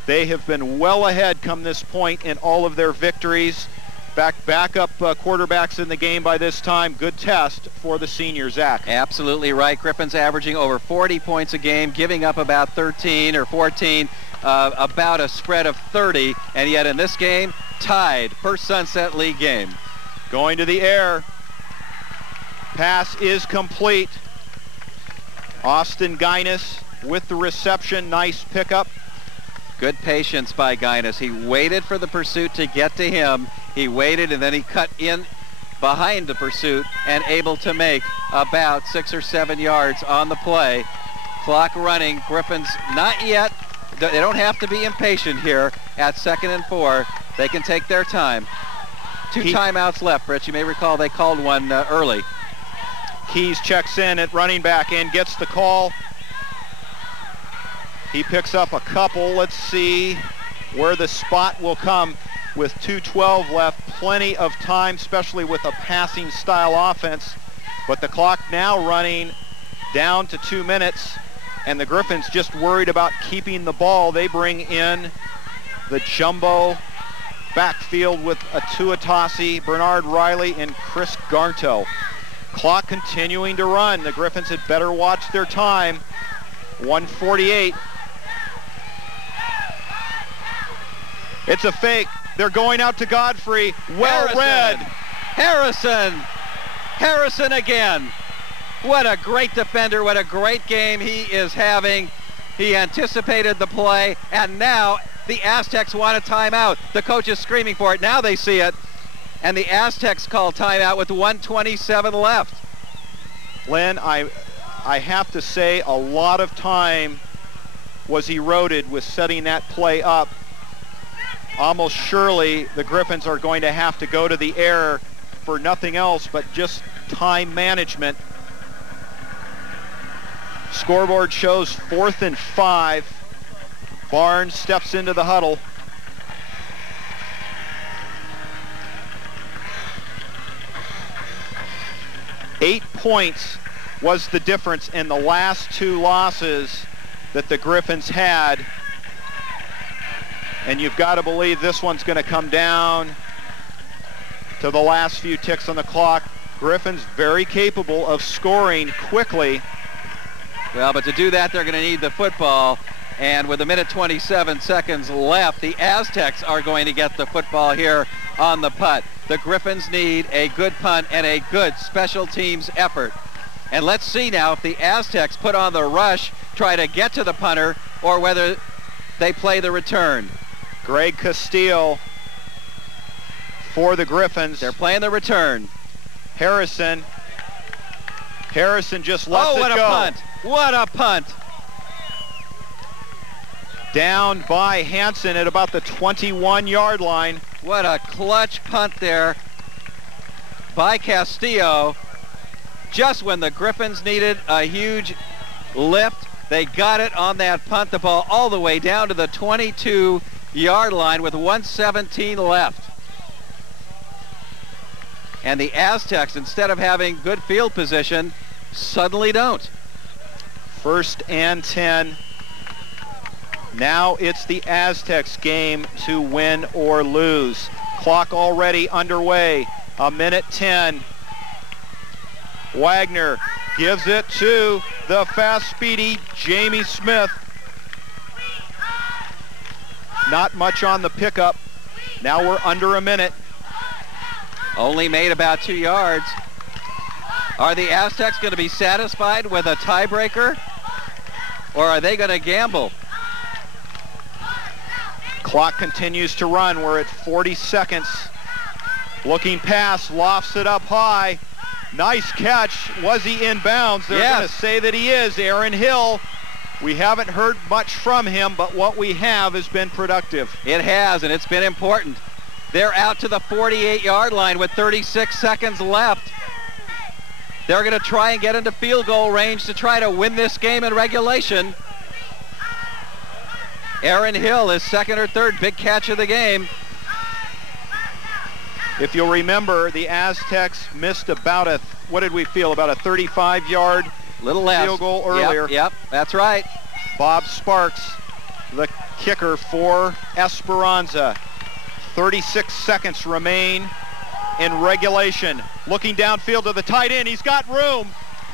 They have been well ahead come this point in all of their victories. Backup quarterbacks in the game by this time. Good test for the senior, Zach. Absolutely right. Griffin's averaging over 40 points a game, giving up about 13 or 14, about a spread of 30, and yet in this game, tied. First Sunset League game. Going to the air. Pass is complete. Austin Guinness with the reception. Nice pickup. Good patience by Guinness. He waited for the pursuit to get to him. He waited, and then he cut in behind the pursuit and able to make about 6 or 7 yards on the play. Clock running. Griffins not yet. They don't have to be impatient here at 2nd and 4. They can take their time. 2 timeouts left, Rich. You may recall they called one early. Keys checks in at running back and gets the call. He picks up a couple. Let's see where the spot will come with 2:12 left. Plenty of time, especially with a passing style offense. But the clock now running down to 2 minutes, and the Griffins just worried about keeping the ball. They bring in the jumbo backfield with Atuatasi, Bernard Riley, and Chris Garnto. Clock continuing to run. The Griffins had better watch their time. 1:48. It's a fake. They're going out to Godfrey. Well read. Harrison again. What a great defender. What a great game he is having. He anticipated the play, and now the Aztecs want a timeout. The coach is screaming for it. Now they see it, and the Aztecs call timeout with 1:27 left. Len, I have to say a lot of time was eroded with setting that play up almost surely the Griffins are going to have to go to the air for nothing else but just time management. Scoreboard shows 4th and 5. Barnes steps into the huddle. Eight points was the difference in the last 2 losses that the Griffins had. And you've got to believe this one's going to come down to the last few ticks on the clock. Griffins very capable of scoring quickly. Well, but to do that, they're going to need the football. And with 1:27 seconds left, the Aztecs are going to get the football here on the punt. The Griffins need a good punt and a good special teams effort. And let's see now if the Aztecs put on the rush, try to get to the punter, or whether they play the return. Greg Castillo for the Griffins. They're playing the return. Harrison just lets it go. Oh, what a punt. What a punt. Down by Hansen at about the 21-yard line. What a clutch punt there by Castillo. Just when the Griffins needed a huge lift, they got it on that punt. The ball all the way down to the 22-yard line with 1:17 left. And the Aztecs, instead of having good field position, suddenly don't. 1st and 10. Now it's the Aztecs' game to win or lose. Clock already underway. 1:10. Wagner gives it to the fast, speedy Jamie Smith. Not much on the pickup. Now we're under a minute. Only made about 2 yards. Are the Aztecs going to be satisfied with a tiebreaker, or are they going to gamble? Clock continues to run. We're at 40 seconds. Looking pass, lofts it up high. Nice catch. Was he in bounds? They're going to say that he is. Aaron Hill. We haven't heard much from him, but what we have has been productive. It has, and it's been important. They're out to the 48-yard line with 36 seconds left. They're going to try and get into field goal range to try to win this game in regulation. Aaron Hill is 2nd or 3rd big catch of the game. If you'll remember, the Aztecs missed about a 35-yard little less field goal earlier. Yep, that's right. Bob Sparks, the kicker for Esperanza. 36 seconds remain in regulation. Looking downfield to the tight end. He's got room.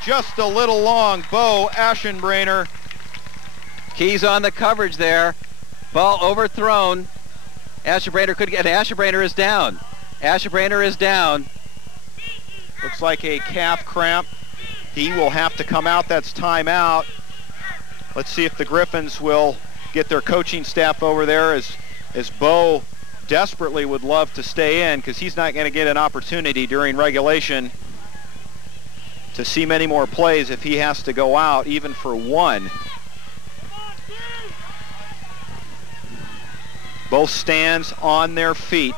Just a little long. Bo Aschenbrenner. Keys on the coverage there. Ball overthrown. Aschenbrenner could get. Aschenbrenner is down. Aschenbrenner is down. Looks like a calf cramp. He will have to come out. That's timeout. Let's see if the Griffins will get their coaching staff over there as Bo desperately would love to stay in, because he's not going to get an opportunity during regulation to see many more plays if he has to go out, even for one. Both stands on their feet.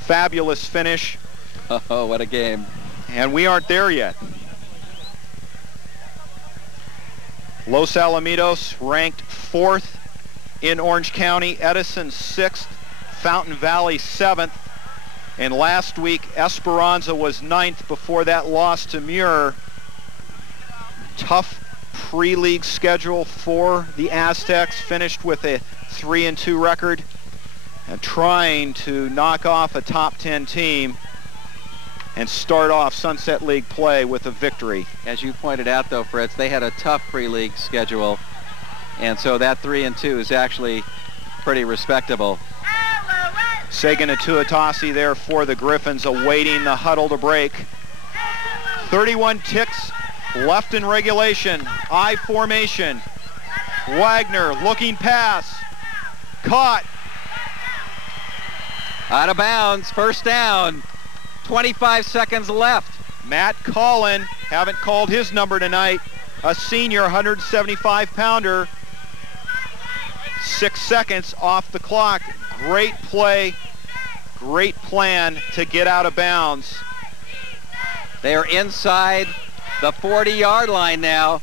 Fabulous finish. Oh, what a game. And we aren't there yet. Los Alamitos ranked 4th in Orange County. Edison 6th. Fountain Valley 7th. And last week, Esperanza was 9th before that loss to Muir. Tough pre-league schedule for the Aztecs. Finished with a 3-2 record. And trying to knock off a top 10 team and start off Sunset League play with a victory. As you pointed out, though, Fritz, they had a tough pre-league schedule, and so that 3-2 is actually pretty respectable. Sagan and Tuatasi there for the Griffins, awaiting the huddle to break. 31 ticks left in regulation. I formation. Wagner looking pass. Caught. Out of bounds, first down. 25 seconds left. Matt Collin, haven't called his number tonight. A senior 175-pounder 6 seconds off the clock. Great play, great plan to get out of bounds. They are inside the 40-yard line now,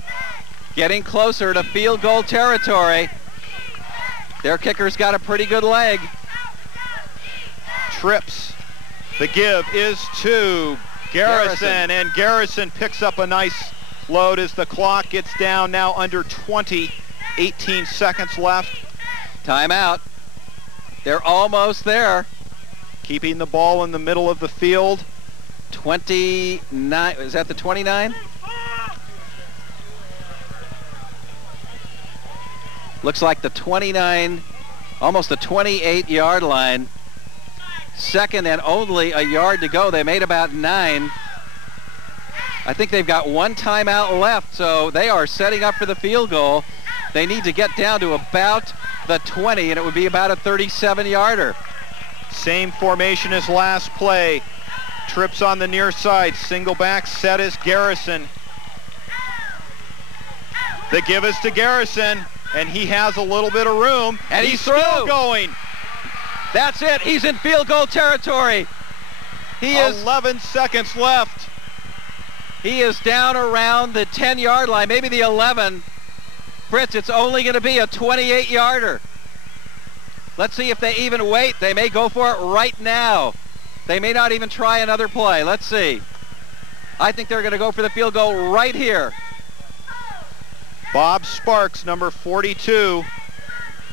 getting closer to field goal territory. Their kicker's got a pretty good leg. Trips. The give is to Garrison, and Garrison picks up a nice load as the clock gets down now under 20, 18 seconds left. Timeout. They're almost there. Keeping the ball in the middle of the field. 29, is that the 29? Looks like the 29, almost the 28-yard line. Second and only a yard to go. They made about 9. I think they've got 1 timeout left, so they are setting up for the field goal. They need to get down to about the 20, and it would be about a 37-yarder. Same formation as last play. Trips on the near side. Single back set is Garrison. The give is to Garrison, and he has a little bit of room. And he's still going. That's it. He's in field goal territory. He is 11 seconds left. He is down around the 10-yard line, maybe the 11. Fritz, it's only going to be a 28-yarder. Let's see if they even wait. They may go for it right now. They may not even try another play. Let's see. I think they're going to go for the field goal right here. Bob Sparks, number 42,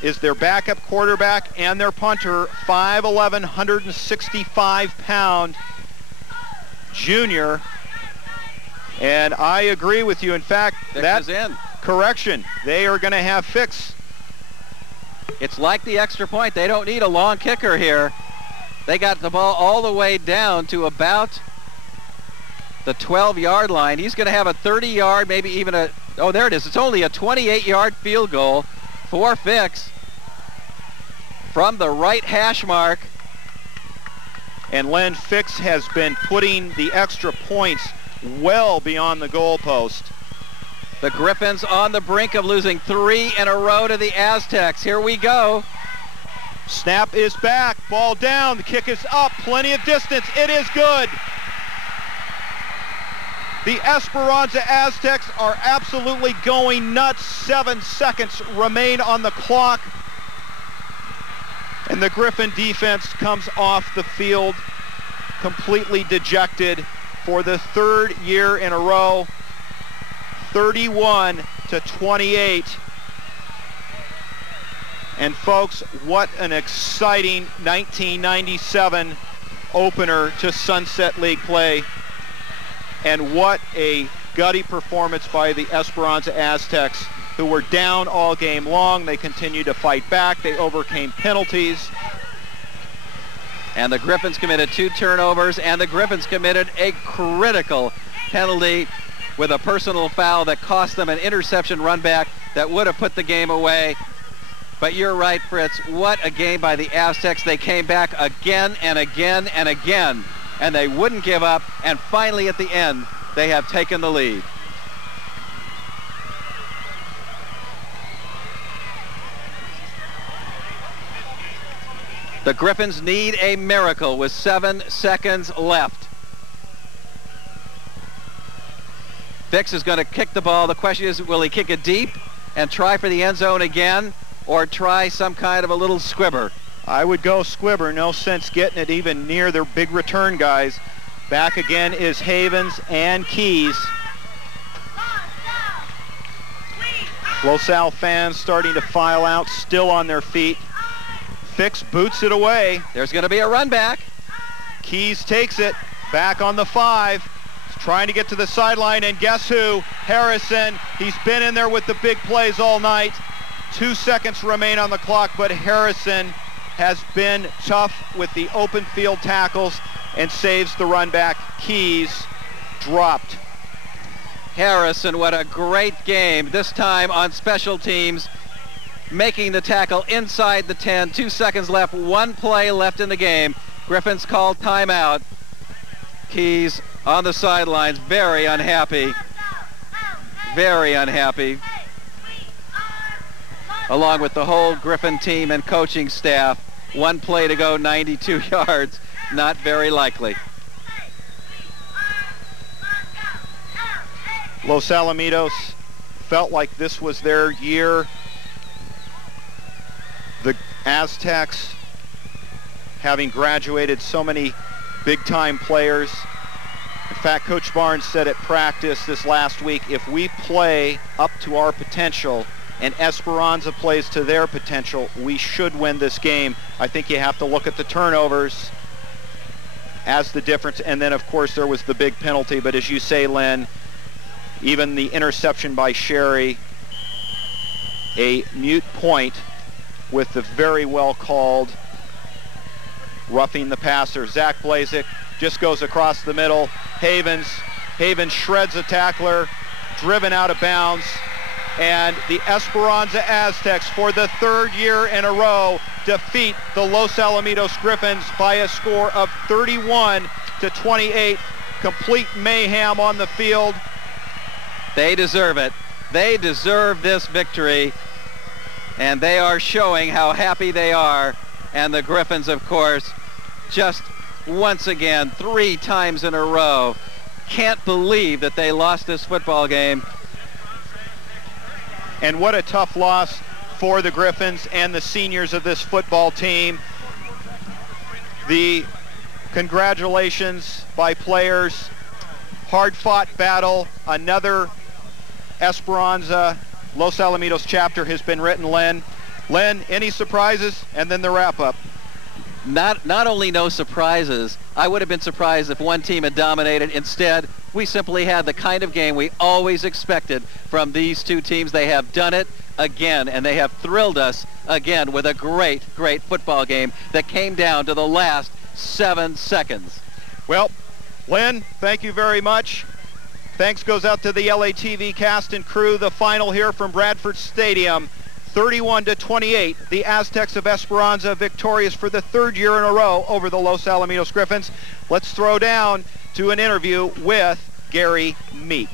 is their backup quarterback and their punter, 5'11", 165-pound junior. And I agree with you. In fact, Fix is in. Correction. They are going to have Fix. It's like the extra point. They don't need a long kicker here. They got the ball all the way down to about the 12-yard line. He's going to have a 30-yard, maybe even a, oh, there it is. It's only a 28-yard field goal for Fix from the right hash mark. And Len, Fix has been putting the extra points well beyond the goalpost. The Griffins on the brink of losing 3 in a row to the Aztecs. Here we go. Snap is back. Ball down. The kick is up. Plenty of distance. It is good. The Esperanza Aztecs are absolutely going nuts. 7 seconds remain on the clock. And the Griffin defense comes off the field completely dejected for the 3rd year in a row. 31-28. And folks, what an exciting 1997 opener to Sunset League play. And what a gutty performance by the Esperanza Aztecs, who were down all game long. They continued to fight back. They overcame penalties. And the Griffins committed 2 turnovers, and the Griffins committed a critical penalty with a personal foul that cost them an interception run back that would have put the game away. But you're right, Fritz. What a game by the Aztecs. They came back again and again and again, and they wouldn't give up. And finally, at the end, they have taken the lead. The Griffins need a miracle with 7 seconds left. Fix is going to kick the ball. The question is, will he kick it deep and try for the end zone again, or try some kind of a little squibber? I would go squibber. No sense getting it even near their big return guys. Back again is Havens and Keys. LosAl fans starting to file out, still on their feet. Fix boots it away. There's going to be a run back. Keys takes it back on the 5. Trying to get to the sideline, and guess who? Harrison. He's been in there with the big plays all night. 2 seconds remain on the clock, but Harrison has been tough with the open field tackles and saves the run back. Keys dropped. Harrison, what a great game. This time on special teams, making the tackle inside the 10. 2 seconds left, 1 play left in the game. Griffins called timeout. Keys on the sidelines, very unhappy. Very unhappy. along with the whole Griffin team and coaching staff. One play to go, 92 yards. Not very likely. Los Alamitos felt like this was their year. The Aztecs, having graduated so many big-time players. In fact, Coach Barnes said at practice this last week, if we play up to our potential and Esperanza plays to their potential, we should win this game. I think you have to look at the turnovers as the difference. And then, of course, there was the big penalty. But as you say, Lynn, even the interception by Sherry, a mute point with the very well called roughing the passer. Zach Blazik just goes across the middle. Havens shreds a tackler, driven out of bounds. And the Esperanza Aztecs, for the third year in a row, defeat the Los Alamitos Griffins by a score of 31-28. Complete mayhem on the field. They deserve it. They deserve this victory. And they are showing how happy they are. And the Griffins, of course, just once again, 3 times in a row, can't believe that they lost this football game. And what a tough loss for the Griffins and the seniors of this football team. The congratulations by players. Hard-fought battle. Another Esperanza Los Alamitos chapter has been written, Len. Len, any surprises? And then the wrap-up. Not only no surprises, I would have been surprised if one team had dominated. Instead, we simply had the kind of game we always expected from these two teams. They have done it again, and they have thrilled us again with a great, great football game that came down to the last 7 seconds. Well, Lynn, thank you very much. Thanks goes out to the LATV cast and crew. The final here from Bradford Stadium, 31-28. The Aztecs of Esperanza victorious for the 3rd year in a row over the Los Alamitos Griffins. Let's throw down to an interview with Gary Meek.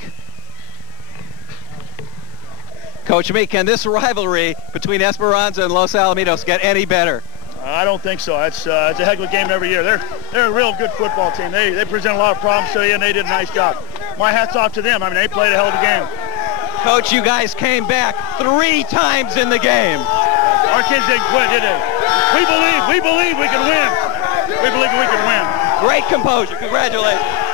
Coach Meek, can this rivalry between Esperanza and Los Alamitos get any better? I don't think so. It's a heck of a game every year. They're a real good football team. They present a lot of problems to you, and they did a nice job. My hat's off to them. I mean, they played a hell of a game. Coach, you guys came back 3 times in the game. Our kids didn't quit, did they? We believe we can win. We believe we can win. Great composure. Congratulations.